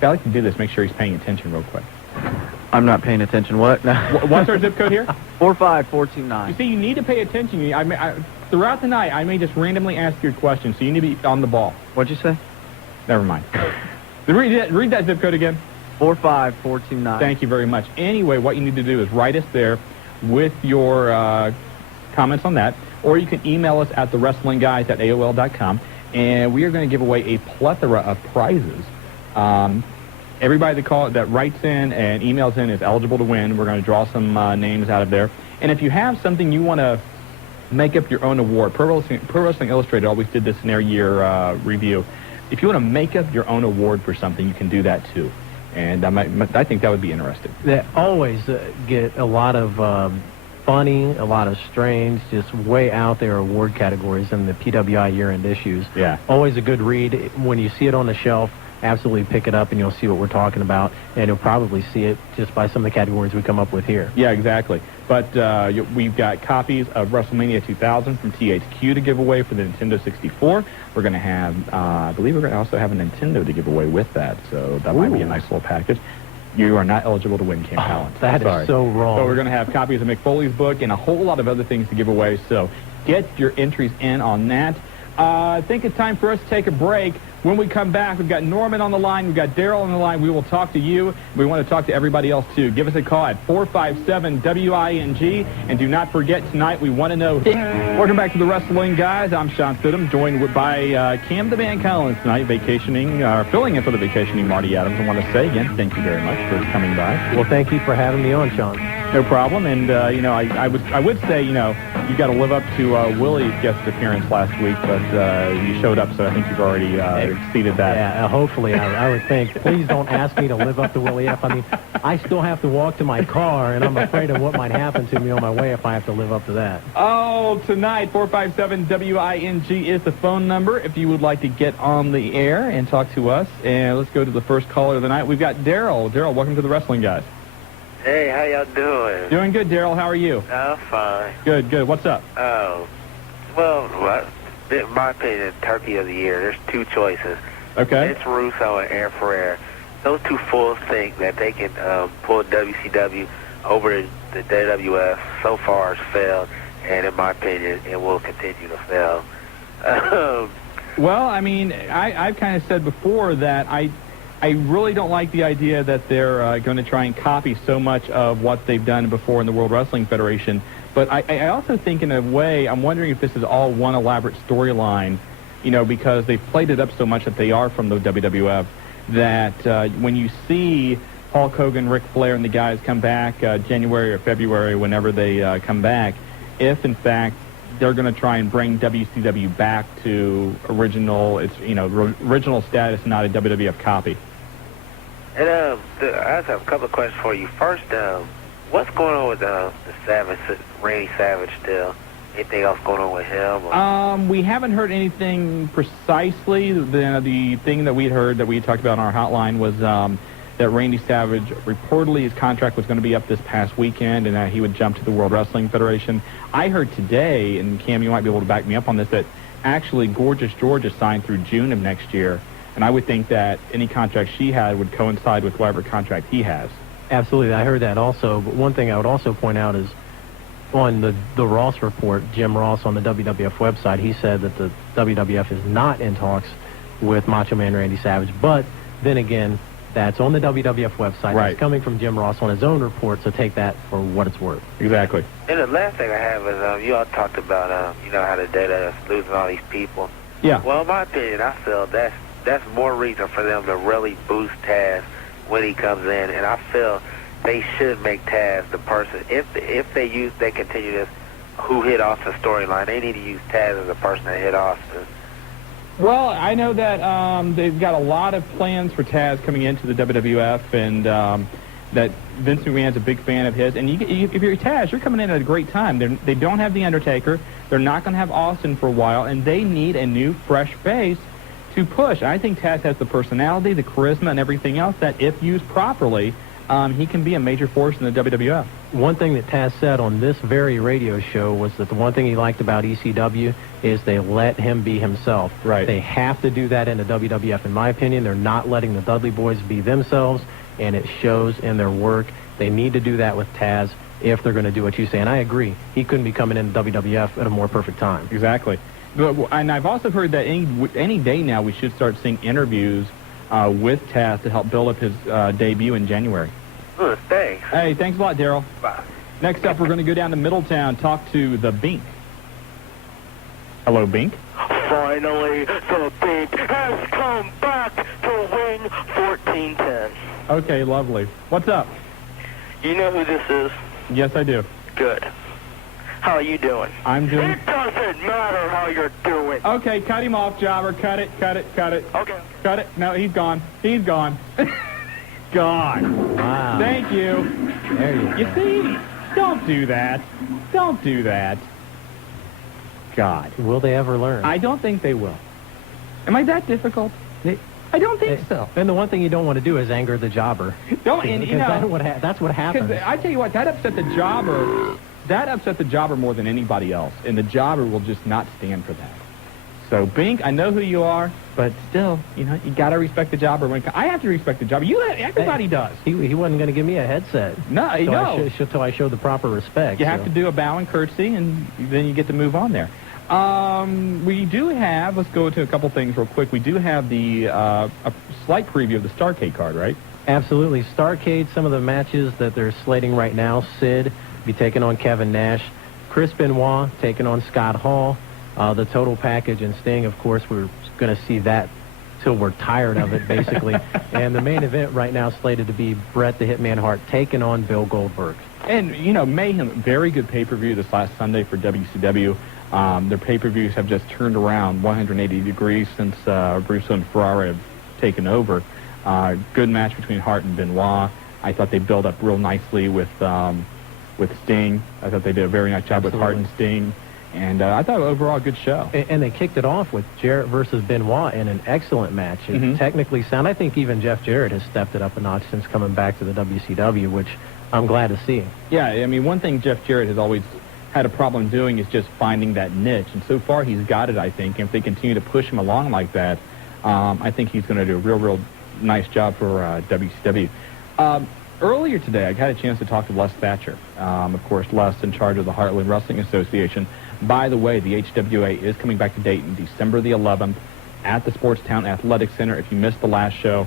I like to do this. Make sure he's paying attention real quick. I'm not paying attention. What? What's our zip code here? 45429. You see, you need to pay attention. Throughout the night, I may just randomly ask you a question, so you need to be on the ball. What'd you say? Never mind. Read that zip code again. 45429. Thank you very much. Anyway, what you need to do is write us there with your comments on that, or you can email us at thewrestlingguys@AOL.com, and we are going to give away a plethora of prizes. Everybody that writes in and emails in is eligible to win. We're going to draw some names out of there. And if you have something you want to make up your own award, Pro Wrestling Illustrated always did this in their year review. If you want to make up your own award for something, you can do that too. And I think that would be interesting. They always get a lot of funny, a lot of strange, just way out there award categories in the PWI year-end issues. Yeah. Always a good read when you see it on the shelf. absolutely pick it up, and you'll see what we're talking about, and you'll probably see it just by some of the categories we come up with here. Yeah, exactly. But we've got copies of WrestleMania 2000 from THQ to give away for the Nintendo 64. We're going to have, I believe we're going to also have a Nintendo to give away with that, so that might be a nice little package. You are not eligible to win, Camp Talent. That is so wrong. But we're going to have copies of McFoley's book and a whole lot of other things to give away, so get your entries in on that. I think it's time for us to take a break. When we come back, we've got Norman on the line. We've got Daryl on the line. We will talk to you. We want to talk to everybody else, too. Give us a call at 457-WING. And do not forget, tonight, we want to know. Welcome back to the Wrestling Guys. I'm Shawn Stidham, joined by Cam the Man Collins tonight, filling in for the vacationing Marty Adams. I want to say, again, thank you very much for coming by. Well, thank you for having me on, Shawn. No problem. And, I would say, you got to live up to Willie's guest appearance last week, but you showed up, so I think you've already exceeded that. Yeah, hopefully, I would think. Please don't ask me to live up to Willie F. I mean, I still have to walk to my car, and I'm afraid of what might happen to me on my way if I have to live up to that. Oh, tonight, 457-WING is the phone number if you would like to get on the air and talk to us. And let's go to the first caller of the night. We've got Daryl. Daryl, welcome to the Wrestling Guys. Hey, how y'all doing? Doing good, Daryl. How are you? I'm fine. Good. What's up? Oh, well, in my opinion, Turkey of the Year, there's two choices. Okay. It's Russo and Aaron Ferrer. Those two fools think that they can pull WCW over the WWF. So far, it's failed, and in my opinion, it will continue to fail. Well, I mean, I've kind of said before that I really don't like the idea that they're going to try and copy so much of what they've done before in the World Wrestling Federation. But I also think, in a way, I'm wondering if this is all one elaborate storyline, because they've played it up so much that they are from the WWF, that when you see Hulk Hogan, Ric Flair, and the guys come back January or February, whenever they come back, if, in fact, they're going to try and bring WCW back to original status, not a WWF copy. And I just have a couple of questions for you. First, what's going on with the Savage, Randy Savage still? Anything else going on with him? We haven't heard anything precisely. The thing that we heard that we talked about on our hotline was that Randy Savage, reportedly his contract was going to be up this past weekend and that he would jump to the World Wrestling Federation. I heard today, and Cam, you might be able to back me up on this, that actually Gorgeous George is signed through June of next year. And I would think that any contract she had would coincide with whatever contract he has. Absolutely. I heard that also. But one thing I would also point out is on the Ross report, Jim Ross on the WWF website, he said that the WWF is not in talks with Macho Man Randy Savage. But then again, that's on the WWF website. Right. It's coming from Jim Ross on his own report, so take that for what it's worth. Exactly. And the last thing I have is you all talked about how the data is losing all these people. Yeah. Well, in my opinion, I feel that's more reason for them to really boost Taz when he comes in, and I feel they should make Taz the person. If they continue this who hit Austin storyline, they need to use Taz as the person that hit Austin. Well, I know that they've got a lot of plans for Taz coming into the WWF, and that Vince McMahon's a big fan of his. And if you're Taz, you're coming in at a great time. They don't have The Undertaker. They're not going to have Austin for a while, and they need a new, fresh face to push. I think Taz has the personality, the charisma, and everything else that, if used properly, he can be a major force in the WWF. One thing that Taz said on this very radio show was that the one thing he liked about ECW is they let him be himself. Right. They have to do that in the WWF. In my opinion, they're not letting the Dudley Boys be themselves, and it shows in their work. They need to do that with Taz if they're going to do what you say. And I agree. He couldn't be coming into WWF at a more perfect time. Exactly. And I've also heard that any day now we should start seeing interviews with Taz to help build up his debut in January. Good, thanks. Hey, thanks a lot, Daryl. Bye. Next up, we're going to go down to Middletown, talk to the Bink. Hello, Bink. Finally, the Bink has come back to win 1410. Okay, lovely. What's up? You know who this is? Yes, I do. Good. How are you doing? I'm doing... It doesn't matter how you're doing. Okay, cut him off, Jobber. Cut it. Okay. Cut it. No, he's gone. He's gone. Gone. Wow. Thank you. There you go. You see? Don't do that. Don't do that. God. Will they ever learn? I don't think they will. Am I that difficult? I don't think so. And the one thing you don't want to do is anger the jobber. Don't, and you know, that's what happens. I tell you what, that upset the jobber. That upset the jobber more than anybody else, and the jobber will just not stand for that. So, Bink, I know who you are, but still, you know, you got to respect the jobber. I have to respect the jobber. Everybody does. He wasn't going to give me a headset. No, Until I showed the proper respect. You have to do a bow and curtsy, and then you get to move on there. We do have, let's go to a couple things real quick. We do have a slight preview of the Starrcade card, right? Absolutely. Starrcade, some of the matches that they're slating right now, Sid be taking on Kevin Nash, Chris Benoit taking on Scott Hall, the total package, and Sting, of course, we're going to see that till we're tired of it, basically. And the main event right now slated to be Bret the Hitman Hart taking on Bill Goldberg. And, you know, Mayhem, very good pay-per-view this last Sunday for WCW. Their pay-per-views have just turned around 180 degrees since Russo and Ferrara have taken over. Good match between Hart and Benoit. I thought they built up real nicely with Sting. I thought they did a very nice job with Hart and Sting. And I thought overall a good show. And they kicked it off with Jarrett versus Benoit in an excellent match. It technically sound. I think even Jeff Jarrett has stepped it up a notch since coming back to the WCW, which I'm glad to see. Yeah, I mean, one thing Jeff Jarrett has always had a problem doing is just finding that niche. And so far he's got it, I think. And if they continue to push him along like that, I think he's going to do a real nice job for WCW. Earlier today, I got a chance to talk to Les Thatcher. Of course, Les in charge of the Heartland Wrestling Association. By the way, the HWA is coming back to Dayton December the 11th at the Sportstown Athletic Center. If you missed the last show,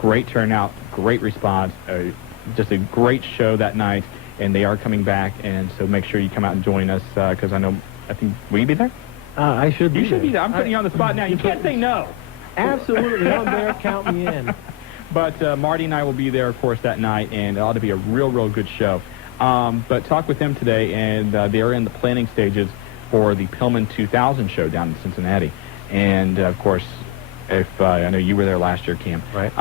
great turnout, great response, just a great show that night, and they are coming back, and so make sure you come out and join us, because I think, will you be there? I should be. You should be there. I'm putting you on the spot now. You can't say no. Absolutely. I'm there. Count me in. But Marty and I will be there, of course, that night, and it ought to be a real good show. But talk with them today, and they're in the planning stages for the Pillman 2000 show down in Cincinnati. And, of course, if I know you were there last year, Cam. Right.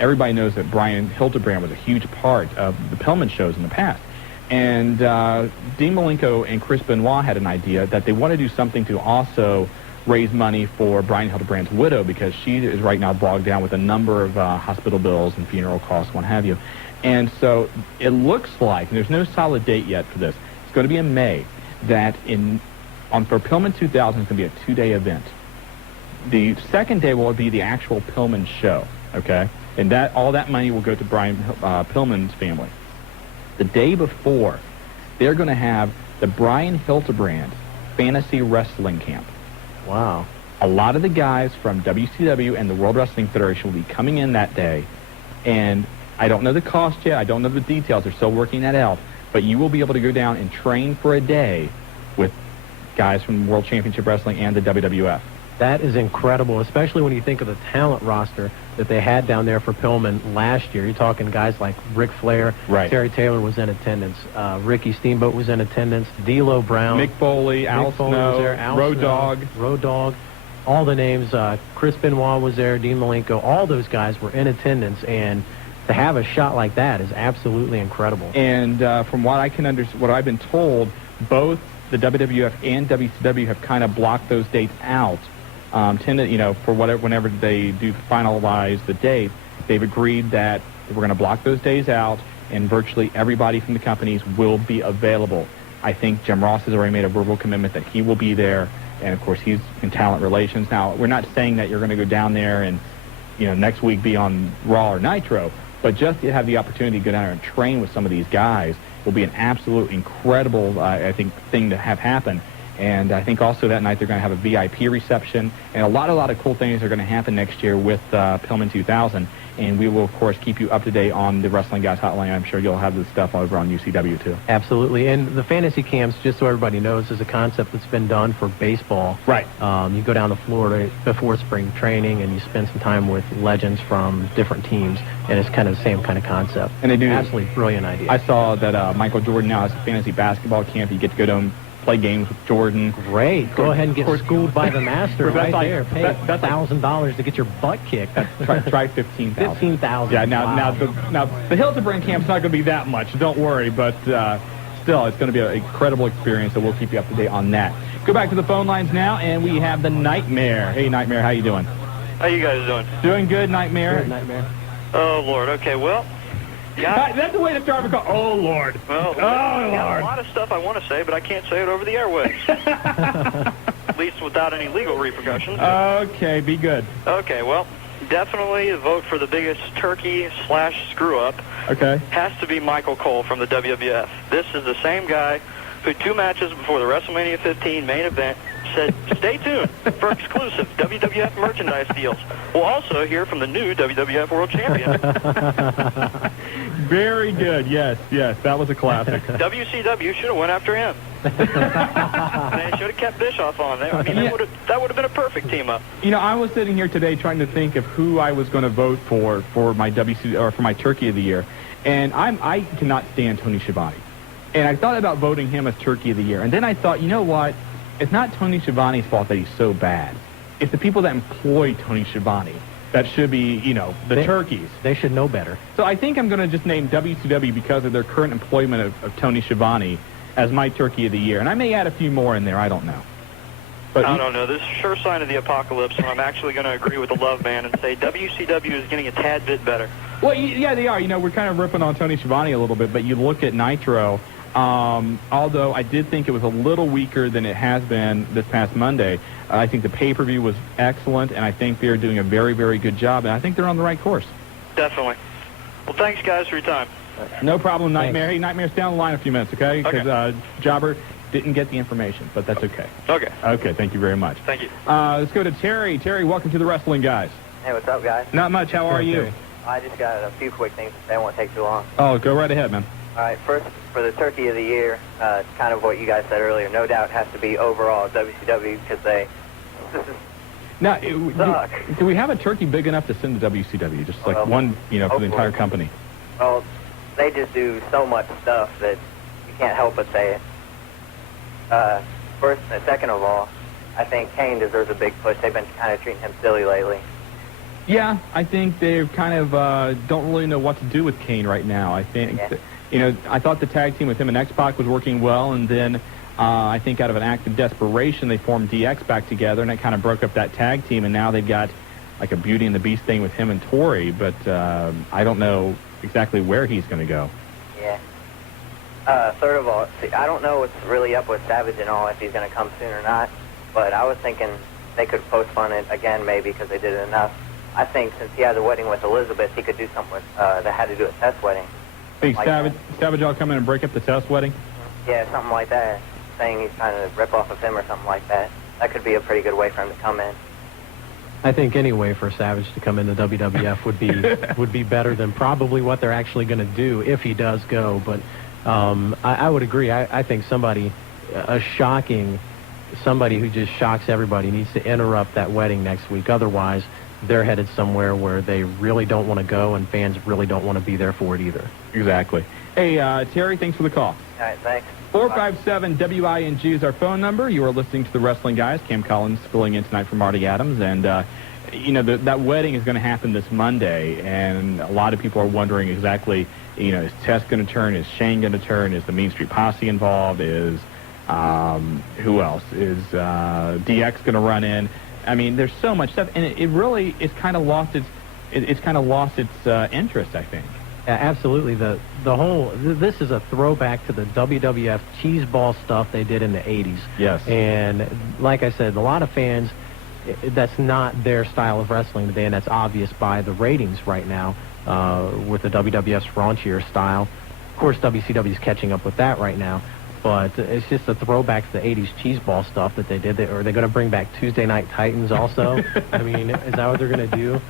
Everybody knows that Brian Hildebrand was a huge part of the Pillman shows in the past. And Dean Malenko and Chris Benoit had an idea that they want to do something to also raise money for Brian Hildebrand's widow, because she is right now bogged down with a number of hospital bills and funeral costs, what have you. And so it looks like, and there's no solid date yet for this, it's going to be in May, that for Pillman 2000 it's going to be a 2-day event. The second day will be the actual Pillman show, okay? And all that money will go to Brian Pillman's family. The day before, they're going to have the Brian Hildebrand Fantasy Wrestling Camp. Wow. A lot of the guys from WCW and the World Wrestling Federation will be coming in that day, and I don't know the cost yet. I don't know the details. They're still working that out. But you will be able to go down and train for a day with guys from World Championship Wrestling and the WWF. That is incredible, especially when you think of the talent roster that they had down there for Pillman last year. You're talking guys like Ric Flair, right. Terry Taylor was in attendance, Ricky Steamboat was in attendance, D'Lo Brown, Mick Foley, Al Snow, Road Dogg, all the names. Chris Benoit was there, Dean Malenko, all those guys were in attendance, and to have a shot like that is absolutely incredible. And from what I can understand, what I've been told, both the WWF and WCW have kind of blocked those dates out. For whenever they do finalize the date, they've agreed that we're going to block those days out, and virtually everybody from the companies will be available. I think Jim Ross has already made a verbal commitment that he will be there, and of course he's in talent relations. Now, we're not saying that you're going to go down there and, next week be on Raw or Nitro, but just to have the opportunity to go down there and train with some of these guys will be an absolute incredible, I think, thing to have happen. And I think also that night they're going to have a VIP reception, and a lot of cool things are going to happen next year with Pillman 2000. And we will, of course, keep you up to date on the Wrestling Guys Hotline. I'm sure you'll have this stuff over on UCW, too. Absolutely. And the fantasy camps, just so everybody knows, is a concept that's been done for baseball. Right. You go down to Florida before spring training, and you spend some time with legends from different teams, and it's kind of the same kind of concept. And they do. Absolutely brilliant idea. I saw that Michael Jordan now has a fantasy basketball camp. You get to go down play games with Jordan. Great. Go ahead and get schooled by the master right there. Pay $1,000 to get your butt kicked. Try $15,000. $15,000. Yeah. Now the Hildebrand camp's not going to be that much. Don't worry. But still, it's going to be an incredible experience. So we'll keep you up to date on that. Go back to the phone lines now, and we have the Nightmare. Hey, Nightmare, how you doing? How you guys doing? Doing good, Nightmare. Good, Nightmare. Oh, Lord. Okay, well. Yeah. That's the way to start a call. Oh, Lord. Well, I got a lot of stuff I want to say, but I can't say it over the airwaves. At least without any legal repercussions. Okay, be good. Okay, well, definitely the vote for the biggest turkey/screw-up has to be Michael Cole from the WWF. This is the same guy who 2 matches before the WrestleMania 15 main event said, stay tuned for exclusive WWF merchandise deals. We'll also hear from the new WWF World Champion. Very good. Yes, that was a classic. WCW should have went after him. They should have kept Bischoff on there. I mean, that would have been a perfect team up. You know, I was sitting here today trying to think of who I was going to vote for my for my Turkey of the Year, and I cannot stand Tony Schiavone. And I thought about voting him as Turkey of the Year, and then I thought, you know what? It's not Tony Schiavone's fault that he's so bad. It's the people that employ Tony Schiavone that should be, the turkeys. They should know better. So I think I'm going to just name WCW because of their current employment of Tony Schiavone as my Turkey of the Year. And I may add a few more in there. I don't know. But I don't know. This is a sure sign of the apocalypse, and I'm actually going to agree with the Love Man and say WCW is getting a tad bit better. Well, yeah, they are. We're kind of ripping on Tony Schiavone a little bit, but you look at Nitro. Although I did think it was a little weaker than it has been this past Monday, I think the pay-per-view was excellent, and I think they're doing a very, very good job, and I think they're on the right course. Definitely. Well, thanks, guys, for your time. No problem, Nightmare. Hey, Nightmare, stay on the line a few minutes, okay? Because Jobber didn't get the information, but that's okay. Okay, thank you very much. Thank you. Let's go to Terry. Terry, welcome to the Wrestling Guys. Hey, what's up, guys? Not much. How are you? I just got a few quick things to say. I won't take too long. Oh, go right ahead, man. All right, first, for the Turkey of the Year, it's kind of what you guys said earlier. No doubt has to be overall WCW because they now, do we have a turkey big enough to send to WCW? Just like one, for the entire company? Well, they just do so much stuff that you can't help but say it. First and second of all, I think Kane deserves a big push. They've been kind of treating him silly lately. Yeah, I think they kind of don't really know what to do with Kane right now. I think, I thought the tag team with him and X-Pac was working well, and then I think out of an act of desperation, they formed DX back together, and it kind of broke up that tag team, and now they've got like a Beauty and the Beast thing with him and Tori, but I don't know exactly where he's going to go. Yeah. Third of all, I don't know what's really up with Savage and all, if he's going to come soon or not, but I was thinking they could postpone it again maybe because they did it enough. I think since he has a wedding with Elizabeth, he could do something with, that had to do a test wedding. Think Savage will come in and break up the test wedding? Yeah, something like that. Saying he's trying to rip off of him or something like that. That could be a pretty good way for him to come in. I think any way for Savage to come into WWF would be better than probably what they're actually going to do if he does go. But I would agree. I think somebody who just shocks everybody needs to interrupt that wedding next week. Otherwise, they're headed somewhere where they really don't want to go, and fans really don't want to be there for it either. Exactly. Hey, Terry, thanks for the call. All right, thanks. 457-WING is our phone number. You are listening to the Wrestling Guys. Cam Collins filling in tonight for Marty Adams. And, that wedding is going to happen this Monday, and a lot of people are wondering exactly, is Tess going to turn? Is Shane going to turn? Is the Mean Street Posse involved? Is, who else? Is DX going to run in? I mean, there's so much stuff, and it really is kind of lost its interest, I think. Yeah, absolutely. This is a throwback to the WWF cheeseball stuff they did in the 80s. Yes. And like I said, a lot of fans, that's not their style of wrestling today, and that's obvious by the ratings right now with the WWF's raunchier style. Of course, WCW is catching up with that right now. But it's just a throwback to the 80s cheeseball stuff that they did. Are they going to bring back Tuesday Night Titans also? I mean, is that what they're going to do?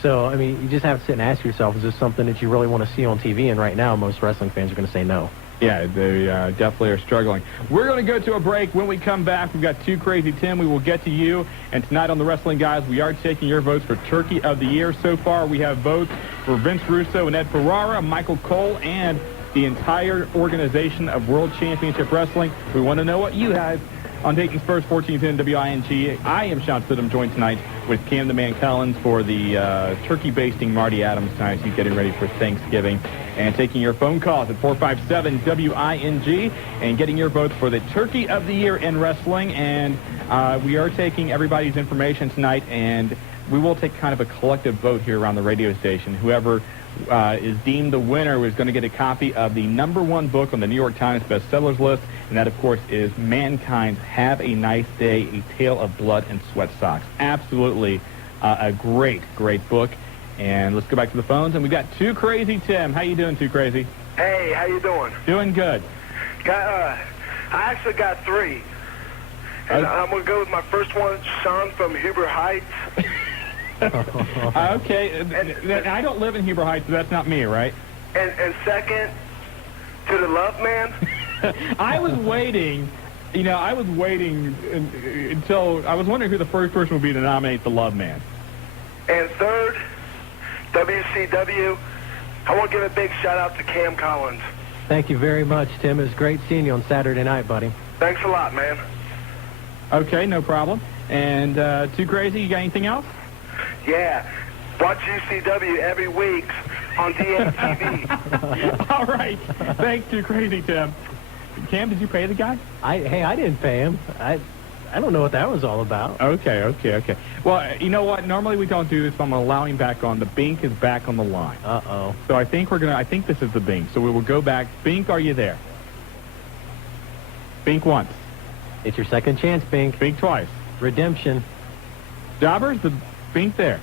So, I mean, you just have to sit and ask yourself, is this something that you really want to see on TV? And right now, most wrestling fans are going to say no. Yeah, they definitely are struggling. We're going to go to a break. When we come back, we've got Too Crazy Tim. We will get to you. And tonight on the Wrestling Guys, we are taking your votes for Turkey of the Year. So far, we have votes for Vince Russo and Ed Ferrara, Michael Cole, and the entire organization of World Championship Wrestling. We want to know what you have on Dayton's first 1410 WING. I am Shawn Stidham, joined tonight with Cam the Man Collins for the turkey-basting Marty Adams tonight. He's getting ready for Thanksgiving. And taking your phone calls at 457-WING and getting your votes for the Turkey of the Year in wrestling. And we are taking everybody's information tonight, and we will take kind of a collective vote here around the radio station. Whoever is deemed the winner is going to get a copy of the #1 book on the New York Times bestsellers list, and that, of course, is Mankind's Have a Nice Day, A Tale of Blood and Sweat Socks. Absolutely a great, great book. And let's go back to the phones, and we've got Too Crazy Tim. How you doing, Too Crazy? Hey, how you doing? Doing good. I actually got 3. And I'm going to go with my first one, Shawn from Huber Heights. Okay. I don't live in Huber Heights, so that's not me, right? And second, to the Love Man. I was waiting, until I was wondering who the first person would be to nominate the Love Man. And third, WCW. I want to give a big shout-out to Cam Collins. Thank you very much, Tim. It was great seeing you on Saturday night, buddy. Thanks a lot, man. Okay, no problem. And Too Crazy, you got anything else? Yeah. Watch UCW every week on DMTV. All right. Thanks, Too Crazy, Tim. Cam, did you pay the guy? I didn't pay him. I don't know what that was all about. Okay. Well, you know what? Normally we don't do this, but I'm going to allow him back on. The Bink is back on the line. Uh-oh. So I think this is the Bink. So we will go back. Bink, are you there? Bink once. It's your second chance, Bink. Bink twice. Redemption. Jobber, is the Bink there?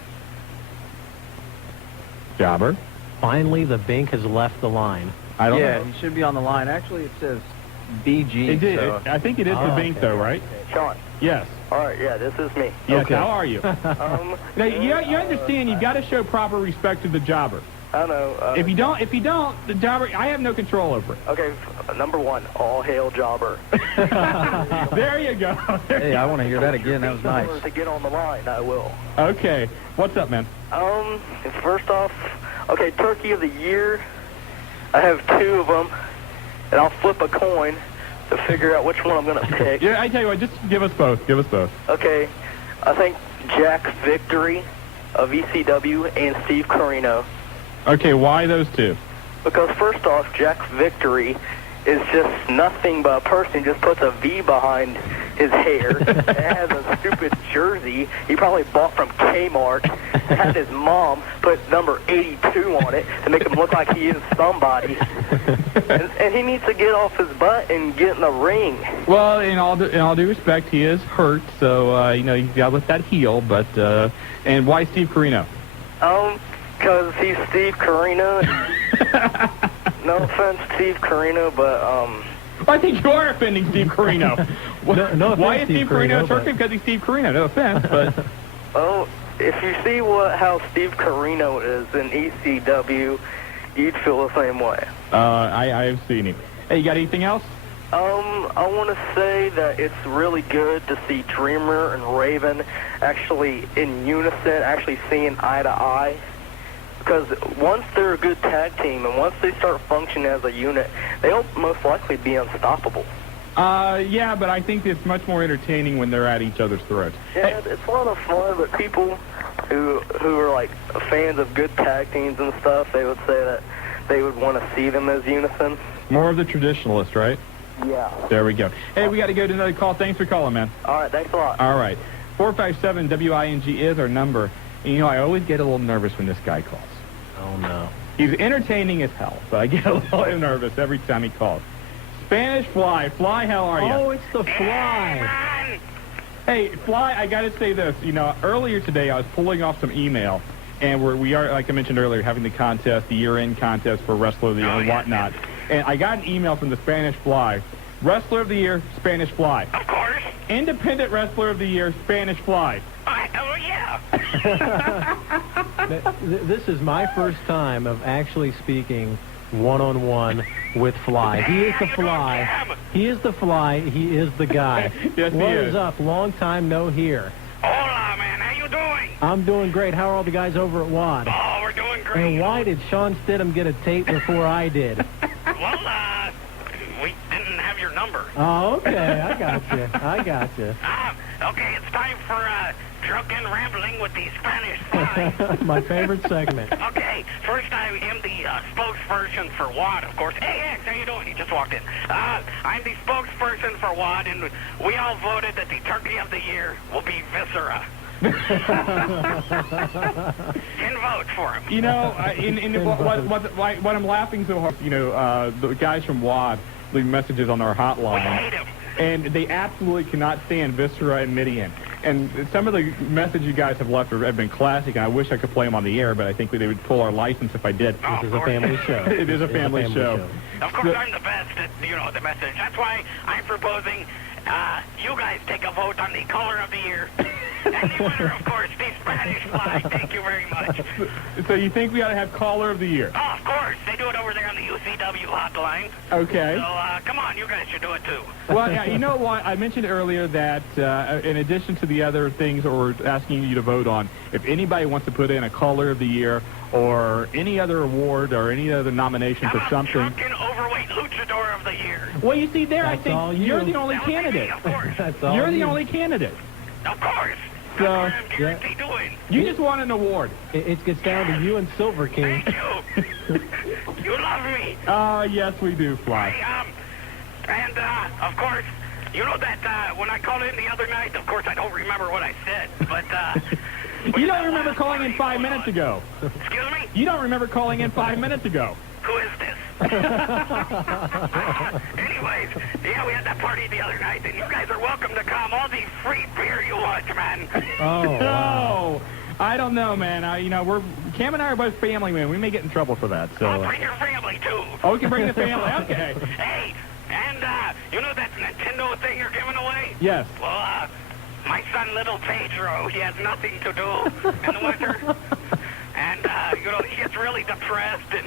Jobber? Finally, the Bink has left the line. I don't know. Yeah, he should be on the line. Actually, it says BG. It did. So. I think it is the Bink, though, right? Shawn. Yes. All right, yeah, this is me. Yes, okay. How are you? Now, you understand you've got to show proper respect to the Jobber. I know. If you don't, the Jobber, I have no control over it. Okay, #1, all hail Jobber. There you go. Hey, I want to hear that again. That was nice. To get on the line, I will. Okay. What's up, man? First off, okay, Turkey of the Year. I have 2 of them, and I'll flip a coin to figure out which one I'm going to pick. Yeah, I tell you what, just give us both. Okay, I think Jack Victory of ECW and Steve Corino. Okay, why those 2? Because first off, Jack Victory is just nothing but a person who just puts a V behind his hair and has a stupid jersey he probably bought from Kmart. Had his mom put number 82 on it to make him look like he is somebody. And he needs to get off his butt and get in the ring. Well, in all due respect, he is hurt, so you got to let that heal. But and why Steve Corino? Because he's Steve Corino. No offense, Steve Corino, but I think you are offending Steve Corino. No why is Steve Corino turkey? Because he's Steve Corino. No offense, but oh, if you see how Steve Corino is in ECW, you'd feel the same way. I have seen him. Hey, you got anything else? I want to say that it's really good to see Dreamer and Raven actually in unison, actually seeing eye to eye. Because once they're a good tag team and once they start functioning as a unit, they'll most likely be unstoppable. Yeah, but I think it's much more entertaining when they're at each other's throats. Yeah, it's a lot of fun, but people who are like fans of good tag teams and stuff, they would say that they would want to see them as unison. More of the traditionalist, right? Yeah. There we go. Hey, we got to go to another call. Thanks for calling, man. All right, thanks a lot. All right. 457-WING is our number. And, I always get a little nervous when this guy calls. Oh, no. He's entertaining as hell, but I get a little nervous every time he calls. Spanish Fly. Fly, how are you? Oh, it's the Fly. Hey, Fly, I got to say this. Earlier today I was pulling off some email, and we are, like I mentioned earlier, having the contest, the year-end contest for Wrestler of the Year and whatnot. And I got an email from the Spanish Fly. Wrestler of the Year, Spanish Fly. Of course. Independent Wrestler of the Year, Spanish Fly. Oh, yeah. This is my first time of actually speaking one-on-one with Fly. He is the Fly. He is the Fly. He is the guy. Yes, what he is is up? Long time no hear. Hola, man. How you doing? I'm doing great. How are all the guys over at WAD? Oh, we're doing great. And why did Shawn Stidham get a tape before I did? Well, we didn't have your number. Oh, okay. I got you. Okay, it's time for Drunken Rambling with the Spanish Fly. My favorite segment. Okay, first I am the spokesperson for WAD, of course. Hey, X, how you doing? You just walked in. I'm the spokesperson for WAD, and we all voted that the Turkey of the Year will be Viscera. 10 votes for him. You know, what I'm laughing so hard, you know, the guys from WAD leave messages on our hotline. We hate him. And they absolutely cannot stand Viscera and Midian. And some of the messages you guys have left have been classic, and I wish I could play them on the air, but I think they would pull our license if I did. This is a family show. It is a family show. Of course, I'm the best at, you know, the message. That's why I'm proposing you guys take a vote on the color of the year. And the winner, of course, the Spanish fly. Thank you very much. So you think we ought to have caller of the year? Oh, of course. They do it over there on the UCW hotline. Okay. So, come on, you guys should do it, too. Well, yeah, you know what? I mentioned earlier that in addition to the other things that we're asking you to vote on, if anybody wants to put in a caller of the year or any other award or any other nomination for something. Drunken overweight luchador of the year. Well, you see there, That's I think you're the only candidate. Of course. That's all You're the you. only candidate. Of course. So, That's what I'm guaranteed to win. You just want an award. It gets down to you and Silver King. Thank you. You love me. Yes, we do, Fly. And, of course, you know that when I called in the other night, of course, I don't remember what I said, but, You don't remember calling in 5 minutes ago. Excuse me? You don't remember calling in 5 minutes ago. Who is this? Anyways, yeah, we had that party the other night, and you guys are welcome to come. All the free beer you want, man. Oh, wow. I don't know, man. Cam and I are both family men. We may get in trouble for that. So. I'll bring your family, too. Oh, we can bring the family. Okay. Hey, and, you know that Nintendo thing you're giving away? Yes. Well, my son, little Pedro, he has nothing to do in the winter. And, you know, he gets really depressed, and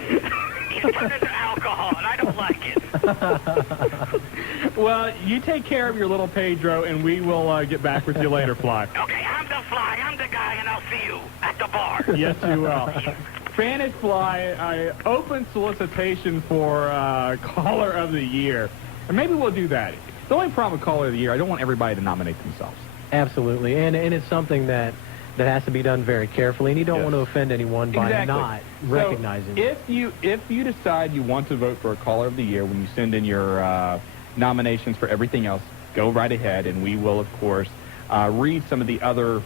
he's turned into alcohol, and I don't like it. Well, you take care of your little Pedro, and we will get back with you later, Fly. Okay, I'm the Fly. I'm the guy, and I'll see you at the bar. Yes, you will. Spanish Fly, I open solicitation for Caller of the Year. And maybe we'll do that. The only problem with Caller of the Year, I don't want everybody to nominate themselves. Absolutely, and it's something that has to be done very carefully, and you don't want to offend anyone by not recognizing it. If you decide you want to vote for a Caller of the Year when you send in your nominations for everything else, go right ahead, and we will, of course, read some of the other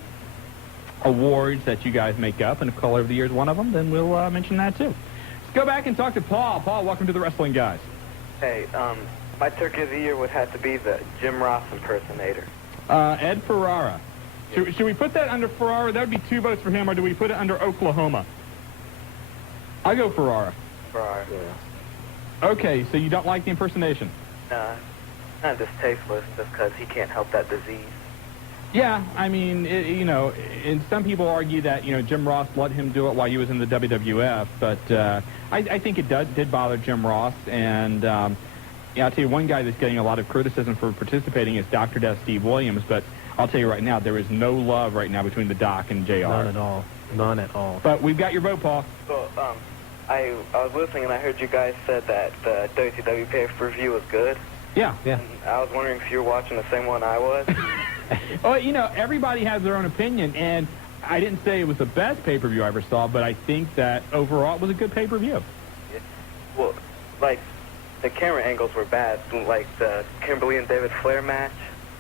awards that you guys make up, and if Caller of the Year is one of them, then we'll mention that too. Let's go back and talk to Paul. Paul, welcome to the Wrestling Guys. Hey, my turkey of the year would have to be the Jim Ross impersonator. Ed Ferrara. Should we put that under Ferrara? That would be 2 votes for him, or do we put it under Oklahoma? I'll go Ferrara. Ferrara. Yeah. Okay, so you don't like the impersonation? Nah, not distasteful, just because he can't help that disease. Yeah, I mean, and some people argue that, Jim Ross let him do it while he was in the WWF, but I think it did bother Jim Ross, and I'll tell you, one guy that's getting a lot of criticism for participating is Dr. Death Steve Williams, but I'll tell you right now, there is no love right now between the Doc and JR. None at all. None at all. But we've got your vote, Paul. So, I was listening, and I heard you guys said that the WCW pay-per-view was good. Yeah. Yeah. And I was wondering if you were watching the same one I was. Oh, everybody has their own opinion, and I didn't say it was the best pay-per-view I ever saw, but I think that overall it was a good pay-per-view. Yeah. Well, like, the camera angles were bad, like the Kimberly and David Flair match.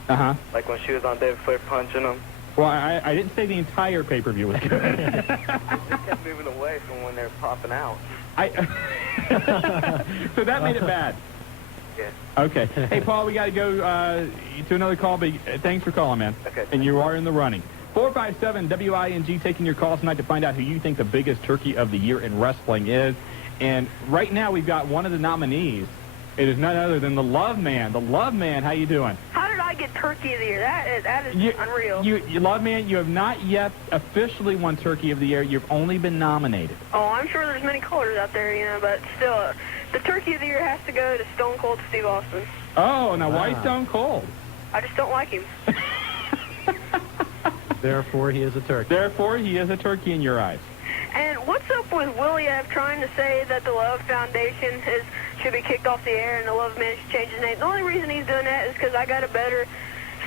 Uh-huh. Like when she was on David Flair punching him. Well, I didn't say the entire pay-per-view was good. It just kept moving away from when they were popping out. So that made it bad. Yeah. Okay. Hey, Paul, we got to go to another call, but thanks for calling, man. Okay. And you are in the running. 457-WING taking your call tonight to find out who you think the biggest turkey of the year in wrestling is. And right now we've got one of the nominees. It is none other than the Love Man. The Love Man, how you doing? How did I get Turkey of the Year? That is unreal. You Love Man, you have not yet officially won Turkey of the Year. You've only been nominated. Oh, I'm sure there's many callers out there, but still, the Turkey of the Year has to go to Stone Cold Steve Austin. Oh, now why Stone Cold? I just don't like him. Therefore, he is a turkey. Therefore, he is a turkey in your eyes. And what's up with Willie trying to say that the Love Foundation should be kicked off the air and the Love Man should change his name? The only reason he's doing that is because I got a better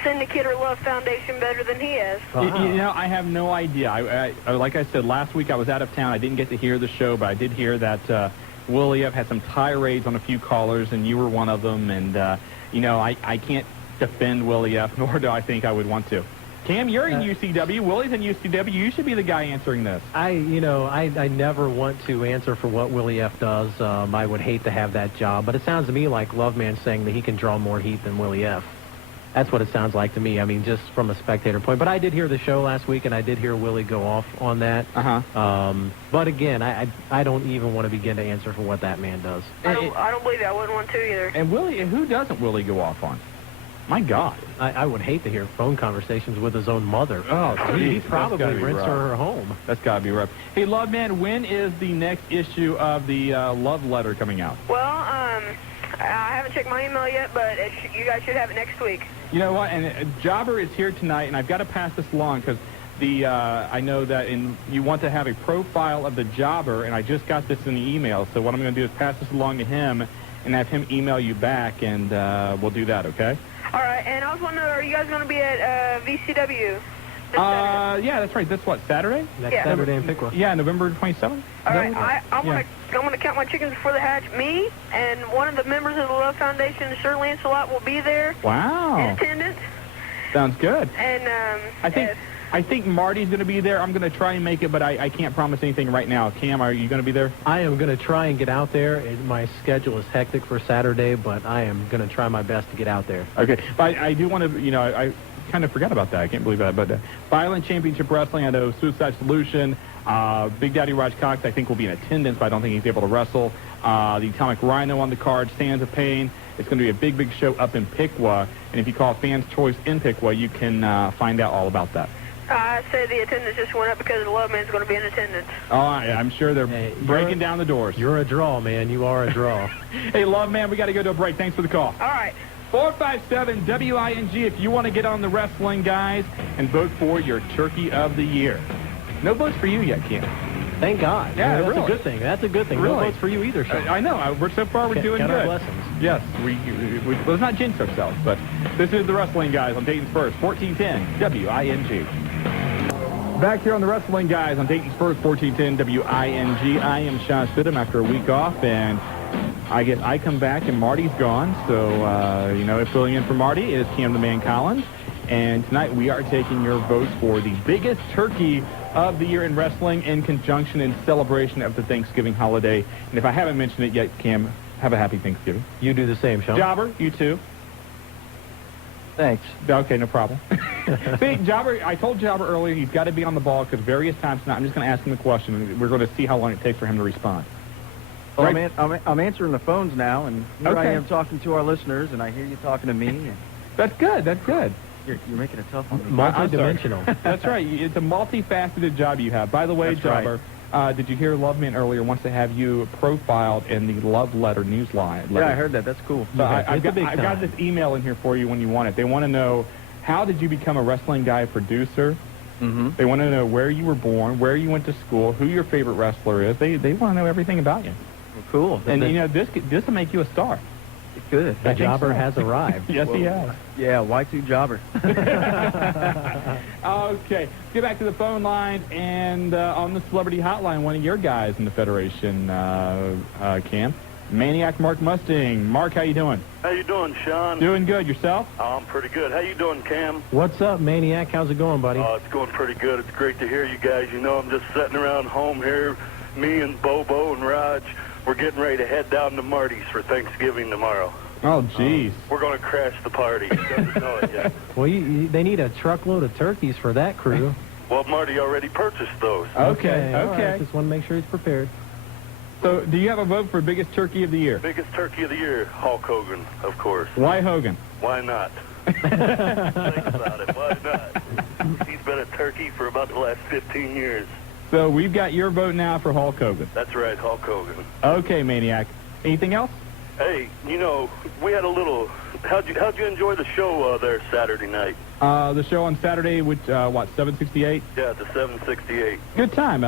syndicate or Love Foundation better than he has. I have no idea. I like I said, last week I was out of town. I didn't get to hear the show, but I did hear that Willie had some tirades on a few callers, and you were one of them. And, I can't defend Willie F., nor do I think I would want to. Cam, you're in UCW. Willie's in UCW. You should be the guy answering this. I never want to answer for what Willie F. does. I would hate to have that job, but it sounds to me like Loveman saying that he can draw more heat than Willie F. That's what it sounds like to me. I mean, just from a spectator point. But I did hear the show last week, and I did hear Willie go off on that. But again, I don't even want to begin to answer for what that man does. I don't believe it. I wouldn't want to either. And Willie, who doesn't Willie go off on? My God. I would hate to hear phone conversations with his own mother. Oh, he probably rents her home. That's got to be rough. Hey, Love Man, when is the next issue of the Love Letter coming out? Well, I haven't checked my email yet, but you guys should have it next week. You know what? And Jobber is here tonight, and I've got to pass this along because I know that you want to have a profile of the Jobber, and I just got this in the email. So what I'm going to do is pass this along to him and have him email you back, and we'll do that, okay? All right, and I was wondering, are you guys going to be at VCW? Yeah, that's right. That's what, Saturday? Next Saturday in Piqua. Yeah, November 27th. All right, I'm going to count my chickens before they hatch. Me and one of the members of the Love Foundation, Sir Lancelot, will be there. Wow. In attendance. Sounds good. And I think Marty's going to be there. I'm going to try and make it, but I can't promise anything right now. Cam, are you going to be there? I am going to try and get out there. My schedule is hectic for Saturday, but I am going to try my best to get out there. Okay. But I do want to, I kind of forgot about that. I can't believe that. But Violent Championship Wrestling, I know Suicide Solution, Big Daddy Raj Cox, I think will be in attendance, but I don't think he's able to wrestle. The Atomic Rhino on the card, Sands of Pain. It's going to be a big, big show up in Piqua. And if you call Fans Choice in Piqua, you can find out all about that. I say the attendance just went up because the Love Man's going to be in attendance. Oh, I'm sure they're breaking down the doors. You're a draw, man. You are a draw. Hey, Love Man, we got to go to a break. Thanks for the call. All right. 457-WING if you want to get on the Wrestling Guys and vote for your Turkey of the Year. No votes for you yet, Cam. Thank God. Yeah, that's really. a good thing. That's a good thing. Really? No votes for you either, Shawn. I know. So far, we're doing Count good. Our blessings. Yes. Let's not jinx ourselves, but this is the Wrestling Guys on Dayton's First, 1410 WING. Back here on the Wrestling Guys on Dayton's First, 1410 WING. I am Shawn Stidham after a week off, and I guess I come back and Marty's gone. So, filling in for Marty is Cam the Man Collins. And tonight we are taking your votes for the biggest turkey of the year in wrestling in conjunction and celebration of the Thanksgiving holiday. And if I haven't mentioned it yet, Cam, have a happy Thanksgiving. You do the same, Shawn. Jobber, you too. Thanks. Okay, no problem. See, Jobber, I told Jobber earlier he's got to be on the ball because various times tonight I'm just going to ask him the question and we're going to see how long it takes for him to respond. Well, Right. I'm answering the phones now, and here I am talking to our listeners, and I hear you talking to me. And That's good. That's good. You're making it tough on me. Multi-dimensional. That's right. It's a multifaceted job you have. By the way, That's Jobber, did you hear Loveman earlier wants to have you profiled in the Love Letter newsline? Yeah, I heard that. That's cool. So I've got this email in here for you when you want it. They want to know, how did you become a Wrestling Guy producer? Mm-hmm. They want to know where you were born, where you went to school, who your favorite wrestler is. They want to know everything about you. Well, cool. And, this will make you a star. Good. The Jobber has arrived. Yes, he has. Yeah, Y2 Jobber. Okay, get back to the phone lines, and on the Celebrity Hotline, one of your guys in the Federation, Cam, Maniac Mark Mustang. Mark, how you doing? How you doing, Shawn? Doing good. Yourself? I'm pretty good. How you doing, Cam? What's up, Maniac? How's it going, buddy? It's going pretty good. It's great to hear you guys. I'm just sitting around home here, me and Bobo and Raj. We're getting ready to head down to Marty's for Thanksgiving tomorrow. Oh, jeez. We're going to crash the party. He doesn't know it yet. Well, they need a truckload of turkeys for that crew. Well, Marty already purchased those. Okay. All right. Just want to make sure he's prepared. So, do you have a vote for biggest turkey of the year? Biggest turkey of the year, Hulk Hogan, of course. Why Hogan? Why not? Think about it. Why not? He's been a turkey for about the last 15 years. So, we've got your vote now for Hulk Hogan. That's right, Hulk Hogan. Okay, Maniac. Anything else? Hey, we had a little... How'd you enjoy the show there Saturday night? The show on Saturday, which, 768? Yeah, the 768. Good time.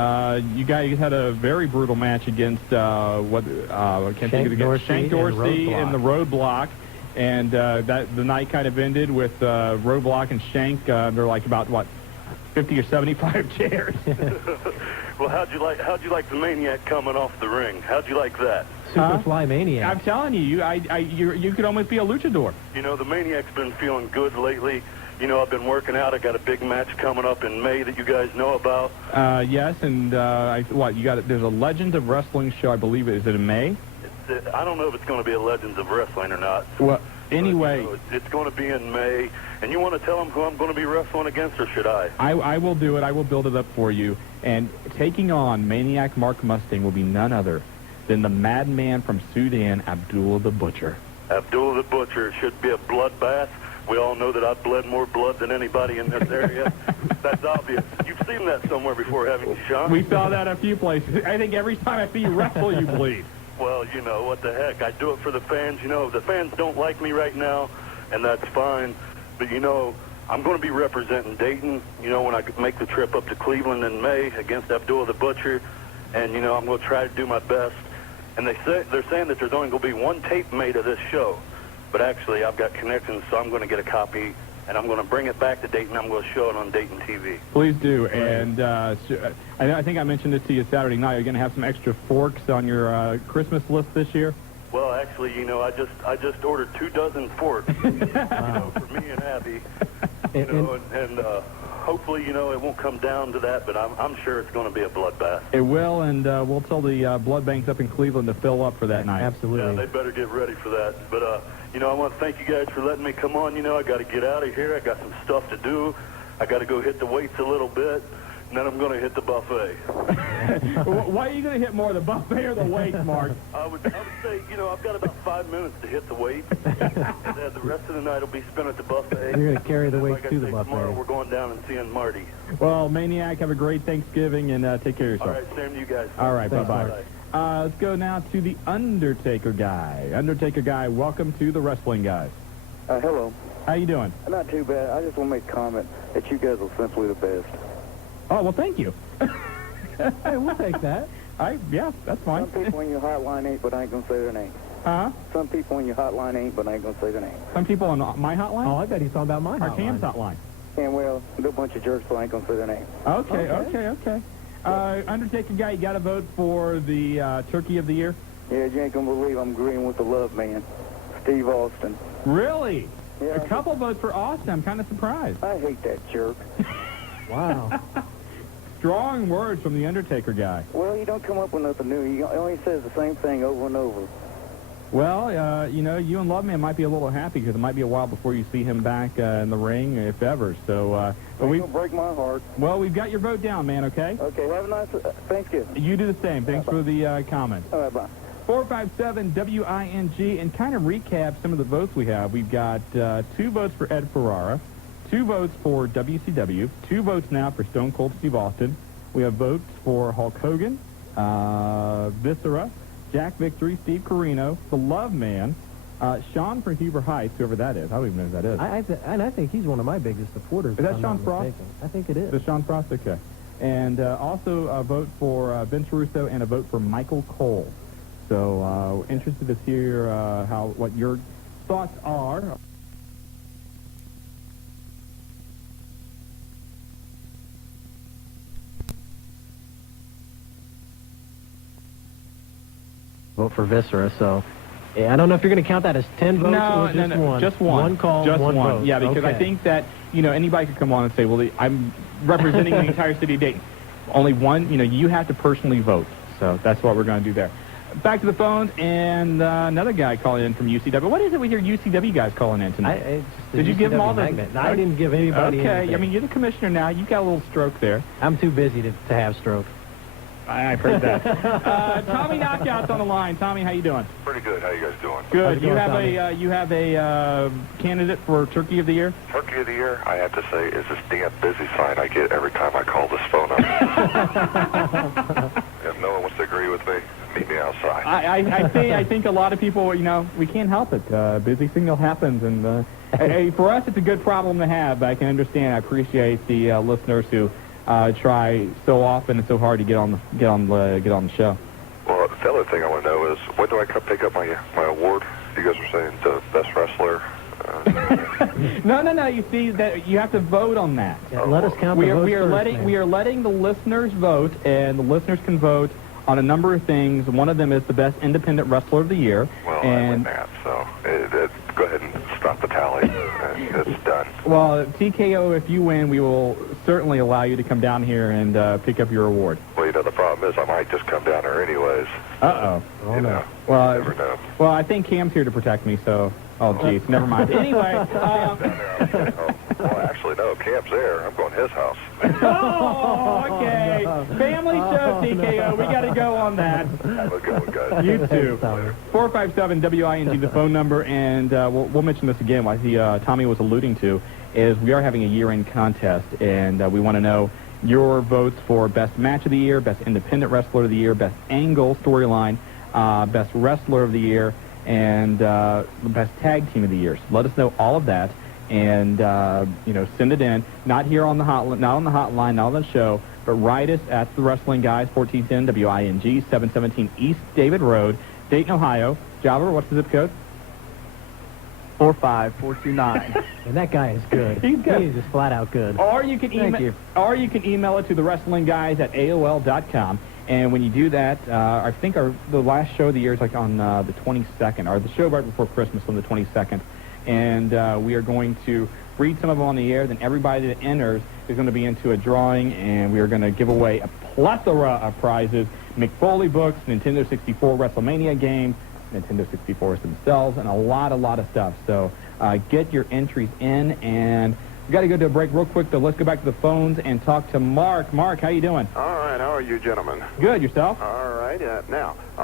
You guys had a very brutal match against, I can't think of it again. Shank Dorsey and the Roadblock. And the night kind of ended with Roadblock and Shank. They're like about, 50 or 75 chairs. Well, how'd you like the Maniac coming off the ring? How'd you like that? Superfly Maniac. I'm telling you, you could almost be a luchador. You know, the Maniac's been feeling good lately. You know, I've been working out. I got a big match coming up in May that you guys know about. Yes, and you got? There's a Legends of Wrestling show, I believe. Is it in May? I don't know if it's going to be a Legends of Wrestling or not. Well, anyway, but, you know, it's going to be in May. And you want to tell them who I'm going to be wrestling against, or should I? I will do it. I will build it up for you. And taking on Maniac Mark Mustang will be none other than the madman from Sudan, Abdullah the Butcher. Abdullah the Butcher. It should be a bloodbath. We all know that I've bled more blood than anybody in this area. That's obvious. You've seen that somewhere before, haven't you, Shawn? We saw that a few places. I think every time I see you wrestle, you bleed. Well, you know, what the heck. I do it for the fans. You know, the fans don't like me right now, and that's fine. But, you know, I'm going to be representing Dayton, you know, when I make the trip up to Cleveland in May against Abdullah the Butcher. And, you know, I'm going to try to do my best. And they're saying that there's only going to be one tape made of this show. But actually, I've got connections, so I'm going to get a copy, and I'm going to bring it back to Dayton. I'm going to show it on Dayton TV. Please do. And I think I mentioned this to you Saturday night. You're going to have some extra forks on your Christmas list this year? Well, actually, you know, I just ordered 24 forks, you know, for me and Abby. You know, and hopefully, you know, it won't come down to that, but I'm sure it's going to be a bloodbath. It will, and we'll tell the blood banks up in Cleveland to fill up for that night. Absolutely. Yeah, they better get ready for that. But, you know, I want to thank you guys for letting me come on. You know, I got to get out of here. I got some stuff to do. I got to go hit the weights a little bit, and then I'm going to hit the buffet. Why are you going to hit more, the buffet or the weights, Mark? I would say, you know, I've got about 5 minutes to hit the weights, and then the rest of the night will be spent at the buffet. You're going to carry the weights like to the buffet. Tomorrow we're going down and seeing Marty. Well, Maniac, have a great Thanksgiving, and take care of yourself. All right, same to you guys. All right, bye-bye. Let's go now to the Undertaker guy. Undertaker guy, welcome to the Wrestling Guys. Hello. How you doing? Not too bad. I just want to make a comment that you guys are simply the best. Oh, well, thank you. Hey, we'll take that. Yeah, that's fine. Some people on your hotline ain't, but I ain't going to say their name. Huh? Some people on your hotline ain't, but I ain't going to say their name. Some people on my hotline? Oh, I bet he's talking about my hotline. Or Cam's hotline. And, well, a good bunch of jerks, so I ain't going to say their name. Okay. Undertaker guy, you got to vote for the Turkey of the Year? Yeah, you ain't going to believe I'm agreeing with the love man, Steve Austin. Really? Yeah. A couple votes for Austin. I'm kind of surprised. I hate that jerk. Wow. Strong words from the Undertaker guy. Well, you don't come up with nothing new. He only says the same thing over and over. Well, you know, you and Loveman might be a little happy because it might be a while before you see him back in the ring, if ever. So, but we break my heart. Well, we've got your vote down, man. Okay. Okay. Have a nice Thanksgiving. You do the same. Thanks for the comment. All right. Bye. 457 WING, and kind of recap some of the votes we have. We've got 2 votes for Ed Ferrara, 2 votes for WCW, 2 votes now for Stone Cold Steve Austin. We have votes for Hulk Hogan, Viscera, Jack Victory, Steve Corino, the Love Man, Shawn from Huber Heights, whoever that is. I don't even know who that is. I think he's one of my biggest supporters. Is that Sean Frost? I think it is. Is Sean Frost? Okay. And also a vote for Vince Russo and a vote for Michael Cole. So interested to hear what your thoughts are. Vote for Viscera, so yeah, I don't know if you're going to count that as 10 votes or just one. Just one. One call, just one vote. Yeah, because I think that, you know, anybody could come on and say, well, I'm representing the entire city of Dayton. Only one, you know, you have to personally vote. So that's what we're going to do there. Back to the phones, and another guy calling in from UCW. What is it we hear UCW guys calling in tonight? Did you give them all the... I didn't give anybody anything. I mean, you're the commissioner now. You've got a little stroke there. I'm too busy to have stroke. I've heard that. Tommy Knockout's on the line. Tommy, how you doing? Pretty good. How you guys doing? Good. You have a candidate for Turkey of the Year? Turkey of the Year, I have to say, is this damn busy sign I get every time I call this phone up. If no one wants to agree with me, meet me outside. I think a lot of people, you know, we can't help it. Busy signal happens, and hey, for us, it's a good problem to have. I can understand. I appreciate the listeners who try so often and so hard to get on the show. Well, the other thing I want to know is, when do I come pick up my award? You guys are saying the best wrestler. No. You see that you have to vote on that. Yeah, let us count the votes we are letting the listeners vote, and the listeners can vote on a number of things. One of them is the best independent wrestler of the year. Well, and I win that, so go ahead and stop the tally. It's done. Well, TKO, if you win, we will certainly allow you to come down here and pick up your award. Well, you know, the problem is I might just come down there anyways. Uh-oh. You know, well, you never know. Well, I think Cam's here to protect me, so... Oh, geez, never mind. Anyway... Well, actually, no, Cam's there. I'm going to his house. Oh, okay. Family show, TKO. We got to go on that. Have a good one, guys. You too. 457-WING, the phone number, and we'll mention this again. What Tommy was alluding to is we are having a year-end contest, and we want to know your votes for best match of the year, best independent wrestler of the year, best angle storyline, best wrestler of the year, and the best tag team of the year. So let us know all of that. And send it in. Not here on the hotline, not on the hotline, not on the show, but write us at the Wrestling Guys, 1410 WING, 717 East David Road, Dayton, Ohio. Jobber, what's the zip code? 45429. And that guy is good. He's good. He's just flat out good. Or you can email it to the Wrestling Guys at AOL.com. And when you do that, I think the last show of the year is like on the 22nd, or the show right before Christmas on the 22nd. And we are going to read some of them on the air. Then everybody that enters is going to be into a drawing, and we are going to give away a plethora of prizes: McFoley books, Nintendo 64 WrestleMania games, Nintendo 64s themselves, and a lot of stuff. So get your entries in, and we got to go to a break real quick, though. Let's go back to the phones and talk to Mark. Mark, how you doing? All right, how are you, gentlemen? Good, yourself? All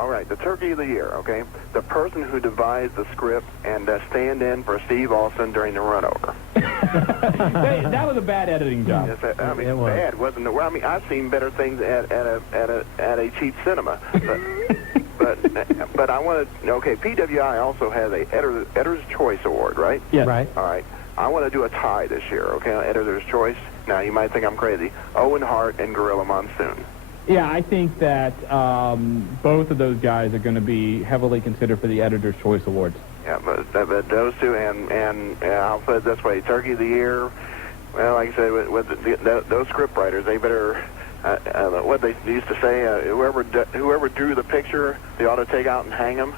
right, the turkey of the year, okay? The person who devised the script and stand in for Steve Austin during the runover. That was a bad editing job. Yes, bad wasn't it? Well, I've seen better things at a cheap cinema, but I want to. Okay, PWI also has a Editor's Choice Award, right? Yeah. Right. All right. I want to do a tie this year, okay, on Editor's Choice. Now, you might think I'm crazy. Owen, Hart, and Gorilla Monsoon. Yeah, I think that both of those guys are going to be heavily considered for the Editor's Choice Awards. Yeah, but those two, and I'll put it this way, Turkey of the Year, well, like I said, with those script writers, they better, what they used to say, whoever drew the picture, they ought to take out and hang them.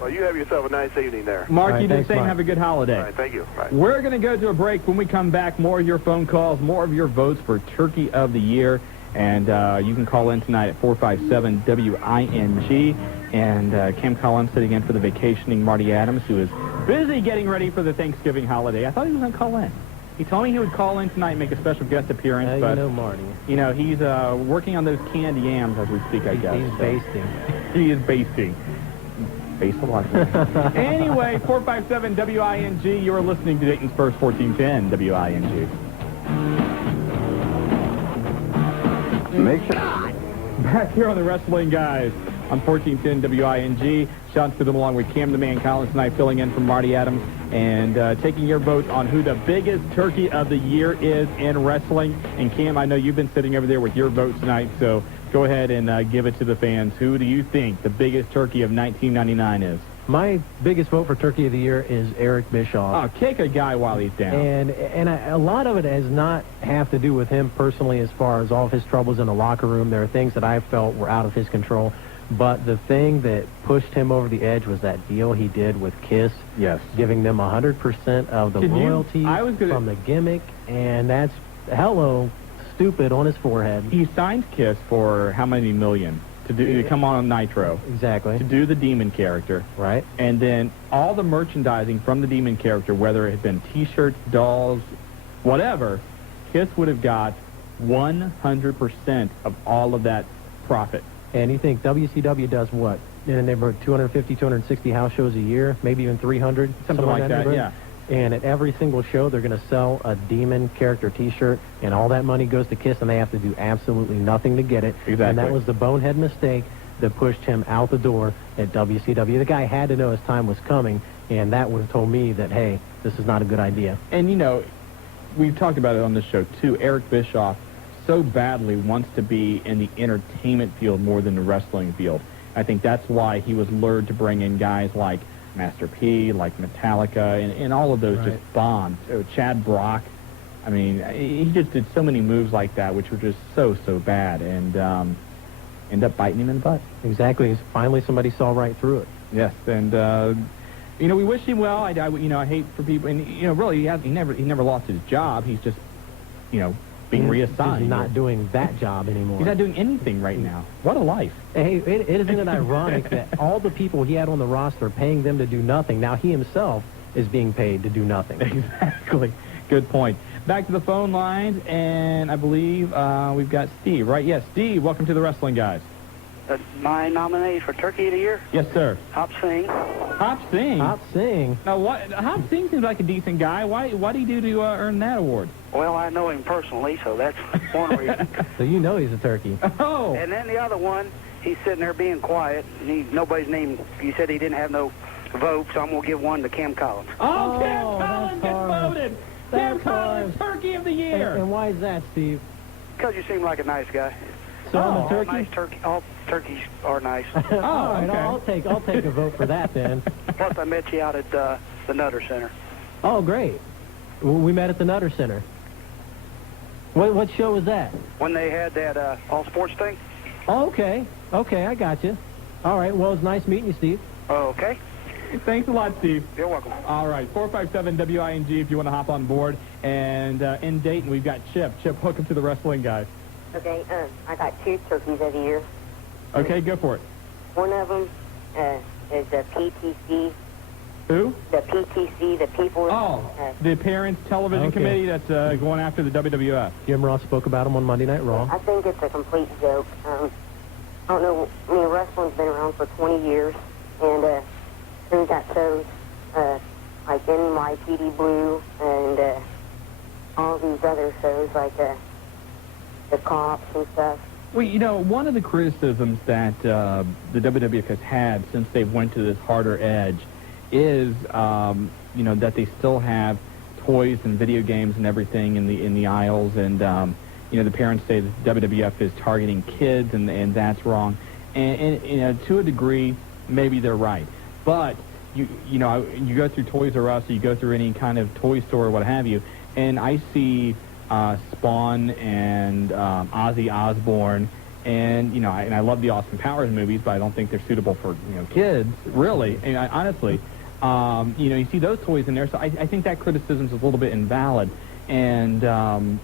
Well, you have yourself a nice evening there. Mark, you do the same. Have a good holiday. All right, thank you. Bye. We're going to go to a break. When we come back, more of your phone calls, more of your votes for Turkey of the Year. And you can call in tonight at 457-WING. And Cam Collins sitting in for the vacationing Marty Adams, who is busy getting ready for the Thanksgiving holiday. I thought he was going to call in. He told me he would call in tonight and make a special guest appearance. But, Marty. He's working on those canned yams as we speak, I guess. He's basting. He is basting. Base a lot. Anyway, 457-WING. You're listening to Dayton's first 1410 WING. Make sure. Back here on the Wrestling Guys on 1410 WING. Shawn Stidham along with Cam the Man Collins tonight, filling in for Marty Adams and taking your votes on who the biggest turkey of the year is in wrestling. And Cam, I know you've been sitting over there with your vote tonight, so go ahead and give it to the fans. Who do you think the biggest turkey of 1999 is? My biggest vote for Turkey of the Year is Eric Bischoff. Oh, kick a guy while he's down. And a lot of it does not have to do with him personally as far as all of his troubles in the locker room. There are things that I felt were out of his control. But the thing that pushed him over the edge was that deal he did with Kiss. Yes. Giving them 100% of the royalties from the gimmick. And that's, stupid on his forehead. He signed Kiss for how many million? To come on Nitro. Exactly. To do the Demon character. Right. And then all the merchandising from the Demon character, whether it had been T-shirts, dolls, whatever, Kiss would have got 100% of all of that profit. And you think WCW does what? In the neighborhood 250, 260 house shows a year, maybe even 300? Something like that, yeah. And at every single show, they're going to sell a Demon character T-shirt, and all that money goes to Kiss, and they have to do absolutely nothing to get it. Exactly. And that was the bonehead mistake that pushed him out the door at WCW. The guy had to know his time was coming, and that would have told me that, hey, this is not a good idea. And, we've talked about it on this show, too. Eric Bischoff so badly wants to be in the entertainment field more than the wrestling field. I think that's why he was lured to bring in guys like Master P, like Metallica, and all of those just bombed. Chad Brock, I mean, he just did so many moves like that, which were just so bad. And end up biting him in the butt. Exactly. Finally, somebody saw right through it. Yes, and we wish him well. I hate for people, and really, he never lost his job. He's just, being reassigned. He's not doing that job anymore. He's not doing anything right now. What a life! Hey, isn't it ironic that all the people he had on the roster paying them to do nothing, now he himself is being paid to do nothing. Exactly. Good point. Back to the phone lines, and I believe we've got Steve, right? Yes, Steve, welcome to the Wrestling Guys. My nominee for Turkey of the Year? Yes, sir. Hop Singh. Hop Singh? Hop Singh. Now, Hop Singh seems like a decent guy. Why did he do to earn that award? Well, I know him personally, so that's one reason. So he's a turkey. Oh. And then the other one, he's sitting there being quiet. Nobody's name. He said he didn't have no vote, so I'm going to give one to Cam Collins. Oh, Cam Collins gets voted. Cam Collins, Turkey of the Year. And why is that, Steve? Because you seem like a nice guy. So I'm a turkey? All turkeys are nice. All right, okay. I'll take a vote for that then. Plus, I met you out at the Nutter Center. Oh, great. We met at the Nutter Center. What show was that? When they had that all sports thing. Oh, okay. Okay, I got you. All right. Well, it's nice meeting you, Steve. Okay. Thanks a lot, Steve. You're welcome. All right, 457-WING if you want to hop on board. And in Dayton, we've got Chip. Chip, welcome to the Wrestling Guys. Okay, I got 2 turkeys of the year. Okay, go for it. One of them is the PTC. Who? The PTC, the People... the Parents Television Committee that's going after the WWF. Jim Ross spoke about him on Monday Night Raw. I think it's a complete joke. I don't know, wrestling's been around for 20 years, and we got shows like NYPD Blue and all these other shows like the Cops and stuff. Well, one of the criticisms that the WWF has had since they went to this harder edge is, that they still have toys and video games and everything in the aisles, and the parents say that WWF is targeting kids, and that's wrong. And to a degree, maybe they're right. But you go through Toys R Us, or you go through any kind of toy store or what have you, and I see Spawn and Ozzy Osbourne, and I love the Austin Powers movies, but I don't think they're suitable for kids, really. And honestly, you see those toys in there, so I think that criticism is a little bit invalid. And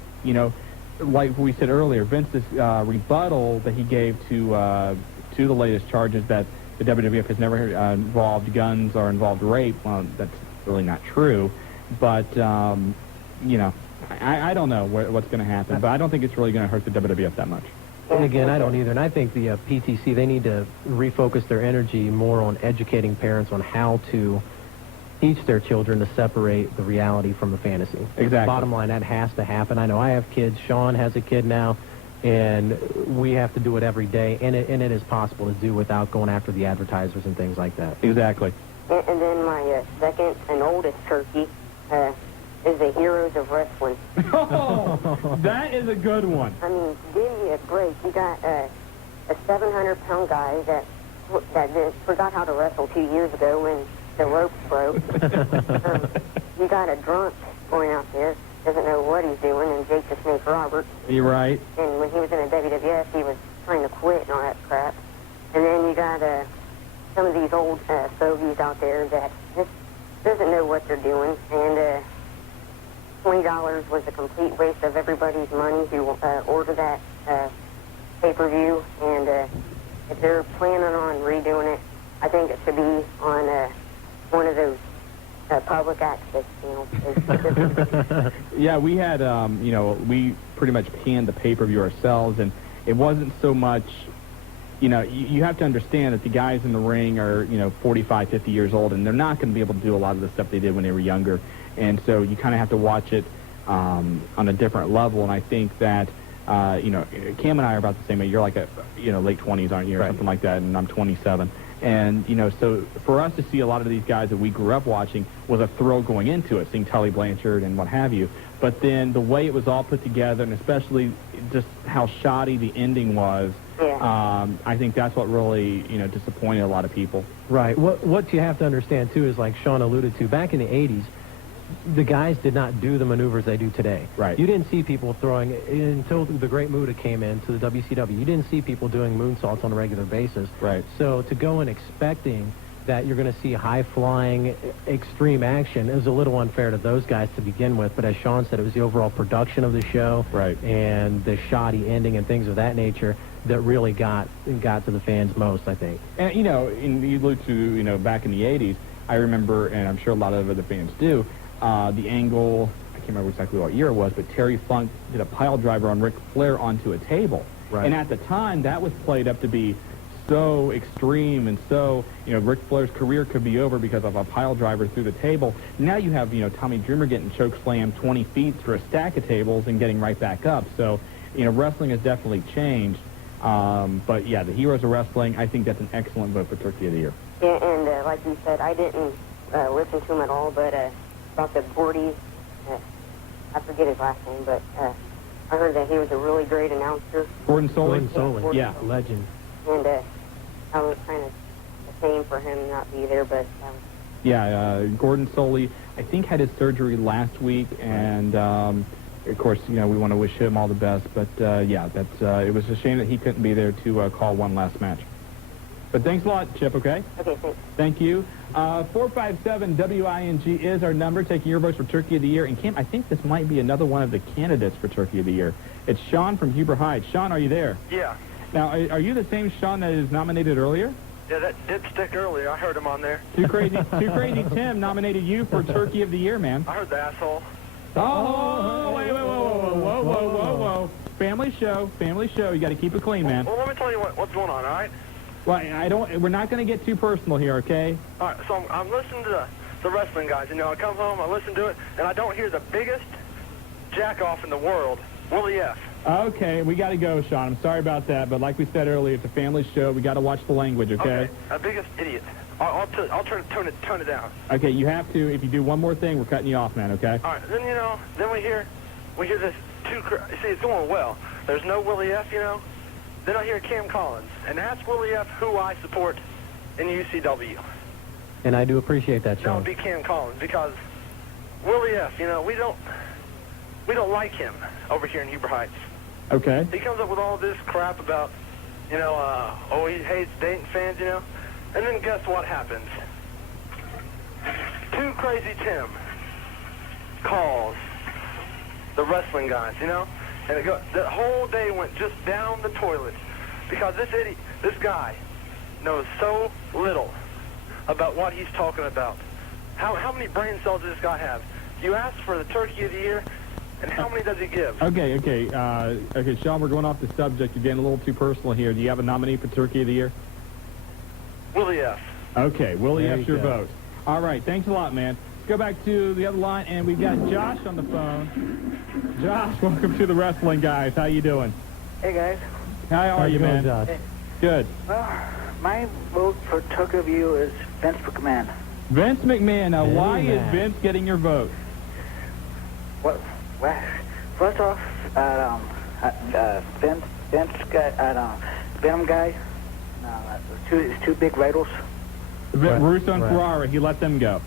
like we said earlier, Vince's rebuttal that he gave to the latest charges that the WWF has never involved guns or involved rape. Well, that's really not true, but I don't know what's going to happen, but I don't think it's really going to hurt the WWF that much. And again, I don't either. And I think the PTC, they need to refocus their energy more on educating parents on how to teach their children to separate the reality from the fantasy. Exactly. Bottom line, that has to happen. I know I have kids. Shawn has a kid now, and we have to do it every day. And it is possible to do without going after the advertisers and things like that. Exactly. And then my second and oldest turkey is the Heroes of Wrestling. Oh, that is a good one. I mean, give me a break. You got a 700-pound guy that forgot how to wrestle 2 years ago when the ropes broke. You got a drunk going out there, doesn't know what he's doing, and Jake the Snake Roberts. You're right. And when he was in the WWF, he was trying to quit and all that crap. And then you got some of these old fogies out there that just doesn't know what they're doing, and $20 was a complete waste of everybody's money to order that pay-per-view, and if they're planning on redoing it, I think it should be on one of those public access channels. Yeah, we had, we pretty much panned the pay-per-view ourselves, and it wasn't so much, you have to understand that the guys in the ring are, 45, 50 years old, and they're not going to be able to do a lot of the stuff they did when they were younger. And so you kind of have to watch it on a different level. And I think that, Cam and I are about the same age. You're like late 20s, aren't you, or something like that, and I'm 27. And, so for us to see a lot of these guys that we grew up watching was a thrill going into it, seeing Tully Blanchard and what have you. But then the way it was all put together, and especially just how shoddy the ending was, I think that's what really, disappointed a lot of people. Right. What you have to understand, too, is like Shawn alluded to, back in the 80s, the guys did not do the maneuvers they do today. Right. You didn't see people throwing, until the Great Muta came into the WCW, you didn't see people doing moonsaults on a regular basis. Right. So to go in expecting that you're going to see high-flying, extreme action is a little unfair to those guys to begin with. But as Shawn said, it was the overall production of the show and the shoddy ending and things of that nature that really got to the fans most, I think. And, you know, you look to, you know, back in the 80s, I remember, and I'm sure a lot of other fans do, the angle, I can't remember exactly what year it was, but Terry Funk did a pile driver on Ric Flair onto a table. Right. And at the time, that was played up to be so extreme and so, you know, Ric Flair's career could be over because of a pile driver through the table. Now you have, you know, Tommy Dreamer getting choke slammed 20 feet through a stack of tables and getting right back up. So, you know, wrestling has definitely changed. But, yeah, the heroes of wrestling, I think that's an excellent vote for Turkey of the Year. Yeah, and like you said, I didn't listen to him at all, but about the Gordy, I forget his last name, but I heard that he was a really great announcer. Gordon Soley? Yeah, legend. And I was kind of ashamed for him not be there, but... Yeah, Gordon Soley, I think, had his surgery last week, and, of course, you know, we want to wish him all the best, but, yeah, that's, it was a shame that he couldn't be there to call one last match. But thanks a lot, Chip, okay? Okay, thanks. Thank you. 457-WING is our number, taking your votes for Turkey of the Year. And, Kim, I think this might be another one of the candidates for Turkey of the Year. It's Shawn from Huber Heights. Shawn, are you there? Yeah. Now, are you the same Shawn that is nominated earlier? Yeah, that did stick earlier. I heard him on there. Too Crazy Tim nominated you for Turkey of the Year, man. I heard the asshole. Oh, wait, whoa. Family show. You got to keep it clean, man. Well, let me tell you what's going on, all right? Well, we're not going to get too personal here, okay? All right, so I'm listening to the wrestling guys. You know, I come home, I listen to it, and I don't hear the biggest jack-off in the world, Willie F. Okay, we got to go, Shawn. I'm sorry about that, but like we said earlier, it's a family show. We got to watch the language, okay? A biggest idiot. I'll tone it down. Okay, you have to. If you do one more thing, we're cutting you off, man, okay? All right, then, you know, then we hear this see, it's going well. There's no Willie F, you know. Then I hear Cam Collins, and ask Willie F who I support in UCW. And I do appreciate that, Shawn. That would be Cam Collins, because Willie F, you know, we don't like him over here in Huber Heights. Okay. He comes up with all this crap about, you know, he hates Dayton fans, you know. And then guess what happens? Too Crazy Tim calls the wrestling guys, you know. And the whole day went just down the toilet because this guy knows so little about what he's talking about. How many brain cells does this guy have? You asked for the Turkey of the Year, and how many does he give? Okay, Shawn, we're going off the subject. You're getting a little too personal here. Do you have a nominee for Turkey of the Year? Willie F. Okay, Willie F's your vote. All right, thanks a lot, man. Let's go back to the other line, and we've got Josh on the phone. Josh, welcome to the Wrestling Guys. How you doing? Hey, guys. How are you, man? Josh? Good. Well, my vote for Turkey of the Year is Vince McMahon. Vince McMahon. Now, why is Vince getting your vote? Well, first off, Vince got Venom guy. His two big rivals. Russo and Ferrara, he let them go.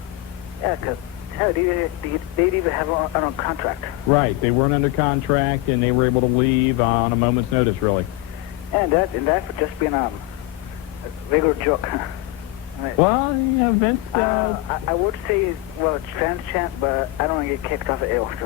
Yeah, because they didn't even have on contract. Right, they weren't under contract, and they were able to leave on a moment's notice, really. And that for just being a regular joke. Right. Well, you know, Vince... I would say, well, it's fans chant, but I don't want to get kicked off at AO, so.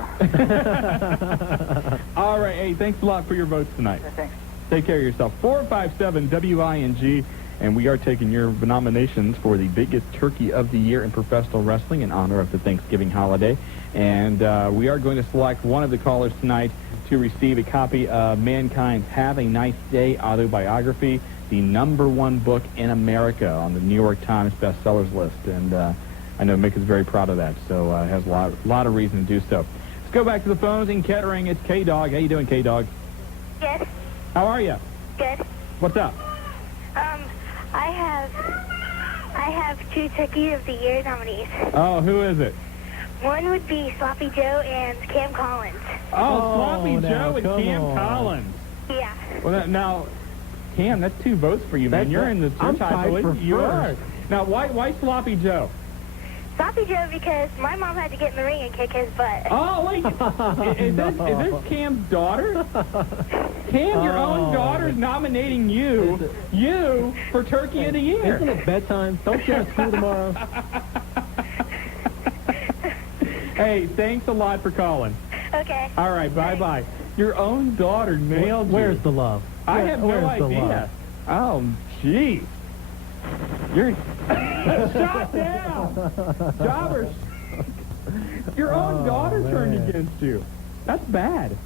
All right, hey, thanks a lot for your votes tonight. Yeah, thanks. Take care of yourself. 457-WING, and we are taking your nominations for the biggest Turkey of the Year in professional wrestling in honor of the Thanksgiving holiday. And we are going to select one of the callers tonight to receive a copy of Mankind's Have a Nice Day autobiography, the #1 book in America on the New York Times bestsellers list. And I know Mick is very proud of that, so has a lot of reason to do so. Let's go back to the phones in Kettering. It's K-Dog. How you doing, K-Dog? Good. How are you? Good. What's up? I have two Turkey of the Year nominees. Oh, who is it? One would be Sloppy Joe and Cam Collins. Oh, Sloppy Joe and Cam Collins. Yeah. Well, now, Cam, that's 2 votes for you, man. You're in the I'm tied for you are. first. Now, why Sloppy Joe? Sloppy Joe because my mom had to get in the ring and kick his butt. Oh, wait. Is this Cam's daughter? Cam, your own daughter's nominating you for Turkey of the Year. Isn't it bedtime? Don't you have school tomorrow? Hey, thanks a lot for calling. Okay. All right, bye-bye. Your own daughter nailed you. Where's the love? I have no idea. Oh, jeez. You're shot down. Jobbers. Your own daughter turned against you. That's bad.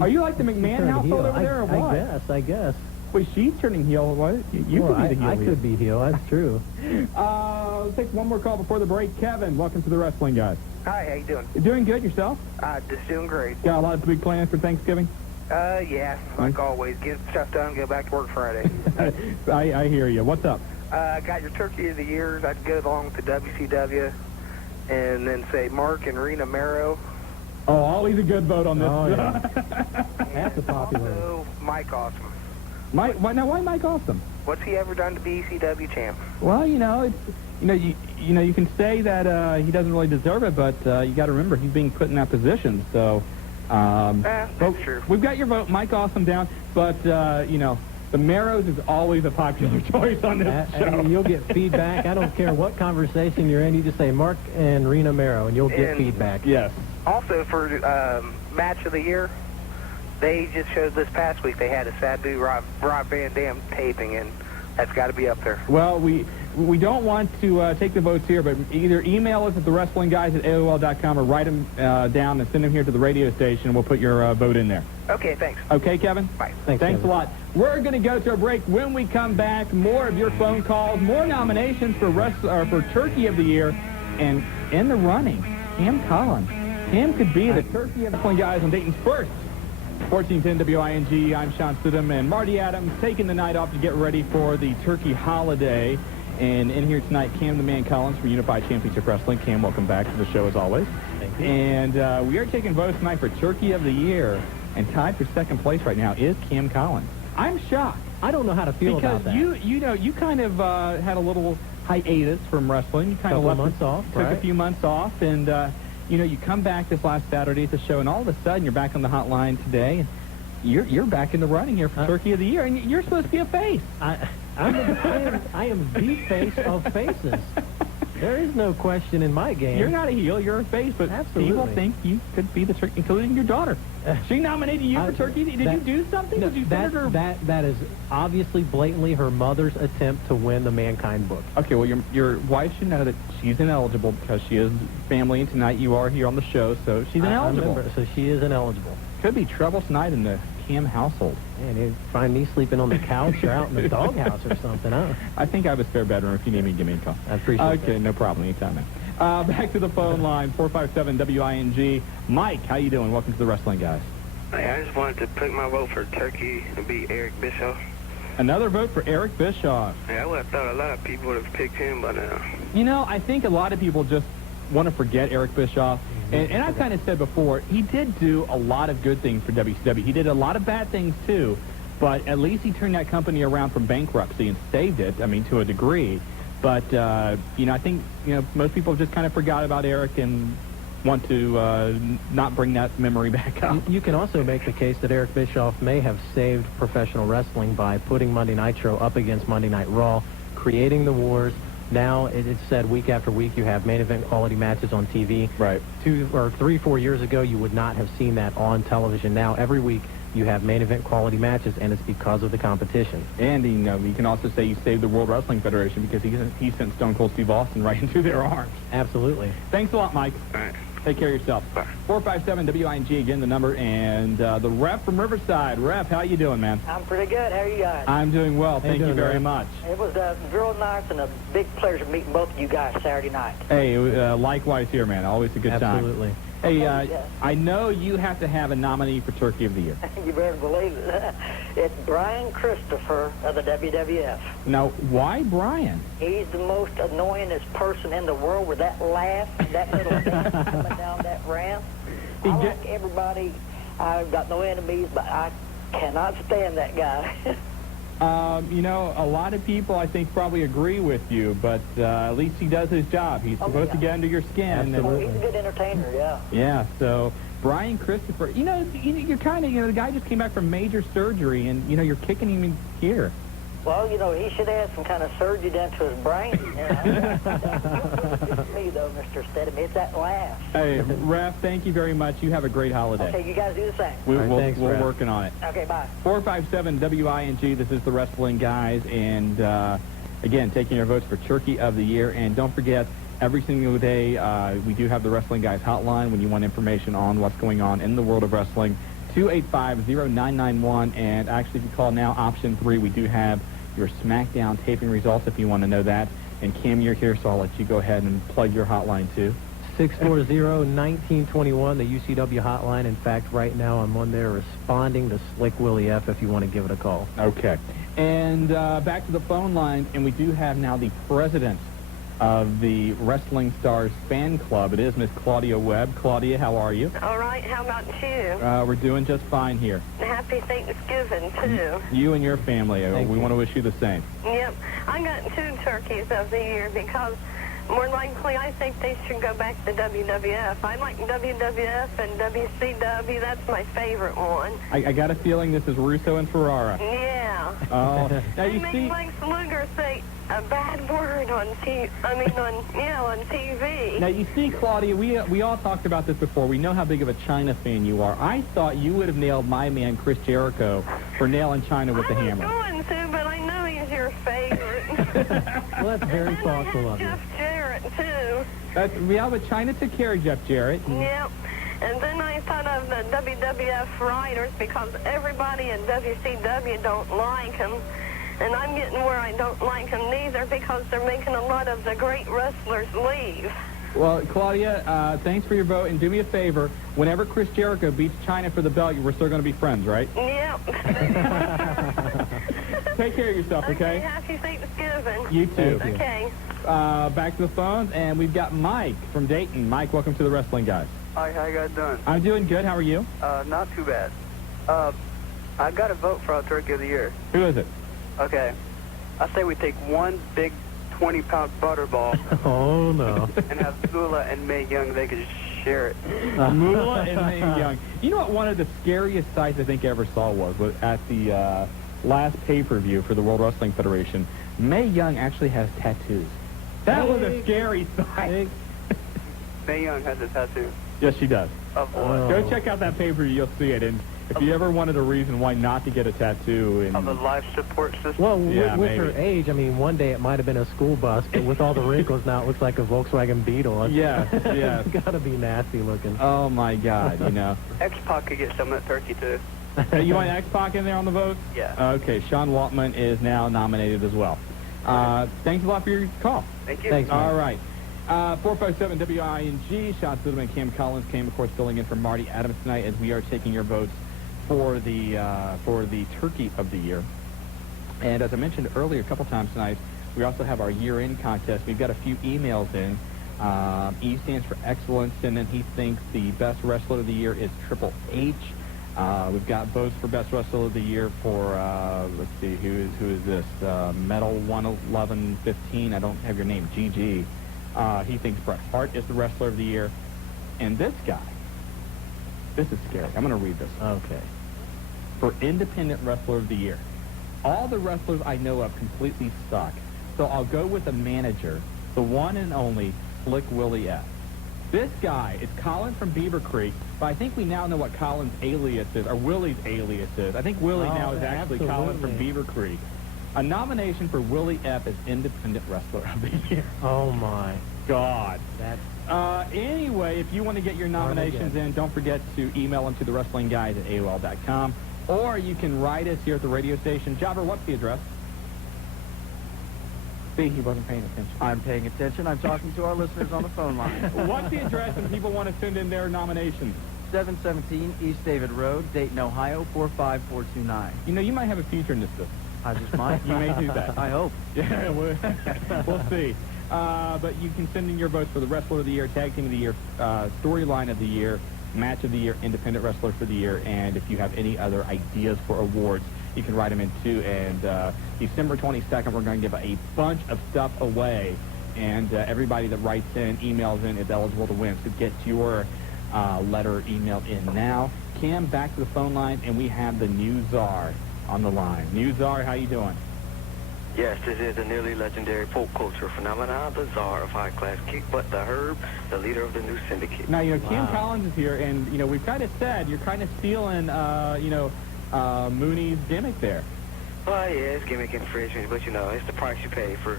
Are you like the McMahon household over there or what? I guess. Wait, she's turning heel. What? You could be the heel. I could be heel. That's true. Let's take one more call before the break. Kevin, welcome to the Wrestling Guys. Hi, how you doing? Doing good. Yourself? Just doing great. Got a lot of big plans for Thanksgiving? Yeah, like always. Get stuff done, go back to work Friday. I hear you. What's up? Got your Turkey of the Years. I'd go along with the WCW and then say Mark and Rena Mero. Oh, always a good vote on this. Oh, yeah. That's a popular. Also, Mike Awesome. Mike, why Mike Awesome? What's he ever done to be ECW champ? Well, you can say that he doesn't really deserve it, but you got to remember he's being put in that position. So, that's true. We've got your vote, Mike Awesome down, but the Marrows is always a popular choice on this show. And you'll get feedback. I don't care what conversation you're in. You just say Mark and Rena Mero, and you'll get feedback. Yes. Also, for Match of the Year, they just showed this past week they had a Sabu Rob Van Dam taping, and that's got to be up there. Well, we don't want to take the votes here, but either email us at thewrestlingguys@AOL.com or write them down and send them here to the radio station, and we'll put your vote in there. Okay, thanks. Okay, Kevin? Bye. Thanks a lot. We're going to go to a break. When we come back, more of your phone calls, more nominations for Turkey of the Year, and in the running, Cam Collins. Cam could be the Turkey of the Wrestling Guys on Dayton's first 1410 WING. I'm Shawn Stidham, and Marty Adams taking the night off to get ready for the Turkey holiday. And in here tonight, Cam the Man Collins from Unified Championship Wrestling. Cam, welcome back to the show as always. Thank you. And we are taking votes tonight for Turkey of the Year. And tied for second place right now is Cam Collins. I'm shocked. I don't know how to feel about that. Because you kind of had a little hiatus from wrestling. You kind of left months off, took a few months off, and you come back this last Saturday at the show, and all of a sudden you're back on the hotline today, and you're back in the running here for Turkey of the Year, and you're supposed to be a face. I am the face of faces. There is no question in my game. You're not a heel, you're a face, but people think you could be the Turkey, including your daughter. She nominated you for Turkey. Did you do something? No, Did you send her? That is obviously blatantly her mother's attempt to win the Mankind book. Okay, well, your wife should know that she's ineligible because she is family, and tonight you are here on the show, so she's ineligible. I remember, so she is ineligible. Could be trouble tonight in the Cam household. Man, you'd find me sleeping on the couch or out in the doghouse or something. I think I have a spare bedroom. If you need me, give me a call. I appreciate that. Okay, no problem. Anytime, man. Back to the phone line, 457 WING. Mike, how you doing? Welcome to the Wrestling Guys. Hey, I just wanted to put my vote for Turkey and be Eric Bischoff. Another vote for Eric Bischoff. Yeah, I would have thought a lot of people would have picked him by now. I think a lot of people just want to forget Eric Bischoff. And I've kind of said before, he did do a lot of good things for WCW. He did a lot of bad things, too. But at least he turned that company around from bankruptcy and saved it, to a degree. But, I think, most people just kind of forgot about Eric and want to not bring that memory back up. You can also make the case that Eric Bischoff may have saved professional wrestling by putting Monday Nitro up against Monday Night Raw, creating the wars. Now, it's said week after week you have main event quality matches on TV. Right. 2 or 3, 4 years ago, you would not have seen that on television. Now, every week, you have main event quality matches, and it's because of the competition. And, you can also say you saved the World Wrestling Federation because he sent Stone Cold Steve Austin right into their arms. Absolutely. Thanks a lot, Mike. All right. Take care of yourself. Bye. 457 WING, again, the number, and the ref from Riverside. Ref, how you doing, man? I'm pretty good. How are you guys? I'm doing well. Thank you very much. It was real nice and a big pleasure meeting both of you guys Saturday night. Hey, likewise here, man. Always a good time. Absolutely. Hey, I know you have to have a nominee for Turkey of the Year. You better believe it. It's Brian Christopher of the WWF. Now, why Brian? He's the most annoyingest person in the world with that laugh, that little thing coming down that ramp. I like everybody. I've got no enemies, but I cannot stand that guy. You know, a lot of people, I think, probably agree with you, but at least he does his job. He's supposed to get under your skin. Well, he's a good entertainer, yeah. Yeah, so Brian Christopher, you know, you're kind of, the guy just came back from major surgery, and, you're kicking him in here. Well, he should have some kind of surgery done to his brain. It's me, though, Mr. Stedham. It's that laugh. Hey, Ref, thank you very much. You have a great holiday. Okay, you guys do the same. We're working on it. Okay, bye. 457-WING, this is the Wrestling Guys, and, again, taking your votes for Turkey of the Year. And don't forget, every single day, we do have the Wrestling Guys hotline when you want information on what's going on in the world of wrestling. 285-0991, and actually, if you call now, option 3, we do have your SmackDown taping results if you want to know that. And Cam, you're here, so I'll let you go ahead and plug your hotline, too. 640-1921, the UCW hotline. In fact, right now I'm on there responding to Slick Willie F if you want to give it a call. Okay. And back to the phone line, and we do have now the president of the Wrestling Stars fan club. It is Miss Claudia Webb. Claudia, how are you? All right, how about you? We're doing just fine here. Happy Thanksgiving, too. You and your family. We want to wish you the same. Yep. I got 2 turkeys of the year because more likely I think they should go back to WWF. I like WWF and WCW. That's my favorite one. I got a feeling this is Russo and Ferrara. Yeah. Oh. Now you make see, Lex Luger say a bad word on TV. On TV. Now you see, Claudia, we all talked about this before. We know how big of a China fan you are. I thought you would have nailed my man Chris Jericho for nailing China with the hammer. I was going to, but I know he's your favorite. Well, that's very thoughtful of you. Jeff Jarrett, too. Yeah, but China took care of Jeff Jarrett. Yep. And then I thought of the WWF writers because everybody in WCW don't like him. And I'm getting where I don't like them neither because they're making a lot of the great wrestlers leave. Well, Claudia, thanks for your vote. And do me a favor. Whenever Chris Jericho beats China for the belt, we're still going to be friends, right? Yep. Take care of yourself, okay? Happy Thanksgiving. You too. Okay. Back to the phones, and we've got Mike from Dayton. Mike, welcome to the Wrestling Guys. Hi, how you guys doing? I'm doing good. How are you? Not too bad. I got a vote for our Turkey of the Year. Who is it? Okay. I say we take one big 20-pound butterball. Oh, no. And have Moolah and Mae Young. They could share it. Moolah and Mae Young. You know what one of the scariest sights I think I ever saw was at the last pay-per-view for the World Wrestling Federation. Mae Young actually has tattoos. That was a scary sight. Mae Young has a tattoo. Yes, she does. Of what? Go check out that pay-per-view. You'll see it. And if you ever wanted a reason why not to get a tattoo... Of a life support system? Well, yeah, with her age, I mean, one day it might have been a school bus, but with all the wrinkles now, it looks like a Volkswagen Beetle. Yeah. It's got to be nasty looking. Oh, my God, X-Pac could get some of that turkey, too. You want X-Pac in there on the vote? Yeah. Okay, Sean Waltman is now nominated as well. Thanks a lot for your call. Thank you. Thanks, man. All right. 457-WING, Sean Siddleman, Cam Collins came, of course, filling in for Marty Adams tonight as we are taking your votes for the Turkey of the Year. And as I mentioned earlier a couple times tonight, we also have our year-end contest. We've got a few emails in. E stands for excellence, and then he thinks the best wrestler of the year is Triple H. We've got votes for best wrestler of the year for, let's see, who is this? Metal 11115. I don't have your name. GG. He thinks Bret Hart is the wrestler of the year. And this guy, this is scary. I'm going to read this. Okay. For Independent Wrestler of the Year, all the wrestlers I know of completely suck. So I'll go with the manager, the one and only Slick Willie F. This guy is Colin from Beaver Creek, but I think we now know what Colin's alias is, or Willie's alias is. I think Willie now is actually Colin from Beaver Creek. A nomination for Willie F. as Independent Wrestler of the Year. Oh, my God. That's anyway, if you want to get your nominations in, don't forget to email them to thewrestlingguys@AOL.com, or you can write us here at the radio station. Jobber, what's the address? See, he wasn't paying attention. I'm paying attention. I'm talking to our listeners on the phone line. What's the address if people want to send in their nominations? 717 East David Road, Dayton, Ohio, 45429. You know, you might have a future in this business. I just might. You may do that. I hope. Yeah, we'll see. But you can send in your votes for the Wrestler of the Year, Tag Team of the Year, Storyline of the Year, Match of the Year, Independent Wrestler for the Year, and if you have any other ideas for awards, you can write them in too. And December 22nd, we're going to give a bunch of stuff away. And everybody that writes in, emails in, is eligible to win. So get your letter emailed in now. Cam, back to the phone line, and we have the new czar on the line. New czar, how you doing? Yes, this is the nearly legendary folk culture phenomenon, the czar of high-class kick butt, the Herb, the leader of the new syndicate. Now, Kim Collins is here, and, we've kind of said you're kind of stealing, Mooney's gimmick there. Well, yeah, it's gimmick infringement, but, it's the price you pay for,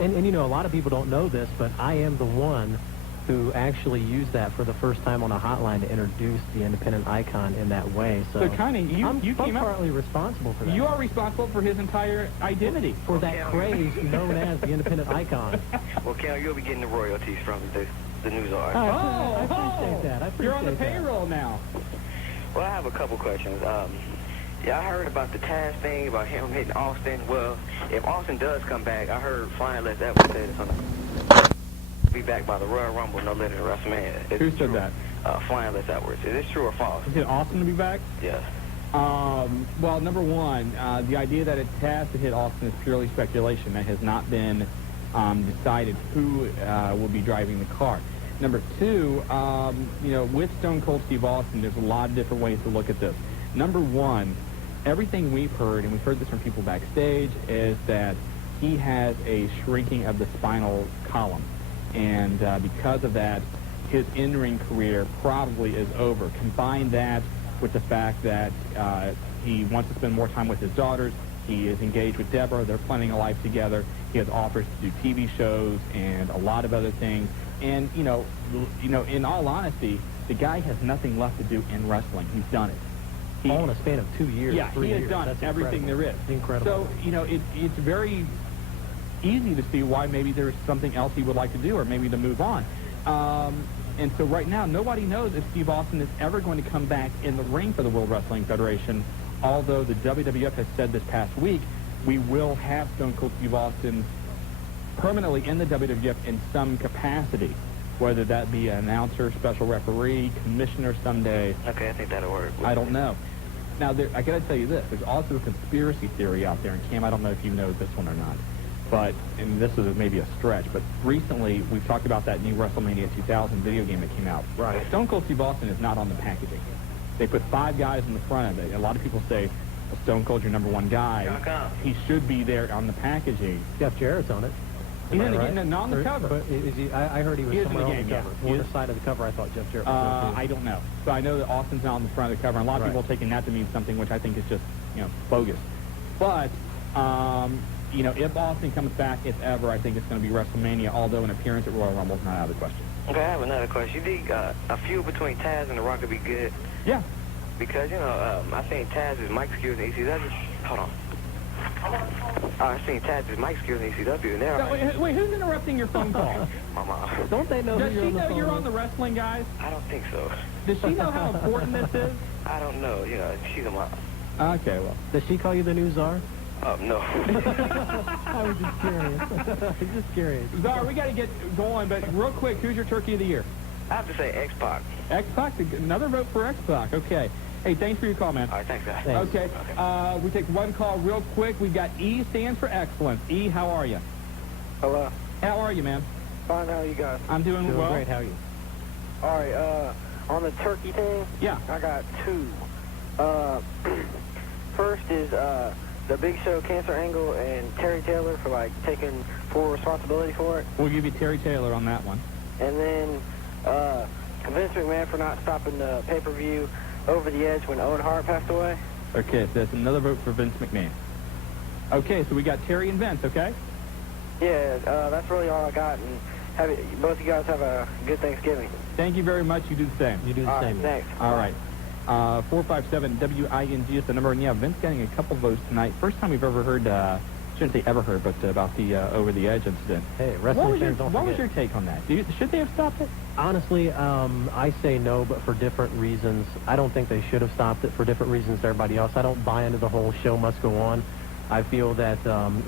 And a lot of people don't know this, but I am the one who actually used that for the first time on a hotline to introduce the independent icon in that way. So kind of, you came partly responsible for that. You are responsible for his entire identity. For that craze known as the independent icon. Well, Cal, you'll be getting the royalties from the news art. I appreciate that. You're on the payroll now. Well, I have a couple questions. Yeah, I heard about the Taz thing, about him hitting Austin. Well, if Austin does come back, I heard Flying Les Edwards say this on be back by the Royal Rumble no later than WrestleMania. Who said that? Flying Les Edwards. Is this true or false? Is it Austin to be back? Yes. Well, number one, the idea that it has to hit Austin is purely speculation. That has not been decided who will be driving the car. Number two, with Stone Cold Steve Austin, there's a lot of different ways to look at this. Number one, everything we've heard, and we've heard this from people backstage, is that he has a shrinking of the spinal column. And because of that, his in-ring career probably is over. Combine that with the fact that he wants to spend more time with his daughters. He is engaged with Deborah. They're planning a life together. He has offers to do TV shows and a lot of other things. And, in all honesty, the guy has nothing left to do in wrestling. He's done it. All in a span of 2 years. Yeah, he has done everything there is. Incredible. So, it's very easy to see why maybe there's something else he would like to do or maybe to move on. And so right now, nobody knows if Steve Austin is ever going to come back in the ring for the World Wrestling Federation, although the WWF has said this past week, we will have Stone Cold Steve Austin permanently in the WWF in some capacity, whether that be an announcer, special referee, commissioner someday. Okay, I think that'll work. I don't know. Now, I got to tell you this. There's also a conspiracy theory out there, and Cam, I don't know if you know this one or not. But, and this is maybe a stretch, but recently we've talked about that new WrestleMania 2000 video game that came out. Right. Stone Cold Steve Austin is not on the packaging. They put 5 guys in the front of it. A lot of people say, well, Stone Cold's your number one guy. He should be there on the packaging. Jeff Jarrett's on it. He's not on the cover. But I heard he was somewhere on the cover. Yeah. Or the side of the cover, I thought Jeff Jarrett was I don't know. So I know that Austin's not on the front of the cover, and a lot of people are taking that to mean something which I think is just, bogus. But, if Austin comes back, if ever, I think it's going to be WrestleMania, although an appearance at Royal Rumble is not out of the question. Okay, I have another question. You think a feud between Taz and The Rock would be good? Yeah. Because, I seen Taz's mic skills in ECW. Hold on. I seen Taz's mic skills in ECW, and they're wait, who's interrupting your phone call? My mom. Don't they know Does you're she on the know phone? you're on the wrestling, guys? I don't think so. Does she know how important this is? I don't know. She's a mom. Okay, well. Does she call you the new czar? No. I was just curious. I was just curious. Czar, we got to get going, but real quick, who's your turkey of the year? I have to say X-Pac. X-Pac? Another vote for X-Pac. Okay. Hey, thanks for your call, man. All right, thanks, guys. Thanks. Okay. We take one call real quick. We got E stands for excellence. E, how are you? Hello. How are you, man? Fine, how are you guys? I'm doing well. Great, how are you? All right, on the turkey thing, yeah, I got 2. First is the Big Show cancer angle and Terry Taylor for taking full responsibility for it. We'll give you Terry Taylor on that one. And then Vince McMahon for not stopping the pay-per-view Over the Edge when Owen Hart passed away. Okay, so that's another vote for Vince McMahon. Okay, so we got Terry and Vince, okay? Yeah, that's really all I got. And both of you guys have a good Thanksgiving. Thank you very much. You do the same. You do the same. Thanks. All right. 457-WING is the number. And, yeah, Vince getting a couple votes tonight. First time we've ever heard, shouldn't say ever heard, but about the Over the Edge incident. Hey, wrestling fans don't forget. What was your take on that? Should they have stopped it? Honestly, I say no, but for different reasons. I don't think they should have stopped it for different reasons to everybody else. I don't buy into the whole show must go on. I feel that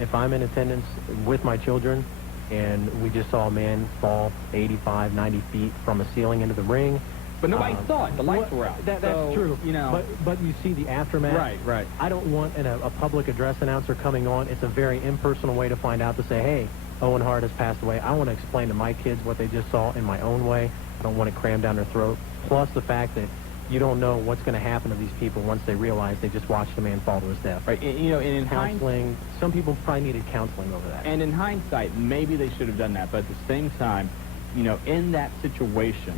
if I'm in attendance with my children and we just saw a man fall 85, 90 feet from a ceiling into the ring, But nobody saw it. The lights were out. That's true. You know. But you see the aftermath. Right. I don't want a public address announcer coming on. It's a very impersonal way to find out, to say, hey, Owen Hart has passed away. I want to explain to my kids what they just saw in my own way. I don't want it crammed down their throat. Plus the fact that you don't know what's going to happen to these people once they realize they just watched a man fall to his death. Right. And, you know, and in counseling, some people probably needed counseling over that. And in hindsight, maybe they should have done that. But at the same time, you know, in that situation,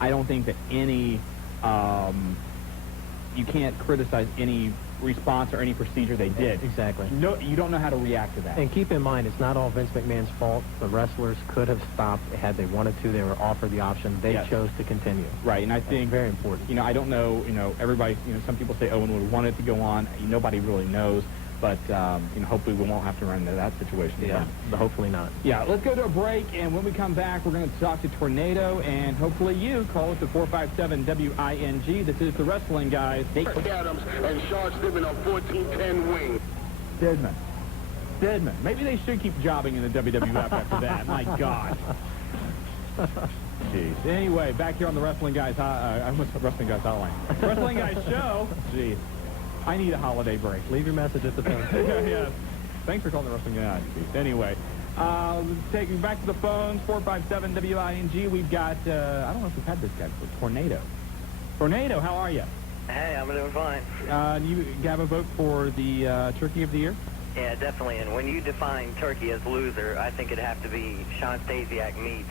I don't think that any, you can't criticize any response or any procedure they did. Exactly. No, you don't know how to react to that. And keep in mind, it's not all Vince McMahon's fault. The wrestlers could have stopped had they wanted to. They were offered the option. They chose to continue. Right, and I think very important. You know, I don't know. You know, everybody. You know, some people say Owen would have wanted to go on. Nobody really knows. But, you know, hopefully we won't have to run into that situation again. But hopefully not. Yeah, let's go to a break, and when we come back, we're going to talk to Tornado, and hopefully you call us at 457-WING. This is the Wrestling Guys. Adams and Shawn Stibbin on 1410 wing. Deadman. Maybe they should keep jobbing in the WWF after that. My God. Jeez. Anyway, back here on the Wrestling Guys, I almost said Wrestling Guys Hotline. Wrestling Guys Show. Jeez. I need a holiday break. Leave your message at the phone. Yes. Thanks for calling the Wrestling Guys. Anyway, taking back to the phones, 457-WING. We've got, I don't know if we've had this guy before, Tornado. Tornado, how are you? Hey, I'm doing fine. You have a vote for the Turkey of the Year? Yeah, definitely. And when you define Turkey as loser, I think it'd have to be Shawn Stasiak Meat.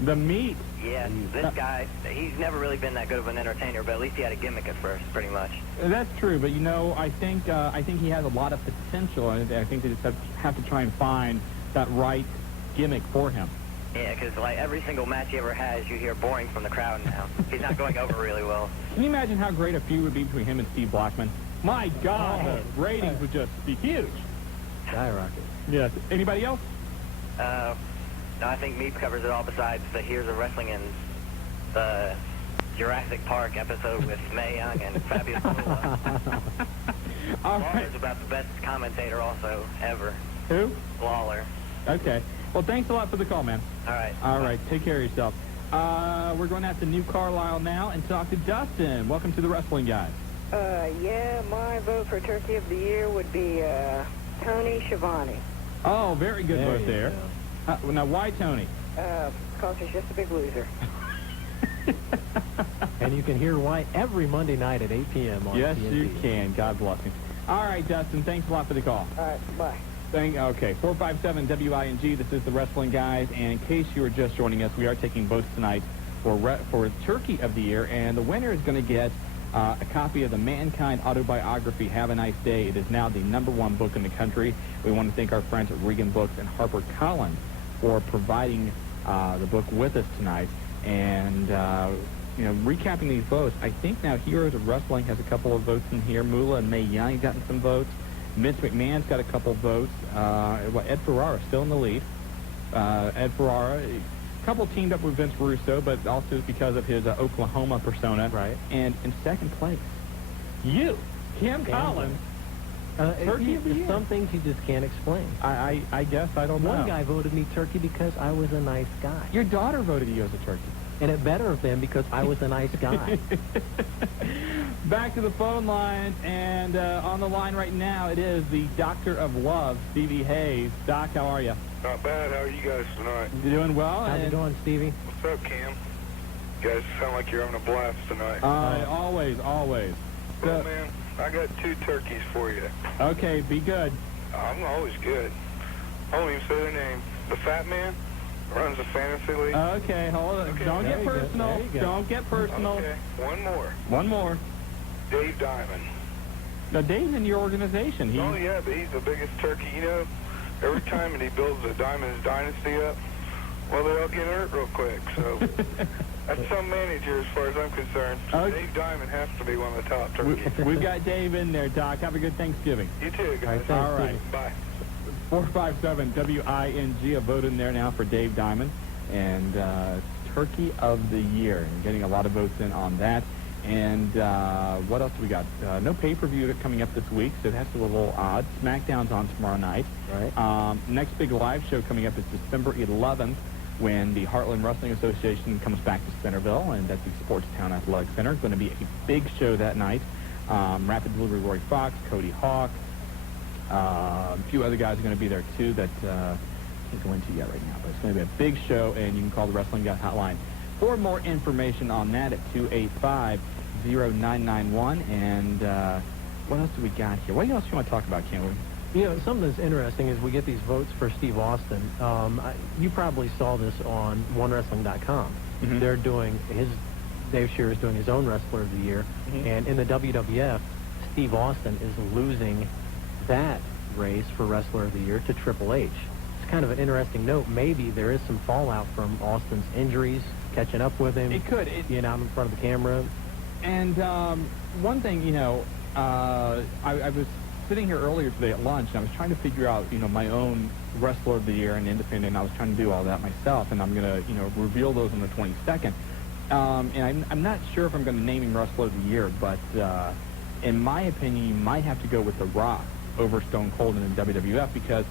The Meat? Yeah, this guy, he's never really been that good of an entertainer, but at least he had a gimmick at first, pretty much. That's true, but you know, I think he has a lot of potential, and I think they just have to try and find that right gimmick for him. Yeah, because like every single match he ever has, you hear boring from the crowd now. He's not going over really well. Can you imagine how great a feud would be between him and Steve Blackman? My God, the ratings would just be huge. Skyrocket. Yes. Anybody else? No, I think Meep covers it all besides the Here's a Wrestling and the Jurassic Park episode with Mae Young and Fabio Silva. Lawler's about the best commentator also ever. Who? Lawler. Okay. Well, thanks a lot for the call, man. All right. All right. Take care of yourself. We're going out to New Carlisle now and talk to Dustin. Welcome to the Wrestling Guys. Yeah, my vote for Turkey of the Year would be Tony Schiavone. Oh, very good vote there. Now, why Tony? Because he's just a big loser. And you can hear why every Monday night at 8 p.m. on Yes, TNT. you can. God bless him. All right, Dustin, thanks a lot for the call. All right, bye. Okay, 457-WING, this is the Wrestling Guys, and in case you were just joining us, we are taking votes tonight for Turkey of the Year, and the winner is going to get a copy of the Mankind autobiography, Have a Nice Day. It is now the #1 book in the country. We want to thank our friends at Regan Books and HarperCollins for providing the book with us tonight. And, you know, recapping these votes, I think now Heroes of Wrestling has a couple of votes in here. Moolah and Mae Young have gotten some votes. Vince McMahon's got a couple votes. Ed Ferrara still in the lead. Ed Ferrara, a couple teamed up with Vince Russo, but also because of his Oklahoma persona. Right. And in second place, you, Kim Collins. Turkey of the Year. Some things you just can't explain. I guess I don't know. One guy voted me turkey because I was a nice guy. Your daughter voted you as a turkey. And it better have been because I was a nice guy. Back to the phone lines, and on the line right now, it is the Doctor of Love, Stevie Hayes. Doc, how are you? Not bad. How are you guys tonight? You doing well? How's it going, Stevie? What's up, Cam? You guys sound like you're having a blast tonight. Always. Well, man, I got 2 turkeys for you. Okay, be good. I'm always good. I won't even say their name. The Fat Man runs a fantasy league. Okay, hold on. Okay. Don't get personal. Don't get personal. Okay, One more. Dave Diamond. Now, Dave's in your organization. Oh, yeah, but he's the biggest turkey. You know, every time he builds a Diamond's dynasty up, well, they all get hurt real quick. So that's some manager as far as I'm concerned. Okay. Dave Diamond has to be one of the top turkeys. We've got Dave in there, Doc. Have a good Thanksgiving. You too, guys. All right. Bye. 457-WING, a vote in there now for Dave Diamond. And Turkey of the Year. And getting a lot of votes in on that. And what else do we got? No pay-per-view coming up this week, so that's a little odd. SmackDown's on tomorrow night. Right. Next big live show coming up is December 11th. when the Heartland Wrestling Association comes back to Centerville, and at the Sportstown Athletic Center. It's going to be a big show that night. Rapid Delivery Roy Fox, Cody Hawk, a few other guys are going to be there too that I can't go into yet right now, but it's going to be a big show, and you can call the Wrestling Guys hotline for more information on that at 285-0991. And what else do we got here? What else do you want to talk about, Ken? You know, something that's interesting is we get these votes for Steve Austin. You probably saw this on OneWrestling.com. Mm-hmm. They're doing Dave Scherer is doing his own Wrestler of the Year, and in the WWF, Steve Austin is losing that race for Wrestler of the Year to Triple H. It's kind of an interesting note. Maybe there is some fallout from Austin's injuries, catching up with him. It could. Being out in front of the camera. And one thing, you know, I was sitting here earlier today at lunch, and I was trying to figure out, you know, my own Wrestler of the Year and Independent, and I was trying to do all that myself, and I'm going to, you know, reveal those on the 22nd. And I'm not sure if I'm going to name him Wrestler of the Year, but in my opinion, you might have to go with The Rock over Stone Cold in the WWF because,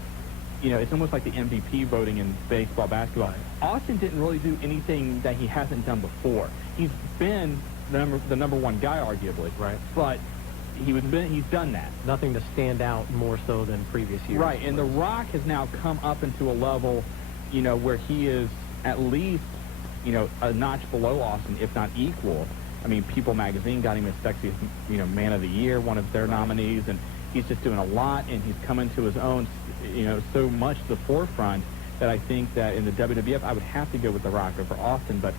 you know, it's almost like the MVP voting in baseball, basketball. Austin didn't really do anything that he hasn't done before. He's been the number one guy, arguably. Right. But he's done that. Nothing to stand out more so than previous years. Right, and The Rock has now come up into a level, you know, where he is at least, you know, a notch below Austin, if not equal. I mean, People Magazine got him as Sexiest, you know, Man of the Year, one of their nominees, and he's just doing a lot, and he's coming to his own, you know, so much to the forefront that I think that in the WWF, I would have to go with The Rock over Austin, but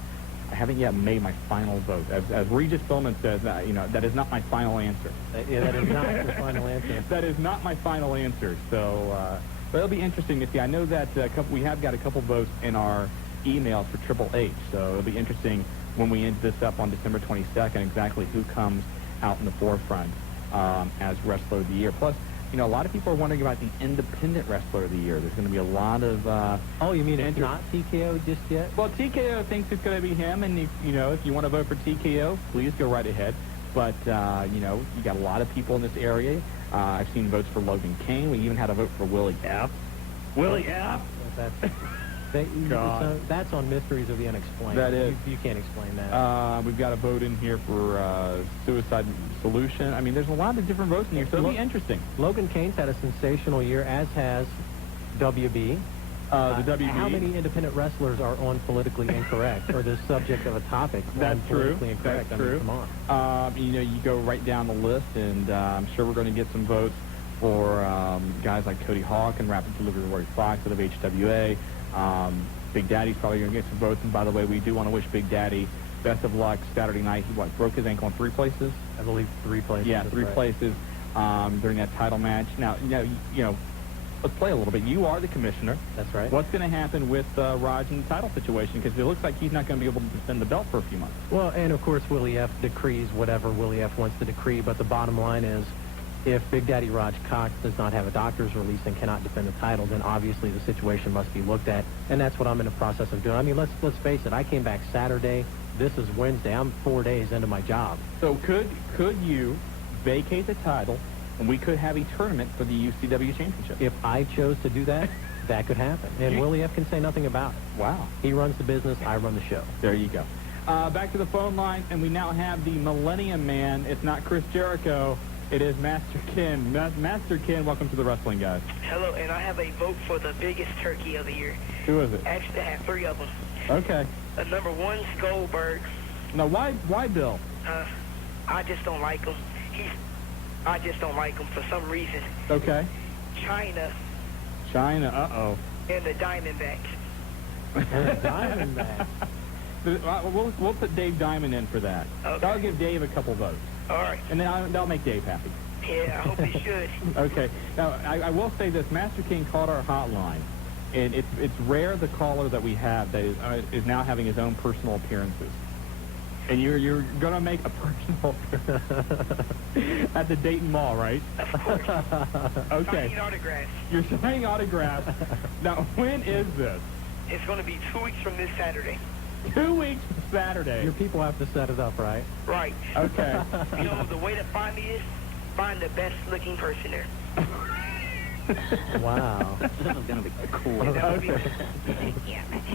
I haven't yet made my final vote. As Regis Philbin says, you know, that is not my final answer. Yeah, that is not your final answer. That is not my final answer. So, but it'll be interesting to see. I know that we have got a couple votes in our emails for Triple H, so it'll be interesting when we end this up on December 22nd, exactly who comes out in the forefront as Wrestler of the Year. Plus, you know, a lot of people are wondering about the Independent Wrestler of the Year. There's going to be a lot of... oh, you mean it's not TKO just yet? Well, TKO thinks it's going to be him, and, you know, if you want to vote for TKO, please go right ahead. But, you know, you got a lot of people in this area. I've seen votes for Logan Kane. We even had a vote for Willie F. Willie F. That's on Mysteries of the Unexplained. That is. You can't explain that. We've got a vote in here for Suicide Solution. I mean, there's a lot of different votes in here, so it'll be interesting. Logan Kane's had a sensational year, as has WB. The WB. How many independent wrestlers are on Politically Incorrect, or the subject of a topic? That's true. Incorrect? That's true. Come on. You know, you go right down the list, and I'm sure we're going to get some votes for guys like Cody Hawk and Rapid Delivery Roy Fox out of HWA. Big Daddy's probably going to get some votes, and by the way, we do want to wish Big Daddy best of luck Saturday night. He broke his ankle in 3 places? I believe 3 places. Yeah, 3 places during that title match. Now, you know, let's play a little bit. You are the commissioner. That's right. What's going to happen with Raj in the title situation? Because it looks like he's not going to be able to defend the belt for a few months. Well, and of course, Willie F. decrees whatever Willie F. wants to decree, but the bottom line is, if Big Daddy Raj Cox does not have a doctor's release and cannot defend the title, then obviously the situation must be looked at, and that's what I'm in the process of doing. I mean, let's face it. I came back Saturday. This is Wednesday. I'm 4 days into my job. So could you vacate the title, and we could have a tournament for the UCW Championship? If I chose to do that, that could happen. And Willie F. can say nothing about it. Wow. He runs the business. I run the show. There you go. Back to the phone line, and we now have the Millennium Man. It's not Chris Jericho. It is Master Ken. Master Ken, welcome to the Wrestling Guys. Hello, and I have a vote for the biggest turkey of the year. Who is it? Actually, I have 3 of them. Okay. Number 1's Goldberg. Now, why Bill? I just don't like him. I just don't like him for some reason. Okay. China. Uh-oh. And the Diamondbacks. Diamondbacks. We'll put Dave Diamond in for that. Okay. I'll give Dave a couple votes. All right. And then that'll make Dave happy. Yeah, I hope he should. Okay. Now, I will say this. Master King called our hotline, and it's rare the caller that we have that is now having his own personal appearances. And you're going to make a personal appearance at the Dayton Mall, right? Of course. Okay. Signing autographs. You're signing autographs. Now, when is this? It's going to be 2 weeks from this Saturday. 2 weeks from Saturday. Your people have to set it up, right? Right. Okay. You know, the way to find me is find the best-looking person there. Wow. This is going to be cool.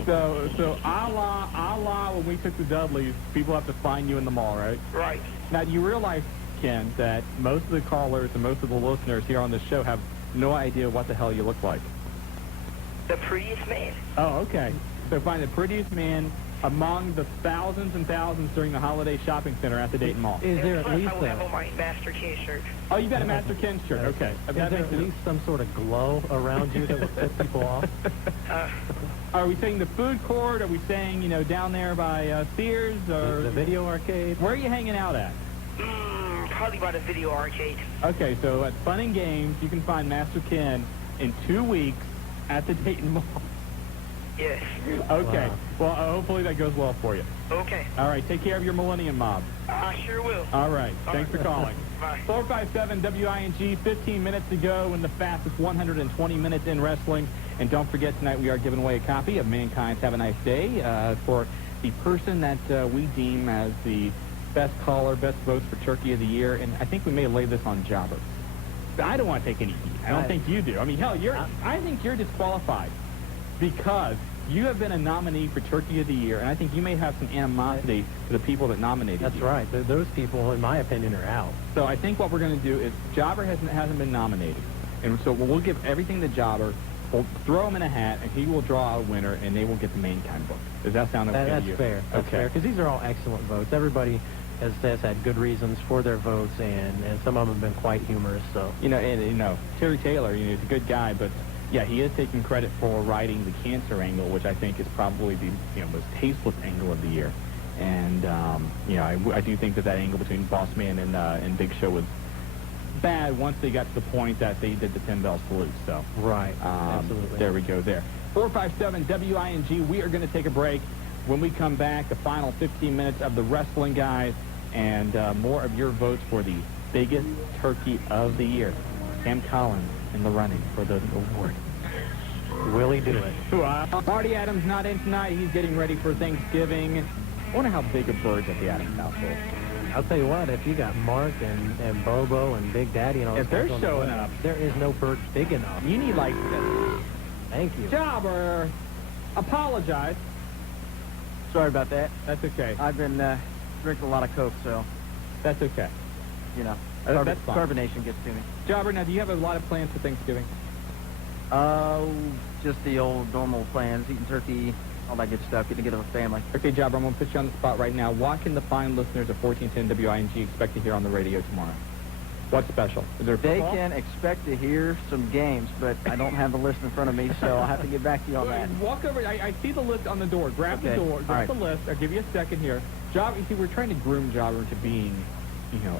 So a la when we took the Dudleys, people have to find you in the mall, right? Right. Now, you realize, Ken, that most of the callers and most of the listeners here on this show have no idea what the hell you look like. The prettiest man. Oh, okay. So find the prettiest man among the thousands and thousands during the holiday shopping center at the Dayton Mall. Is there at least I will have on my Master Ken shirt. Oh, you got a Master Ken shirt. Okay. Is there at least some sort of glow around you that will set people off? Are we saying the food court? Are we saying, you know, down there by Sears? Or The video arcade? Where are you hanging out at? Probably by the video arcade. Okay, so at Fun and Games, you can find Master Ken in 2 weeks at the Dayton Mall. Yes. Okay. Wow. Well, hopefully that goes well for you. Okay. All right. Take care of your Millennium Mob. I sure will. All right. Thanks for calling. Bye. 457 WING, 15 minutes to go in the fastest 120 minutes in wrestling. And don't forget, tonight we are giving away a copy of Mankind's Have a Nice Day for the person that we deem as the best caller, best votes for Turkey of the Year. And I think we may lay this on Jobber. I don't want to take any heat. I don't think you do. I mean, hell, I think you're disqualified because you have been a nominee for Turkey of the Year, and I think you may have some animosity to the people that nominated you. That's right. Those people, in my opinion, are out. So I think what we're going to do is Jobber hasn't been nominated, and so we'll give everything to Jobber. We'll throw him in a hat, and he will draw out a winner, and they will get the Mankind book. Does that sound okay to you? That's fair. That's fair, because these are all excellent votes. Everybody has had good reasons for their votes, and some of them have been quite humorous. So Terry Taylor, he's a good guy, but yeah, he is taking credit for writing the cancer angle, which I think is probably the most tasteless angle of the year. And I do think that angle between Boss Man and Big Show was bad once they got to the point that they did the 10 bell salute. So right, absolutely. There we go. There. 457 WING. We are going to take a break. When we come back, the final 15 minutes of the Wrestling Guys and more of your votes for the biggest turkey of the year. Cam Collins in the running for the award. Will he do it? Marty Adams not in tonight. He's getting ready for Thanksgiving. I wonder how big a bird's at the Adams household. I'll tell you what, if you got Mark and Bobo and Big Daddy and all if they're showing up, there is no bird big enough. You need like thank you. Jobber, apologize. Sorry about that. That's okay. I've been drinking a lot of Coke, so that's okay. That's fine. Carbonation gets to me. Jobber, now do you have a lot of plans for Thanksgiving? Just the old normal plans, eating turkey, all that good stuff, getting together with family. Okay, Jobber, I'm going to put you on the spot right now. What can the fine listeners of 1410 WING expect to hear on the radio tomorrow? What's special? Is there They can expect to hear some games, but I don't have the list in front of me, so I'll have to get back to you on that. Walk over. I see the list on the door. Grab the door. Grab the list. I'll give you a second here. Jobber, you see, we're trying to groom Jobber into being,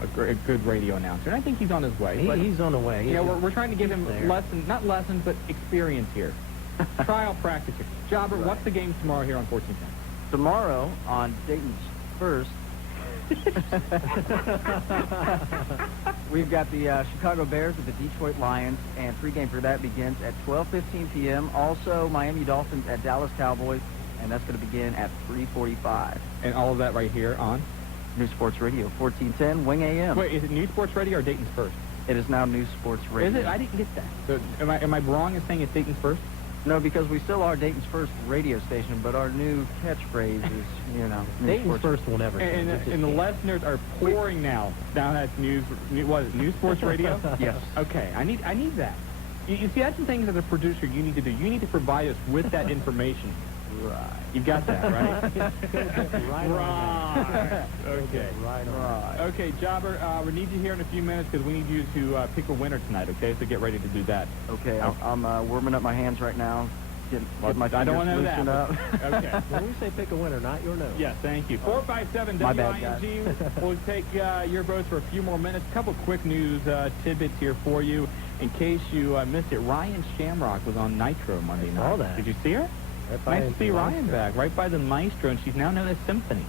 a good radio announcer, and I think he's on his way. He's on the way. We're trying to give him not lessons, but experience here. Trial practice here. Jobber, what's the game tomorrow here on 1410? Tomorrow on Dayton's First, we've got the Chicago Bears with the Detroit Lions, and pregame for that begins at 12:15 p.m. Also, Miami Dolphins at Dallas Cowboys, and that's going to begin at 3:45. And all of that right here on News Sports Radio, 1410 Wing AM. Wait, is it News Sports Radio or Dayton's First? It is now News Sports Radio. Is it? I didn't get that. So am I wrong in saying it's Dayton's First? No, because we still are Dayton's First radio station, but our new catchphrase is, Dayton's First will never change. And the listeners are pouring now down at News Sports Radio? Yes. Okay, I need that. You see, that's the things as a producer you need to do. You need to provide us with that information. Right. You got that, right? Right. Okay. Right. Okay, Jobber, we need you here in a few minutes because we need you to pick a winner tonight, okay? So get ready to do that. Okay, I'm warming up my hands right now. Get my I don't want to know that. Up. Okay. When we say pick a winner, not your nose. Yes, thank you. 457 WING. We'll take your votes for a few more minutes. A couple quick news tidbits here for you. In case you missed it, Ryan Shamrock was on Nitro Monday night. I saw that. Did you see her? Nice to see Ryan back, right by the Maestro, and she's now known as Symphony.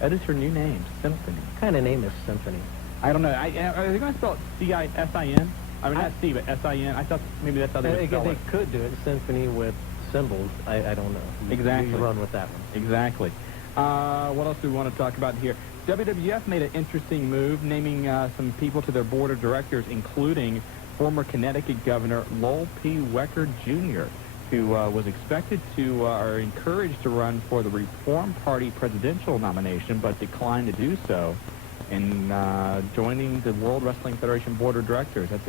That is her new name, Symphony. What kind of name is Symphony? I don't know. Are they going to spell it C-I-S-I-N? I mean, not C, but S-I-N. I thought maybe that's how they would spell it. They could do it, Symphony with symbols. I don't know. Exactly. You run with that one. Exactly. What else do we want to talk about here? WWF made an interesting move, naming some people to their board of directors, including former Connecticut Governor Lowell P. Wecker Jr., who was expected to, or encouraged to run for the Reform Party presidential nomination, but declined to do so, and joining the World Wrestling Federation Board of Directors. That's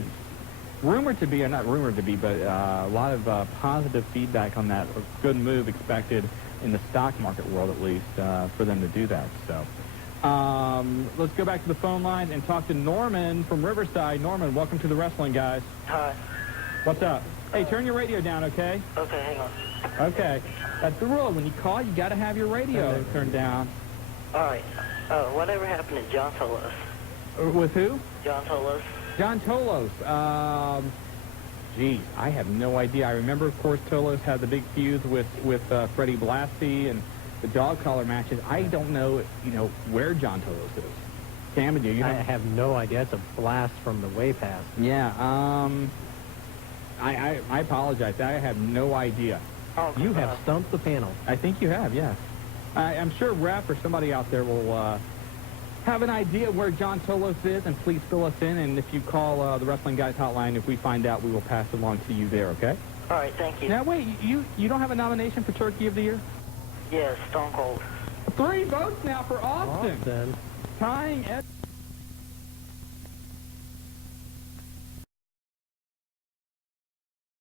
rumored to be, or not rumored to be, but a lot of positive feedback on that. A good move expected in the stock market world, at least, for them to do that. So let's go back to the phone line and talk to Norman from Riverside. Norman, welcome to the Wrestling Guys. Hi. What's up? Hey, turn your radio down, okay? Okay, hang on. Okay. That's the rule. When you call, you got to have your radio turned down. All right. Whatever happened to John Tolos? With who? John Tolos. John Tolos. Geez, I have no idea. I remember, of course, Tolos had the big feuds with Freddie Blassie and the dog collar matches. I don't know, where John Tolos is. Cam, do you? I have no idea. It's a blast from the way past. Yeah. I apologize. I have no idea. You have stumped the panel. I think you have, yes. I'm sure Ref or somebody out there will have an idea where John Tolos is, and please fill us in. And if you call the Wrestling Guys hotline, if we find out, we will pass it along to you there, okay? All right, thank you. Now, wait, you don't have a nomination for Turkey of the Year? Yes, Stone Cold. 3 votes now for Austin. Tying Ed...